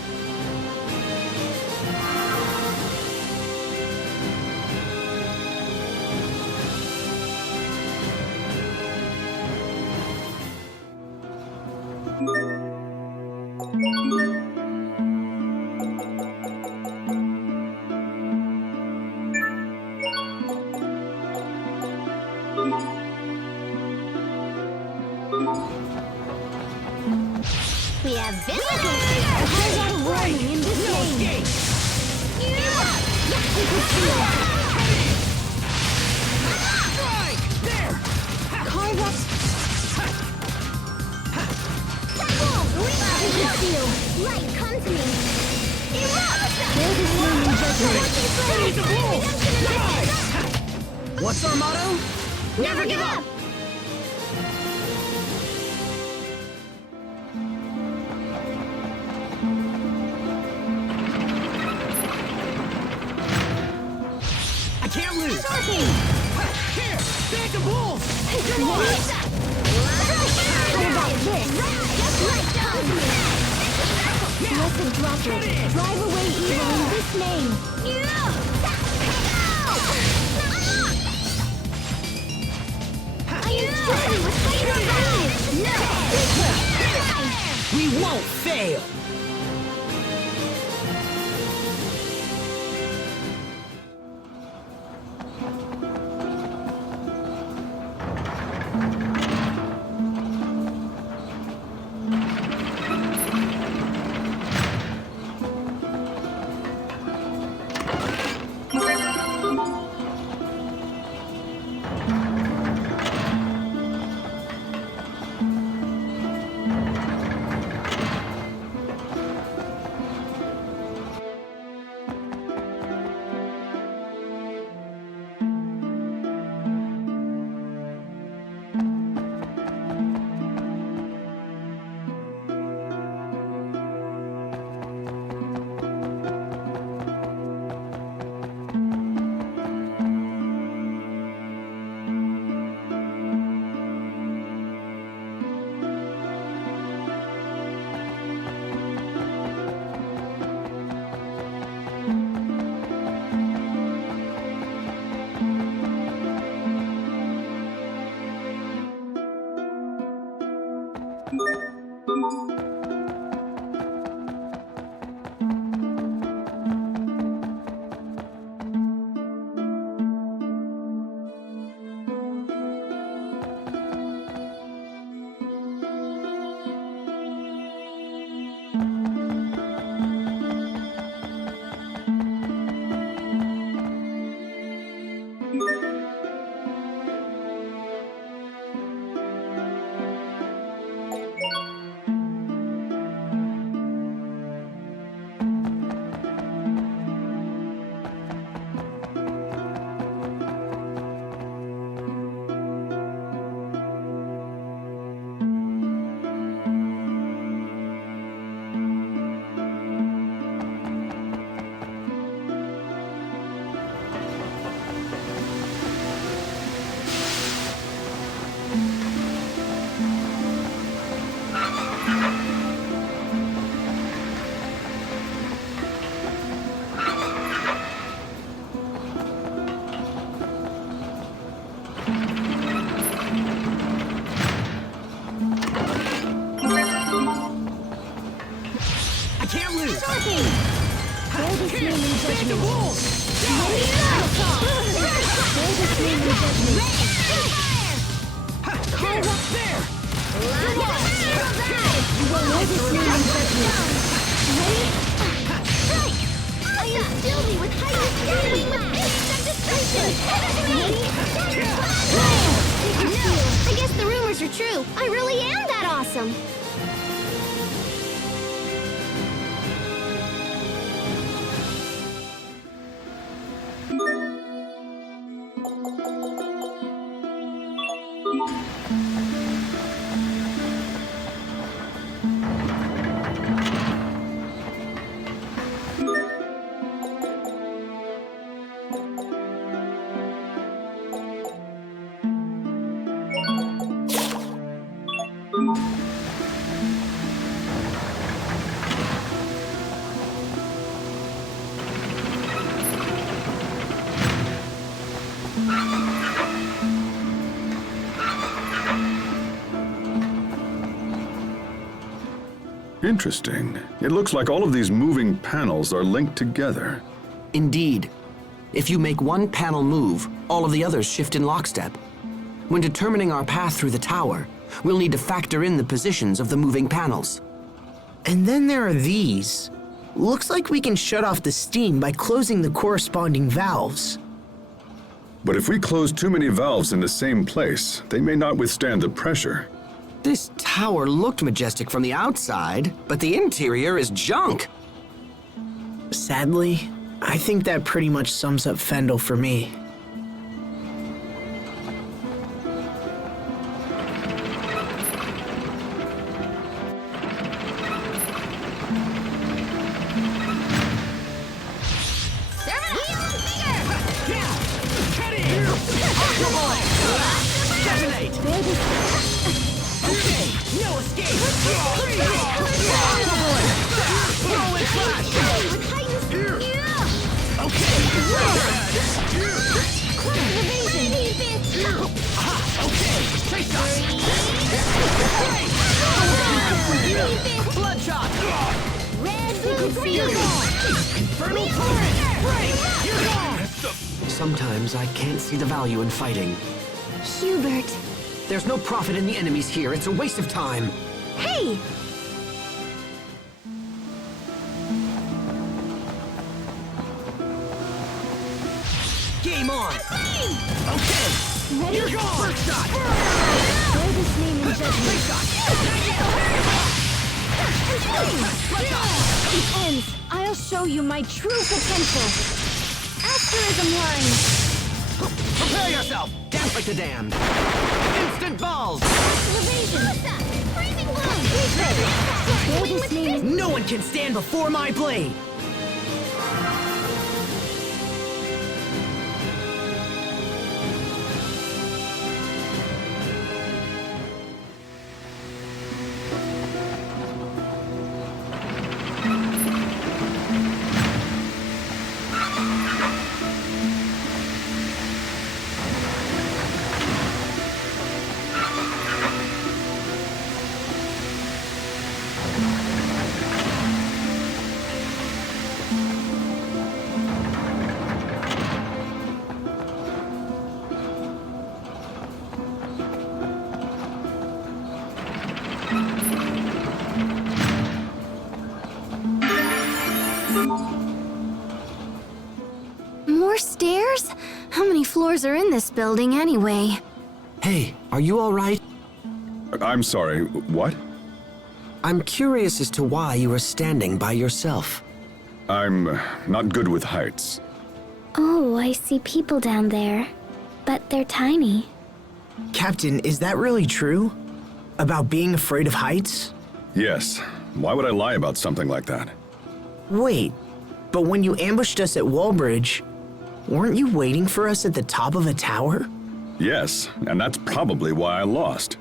We have visitors! Right! No escape! Strike! There! Carve up. Light, come to me! What's our motto? Never give up! I can't lose! Here! Take the bulls! Come on! How about this? Blessed droplet, drive away evil in this name. We won't fail! Take the bulls! Fill me with I guess the rumors are true. I really am that awesome. Interesting. It looks like all of these moving panels are linked together. Indeed. If you make one panel move, all of the others shift in lockstep. When determining our path through the tower, we'll need to factor in the positions of the moving panels. And then there are these. Looks like we can shut off the steam by closing the corresponding valves. But if we close too many valves in the same place, they may not withstand the pressure. This tower looked majestic from the outside, but the interior is junk. Sadly, I think that pretty much sums up Fendel for me. Sometimes I can't see the value in fighting. Hubert. There's no profit in the enemies here. It's a waste of time. Hey! Game on! Okay! Ready? You're gone! First shot! Bear this name in judgment. It ends. I'll show you my true potential. Asterism line. Prepare yourself! Dance like the damned. Instant balls! Evasion. Freezing blow! Bear this name. No one can stand before my blade! More stairs? How many floors are in this building anyway? Hey, are you all right? I'm sorry, what? I'm curious as to why you were standing by yourself. I'm not good with heights. Oh, I see people down there. But they're tiny. Captain, is that really true? About being afraid of heights? Yes. Why would I lie about something like that? Wait, but when you ambushed us at Wallbridge, weren't you waiting for us at the top of a tower? Yes, and that's probably why I lost.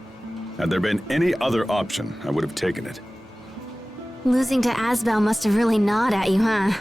Had there been any other option, I would have taken it. Losing to Asbel must have really gnawed at you, huh?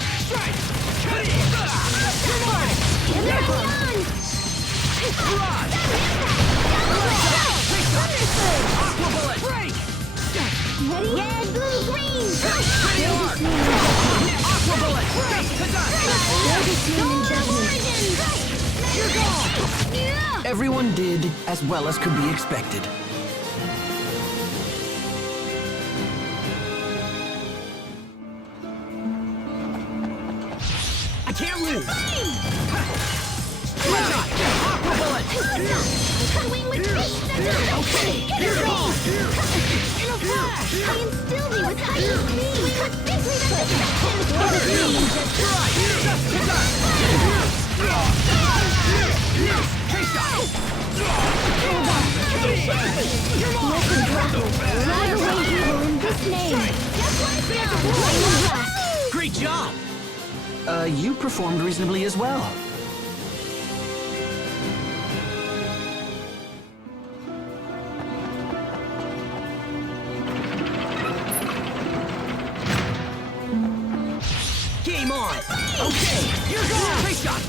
Strike! Cut it! Come on! Barrage! Aqua bullet! Break! Red, blue, green! Pretty hard! Aqua bullet! Break! You're gone! Everyone did as well as could be expected. I can't lose! Bloodshot! Aqua bullet! Wing with Okay, you're gone! In a flash! I am still me with ice cream! Great job! You performed reasonably as well. Game on! Okay, you're gone! Face shot!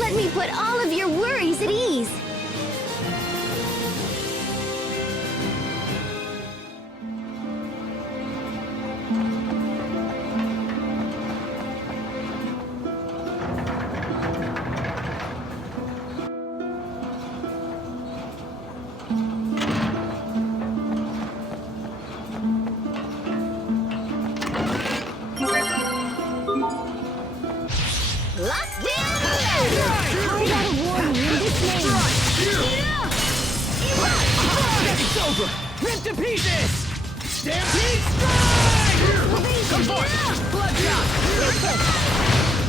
Let me put all of your worries at ease. It's over! Ripped to pieces! Stampede strike! Come forth! Bloodshot!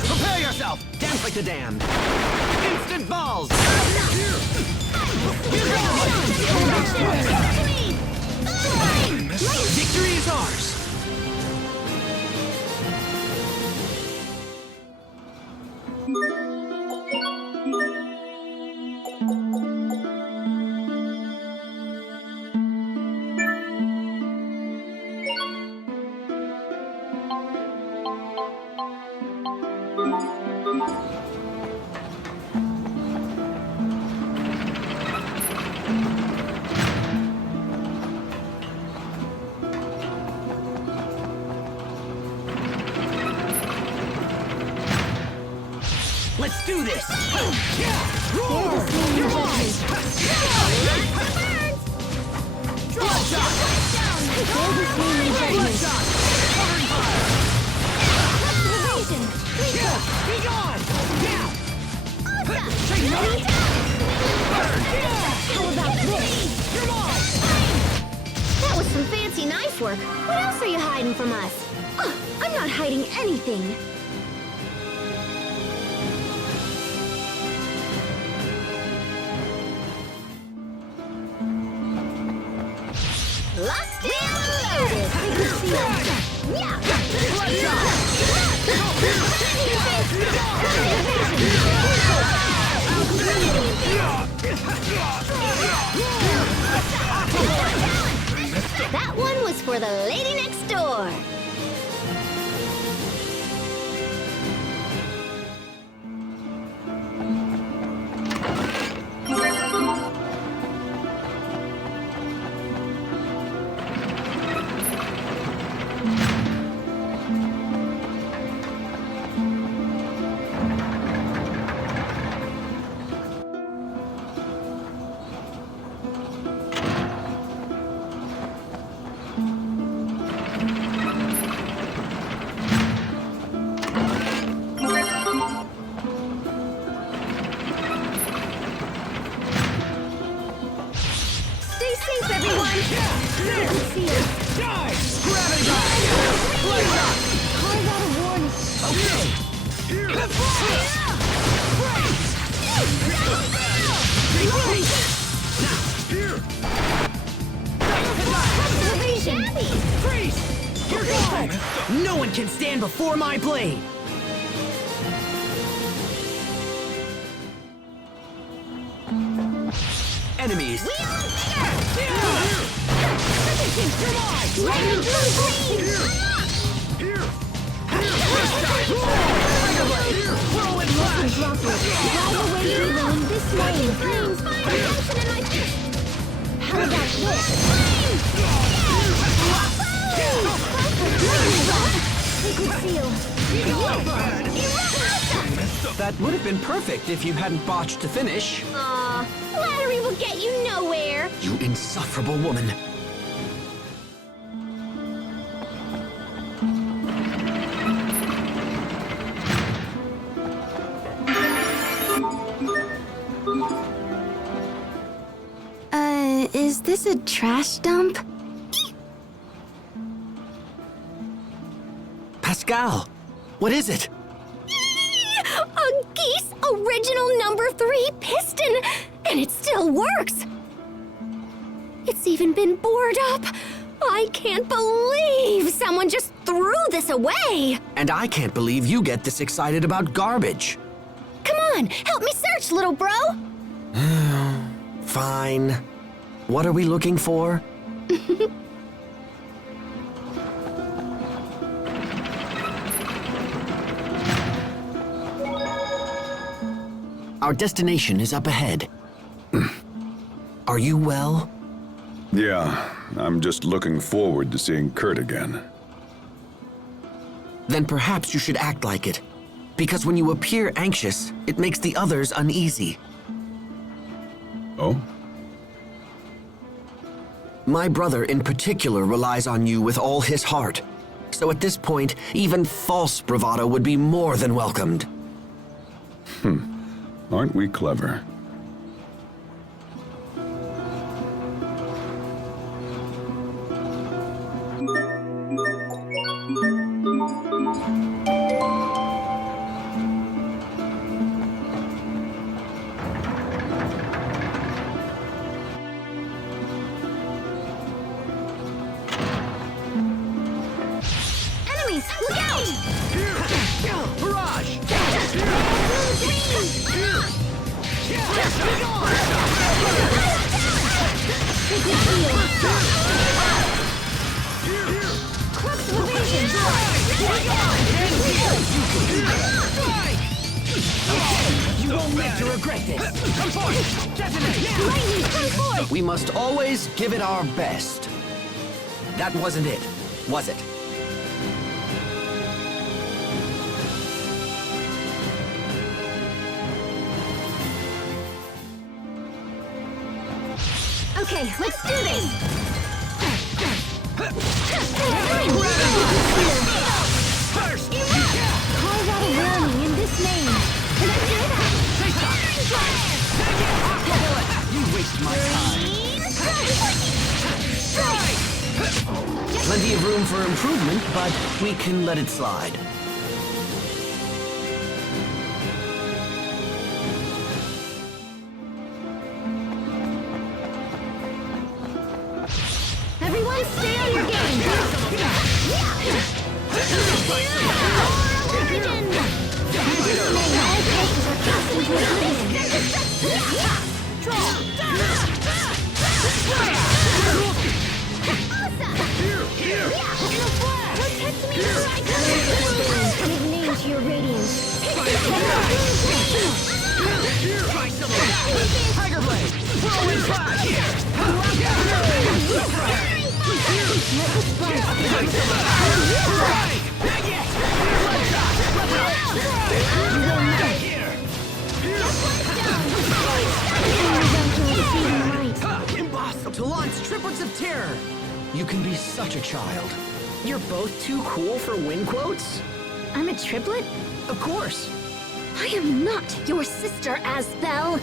Prepare yourself! Dance like the damned! Instant balls! Victory is ours! Let's do this! Roar! You're mine! Bloodshot! Bloodshot! Covering fire! Be gone! Down! Take note! Burn! How about this? You're mine! That was some fancy knife work. What else are you hiding from us? Oh, I'm not hiding anything. Locked and loaded! That one was for the lady next door. before my blade! Enemies! That would have been perfect if you hadn't botched the finish. Aw, flattery will get you nowhere. You insufferable woman. Is this a trash dump? Pascal, what is it? A Geese original number 3 piston, and it still works. It's even been bored up. I can't believe someone just threw this away. And I can't believe you get this excited about garbage. Come on, help me search, little bro. Fine. What are we looking for? Our destination is up ahead. Are you well? Yeah, I'm just looking forward to seeing Kurt again. Then perhaps you should act like it. Because when you appear anxious, it makes the others uneasy. Oh? My brother in particular relies on you with all his heart. So at this point, even false bravado would be more than welcomed. Aren't we clever? Enemies, look out! Barrage! You won't live to regret this! Come forth! Detonate! Lightning, come forth! We must always give it our best. That wasn't it, was it? Okay, let's do this! First! Carve out a warning in this name. Can I do that? You wasted my time. Plenty of room for improvement, but we can let it slide. Everyone stay on your game! Name to your radiance. Tiger Blade! Whirlwind Flash! To launch triplets of terror! You can be such a child. You're both too cool for win quotes? I'm a triplet? Of course. I am not your sister, Asbel.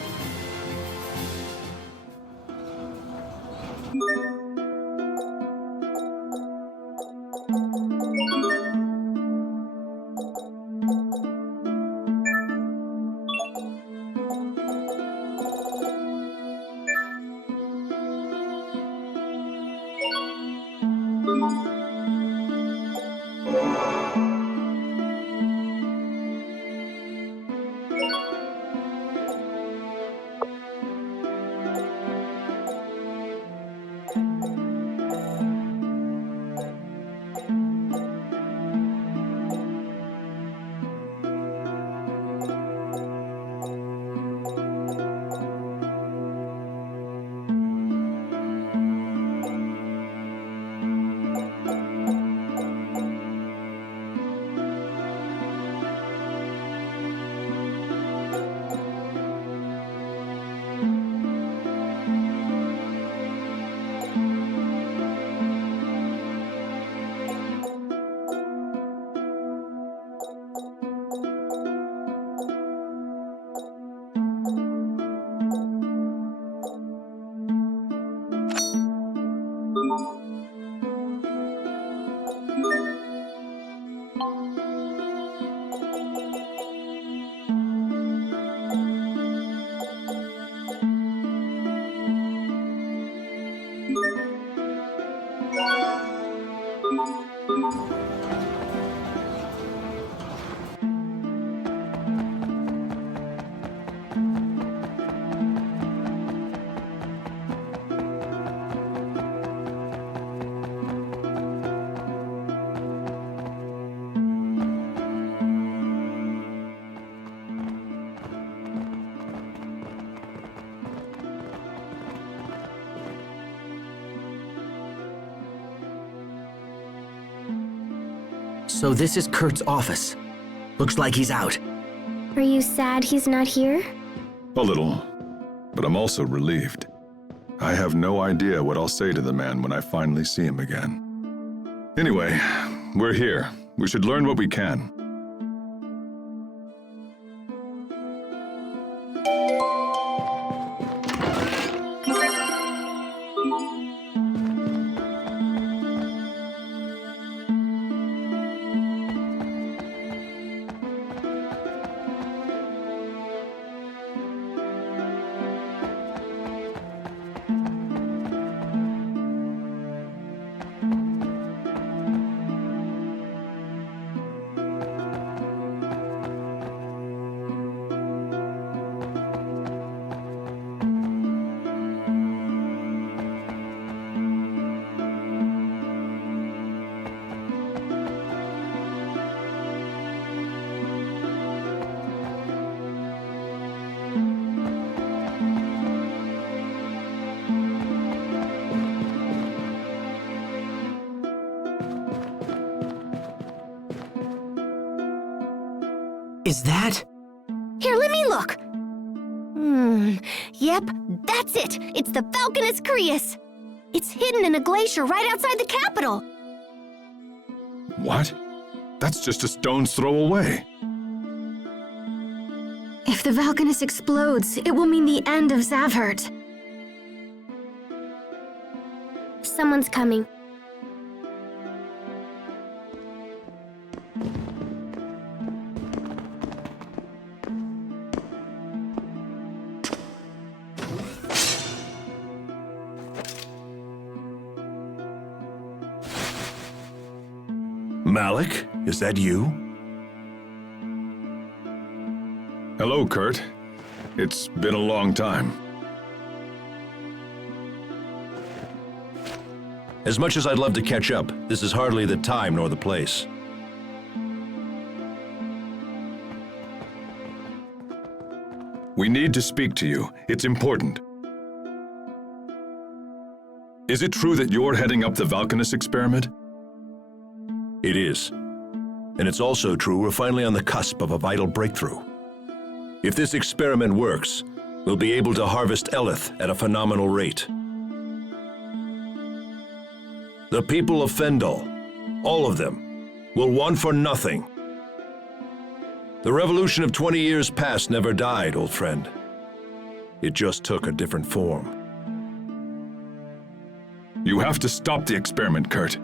So this is Kurt's office. Looks like he's out. Are you sad he's not here? A little, but I'm also relieved. I have no idea what I'll say to the man when I finally see him again. Anyway, we're here. We should learn what we can. Is that? Here, let me look. Yep, that's it. It's the Falconus Crius. It's hidden in a glacier right outside the capital. What? That's just a stone's throw away. If the Falconus explodes, it will mean the end of Zavhert. Someone's coming. Malik, is that you? Hello, Kurt. It's been a long time. As much as I'd love to catch up, this is hardly the time nor the place. We need to speak to you. It's important. Is it true that you're heading up the Falconus experiment? It is. And it's also true we're finally on the cusp of a vital breakthrough. If this experiment works, we'll be able to harvest Eleth at a phenomenal rate. The people of Fendel, all of them, will want for nothing. The revolution of 20 years past never died, old friend. It just took a different form. You have to stop the experiment, Kurt.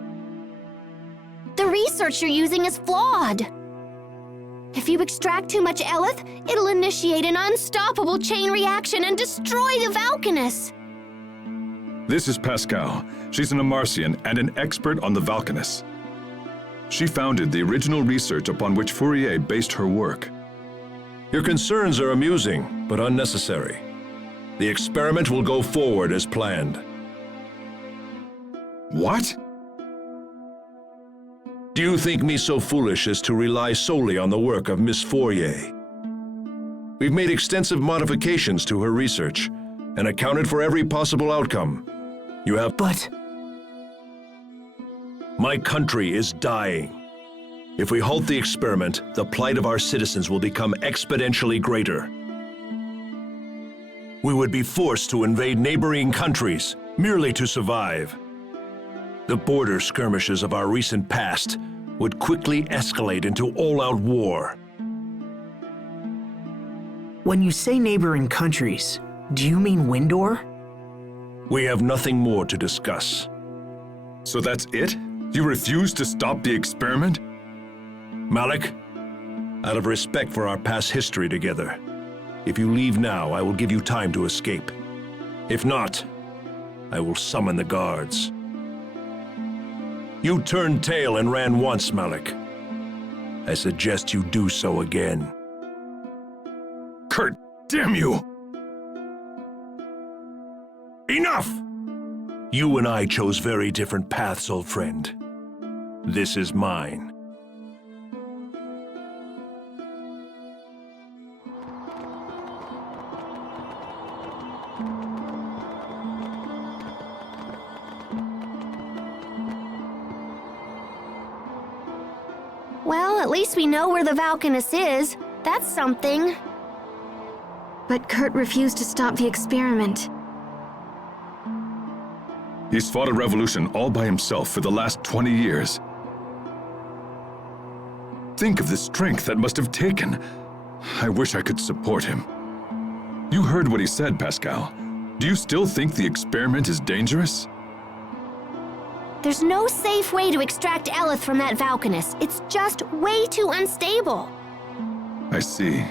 The research you're using is flawed. If you extract too much Eleth, it'll initiate an unstoppable chain reaction and destroy the Falconus. This is Pascal. She's an Amarcian and an expert on the Falconus. She founded the original research upon which Fourier based her work. Your concerns are amusing, but unnecessary. The experiment will go forward as planned. What? Do you think me so foolish as to rely solely on the work of Miss Fourier? We've made extensive modifications to her research and accounted for every possible outcome. You have... But... My country is dying. If we halt the experiment, the plight of our citizens will become exponentially greater. We would be forced to invade neighboring countries merely to survive. The border skirmishes of our recent past would quickly escalate into all-out war. When you say neighboring countries, do you mean Windor? We have nothing more to discuss. So that's it? You refuse to stop the experiment? Malik, out of respect for our past history together, if you leave now, I will give you time to escape. If not, I will summon the guards. You turned tail and ran once, Malik. I suggest you do so again. Kurt, damn you! Enough! You and I chose very different paths, old friend. This is mine. Well, at least we know where the Valkanus is. That's something. But Kurt refused to stop the experiment. He's fought a revolution all by himself for the last 20 years. Think of the strength that must have taken. I wish I could support him. You heard what he said, Pascal. Do you still think the experiment is dangerous? There's no safe way to extract Eleth from that Valkanus. It's just way too unstable. I see.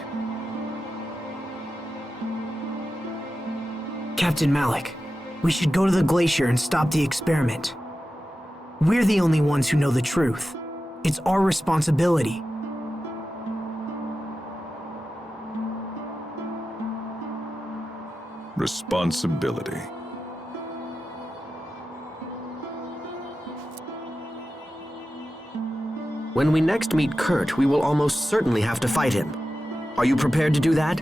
Captain Malik, we should go to the glacier and stop the experiment. We're the only ones who know the truth. It's our responsibility. Responsibility. When we next meet Kurt, we will almost certainly have to fight him. Are you prepared to do that?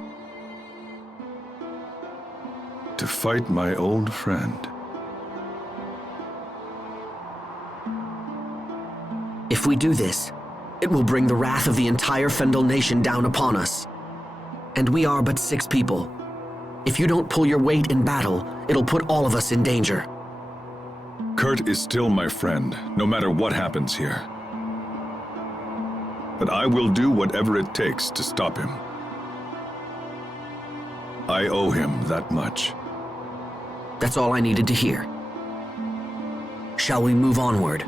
To fight my old friend. If we do this, it will bring the wrath of the entire Fendel nation down upon us. And we are but 6 people. If you don't pull your weight in battle, it'll put all of us in danger. Kurt is still my friend, no matter what happens here. But I will do whatever it takes to stop him. I owe him that much. That's all I needed to hear. Shall we move onward?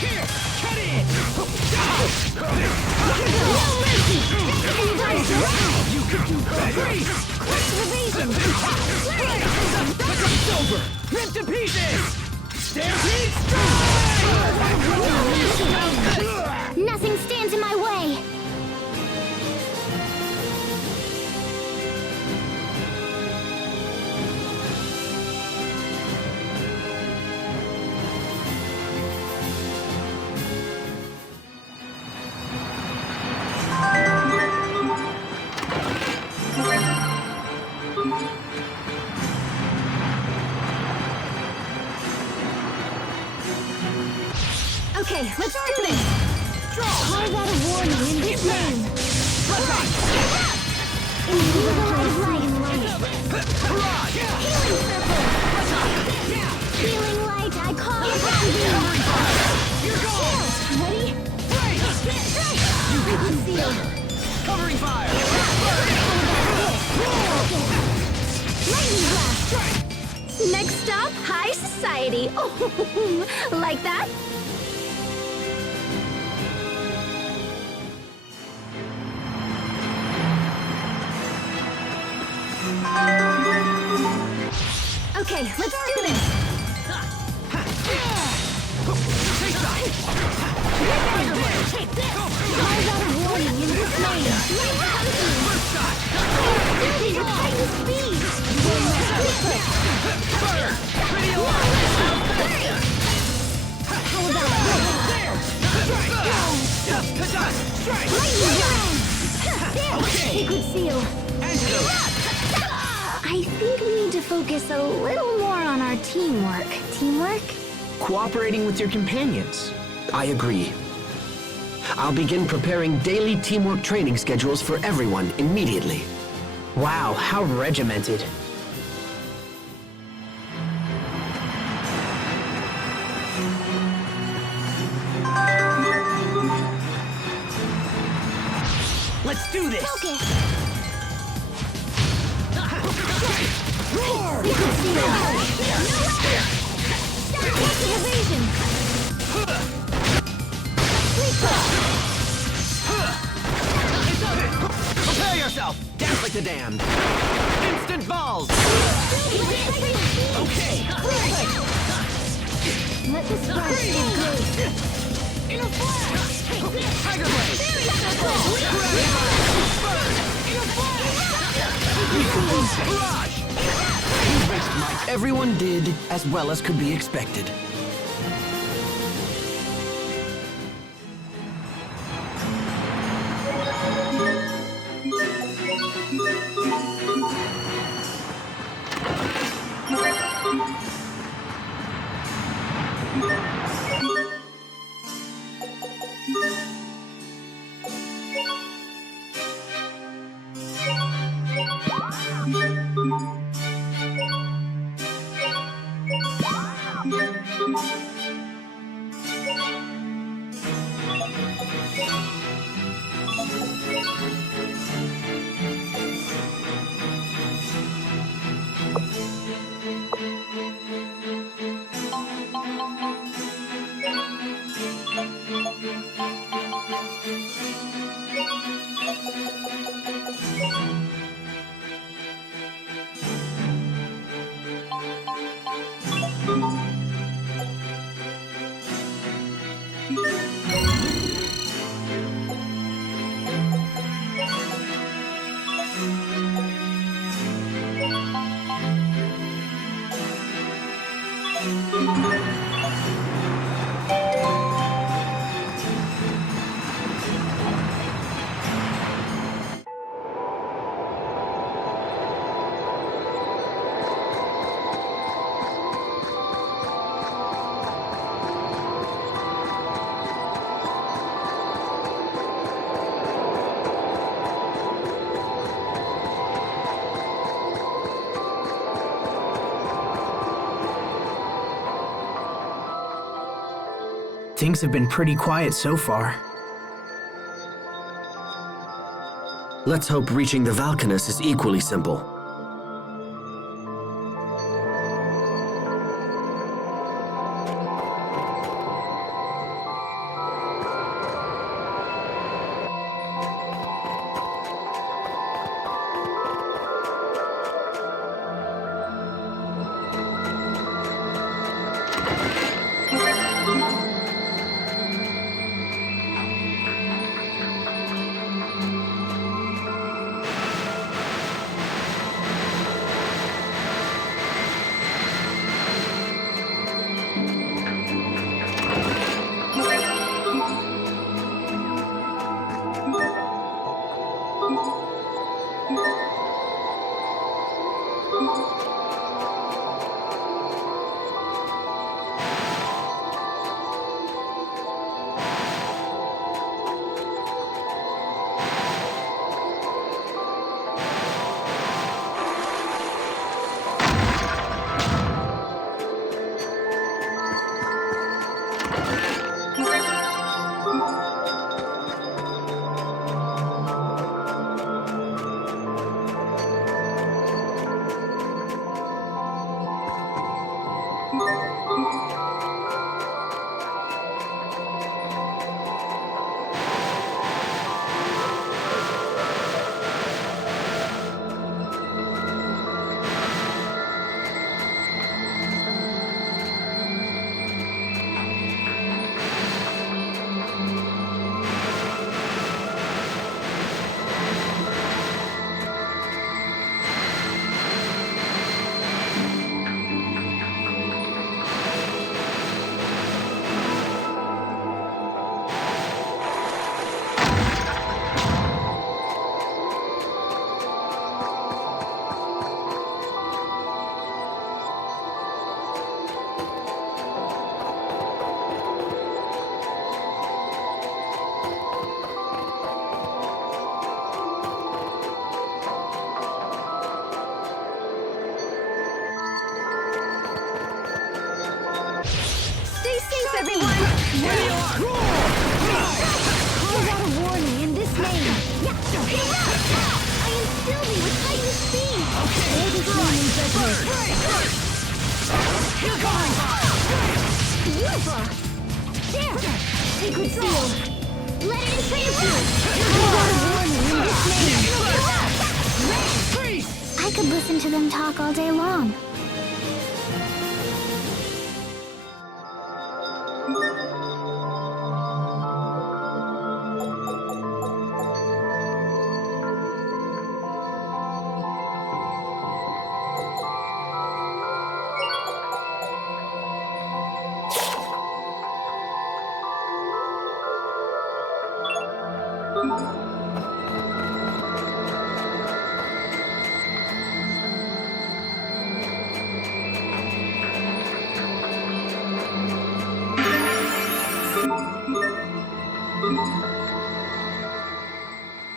Here, cut it! You could do better! It's over! Rip to pieces! Stampede strike! Nothing stands in my way. Okay, let's do this! Carve out a warning in this name. Let's on! Into the light of light. Barrage! Healing light, I call upon thee. You're gone! Ready? Seal. Covering fire! Lightning blast. Next stop, high society. Oh, like that? Okay, let's do this. Carve out a warning in this name. Your Titan speed. How about Sacred seal. I think we need to focus a little more on our teamwork. Teamwork? Cooperating with your companions. I agree. I'll begin preparing daily teamwork training schedules for everyone immediately. Wow, how regimented. Let's do this! Focus. Evasion! Prepare yourself! Dance like the damned! Instant balls! Okay! Let the sparks take place. In a flash! Tiger blade! Barrage! Everyone did as well as could be expected. Things have been pretty quiet so far. Let's hope reaching the Valkanus is equally simple. Here you are! Carve out a warning in this name. I am Sylvie with heightened speed. Okay, you're going! Beautiful. There. Sacred seal. Let it entrance you. Carve out a warning in this name. Freeze! I could listen to them talk all day long.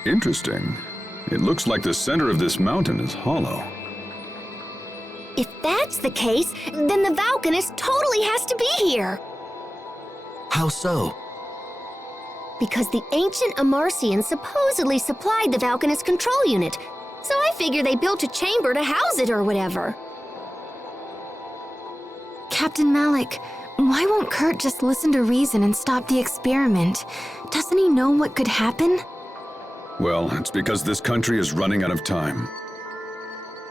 Interesting. It looks like the center of this mountain is hollow. If that's the case, then the Valkanist totally has to be here. How so? Because the ancient Amarcians supposedly supplied the Valkanist control unit. So I figure they built a chamber to house it or whatever. Captain Malik, why won't Kurt just listen to reason and stop the experiment? Doesn't he know what could happen? Well, it's because this country is running out of time.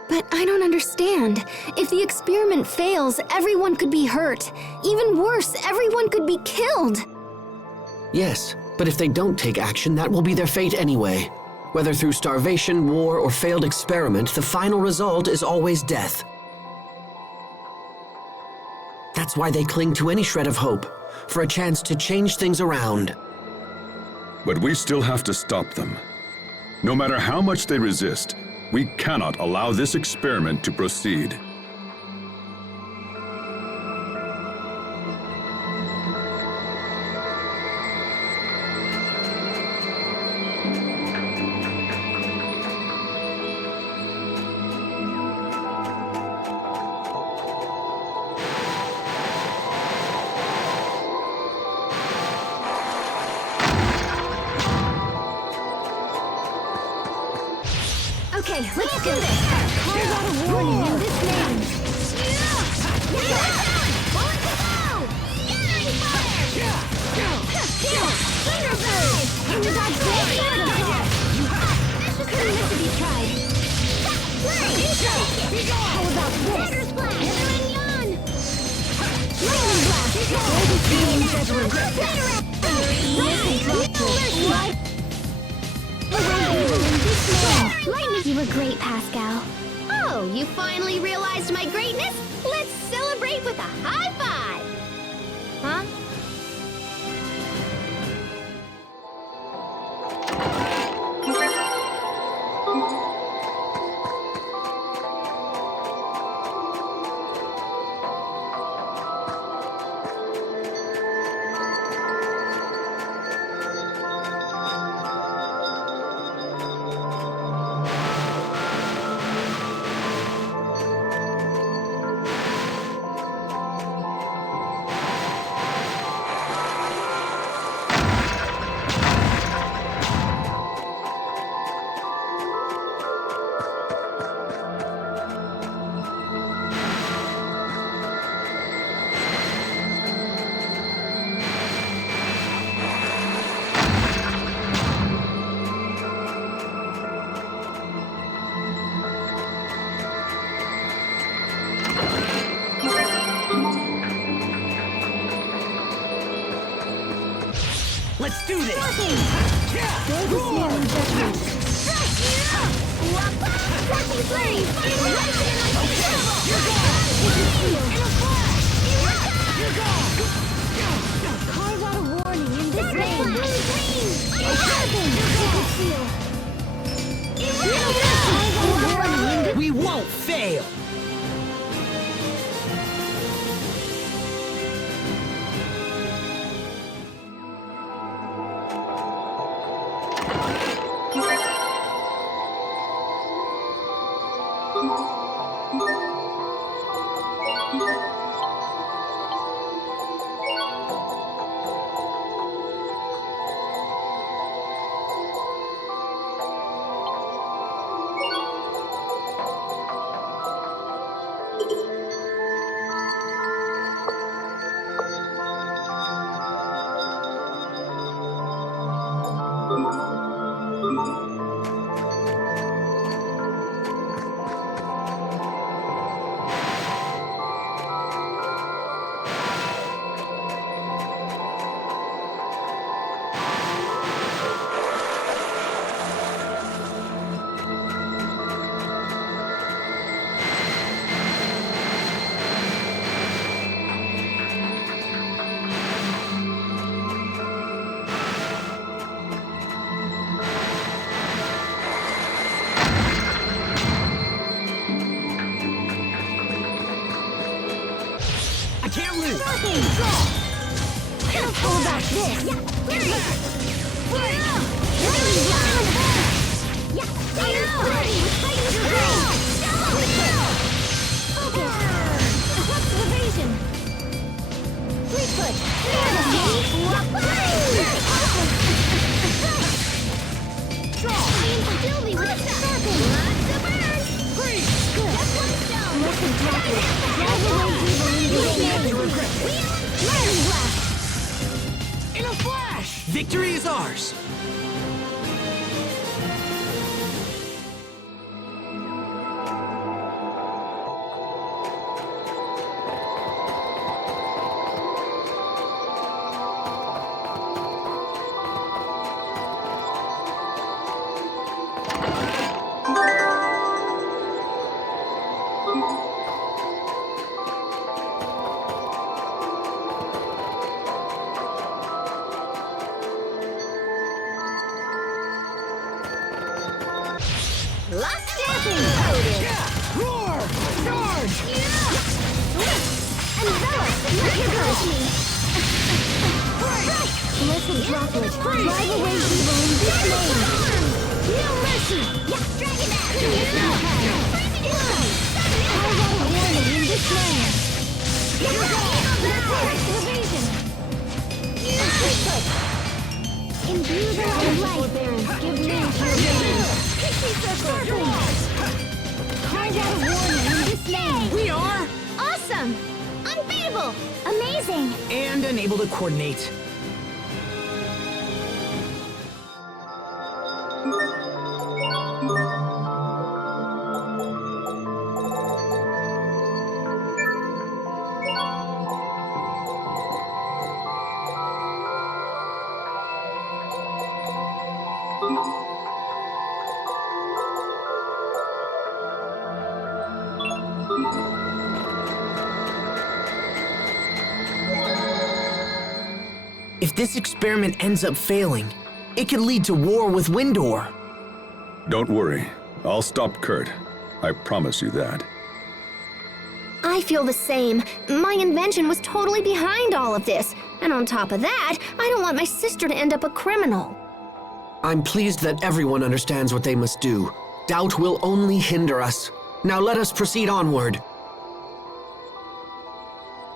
But I don't understand. If the experiment fails, everyone could be hurt. Even worse, everyone could be killed. Yes, but if they don't take action, that will be their fate anyway. Whether through starvation, war, or failed experiment, the final result is always death. That's why they cling to any shred of hope, for a chance to change things around. But we still have to stop them. No matter how much they resist, we cannot allow this experiment to proceed. Okay, let's do this. Carve out a warning in this name. Couldn't miss if you tried. How about this? Lightning blast. You were great, Pascal. Oh, you finally realized my greatness? Let's celebrate with a high five! Huh? Let's do this! Carve out a warning in this name. We won't fail! stepping! Hold back this! Evasion! In a flash! Victory is ours! Roar! Charge! Blessed droplet, drive away evil in this name. No mercy! Drag it down. Call out a warning in this name. Evasion. Imbue the light of life. Forbearance, give name to your name. Pixie circle! Call out a warning in this name. We are! Awesome! Unbeatable! Amazing! And unable to coordinate. If this experiment ends up failing, it could lead to war with Windor. Don't worry. I'll stop Kurt. I promise you that. I feel the same. My invention was totally behind all of this. And on top of that, I don't want my sister to end up a criminal. I'm pleased that everyone understands what they must do. Doubt will only hinder us. Now let us proceed onward.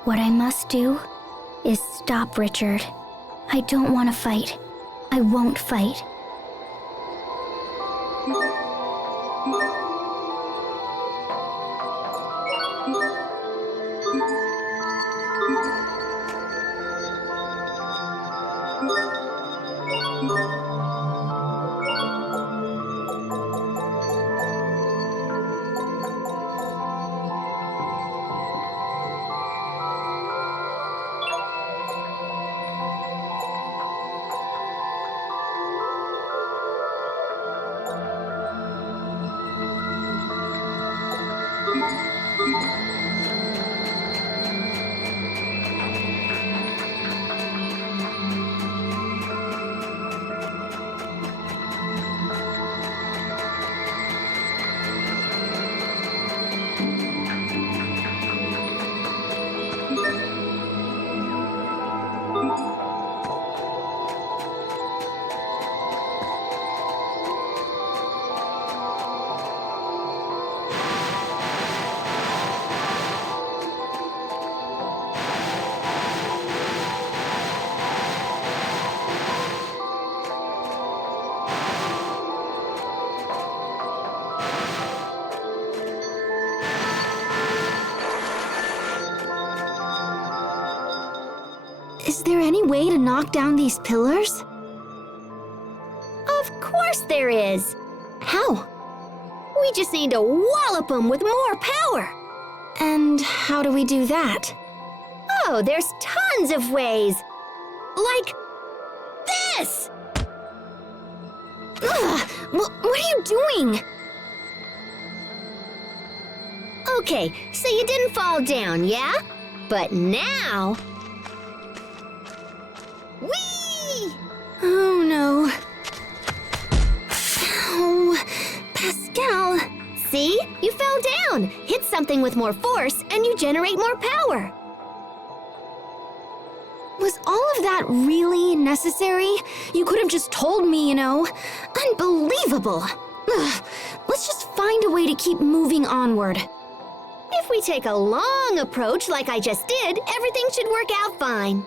What I must do is stop Richard. I don't want to fight. I won't fight. Is there any way to knock down these pillars? Of course there is. How? We just need to wallop them with more power. And how do we do that? Oh, there's tons of ways. Like this! Ugh! What are you doing? Okay, so you didn't fall down, yeah? But now... Whee! Oh no. Oh, Pascal. See? You fell down. Hit something with more force and you generate more power. all of that really necessary? You could have just told me, you know. Unbelievable. Ugh. Let's just find a way to keep moving onward. If we take a long approach like I just did, everything should work out fine.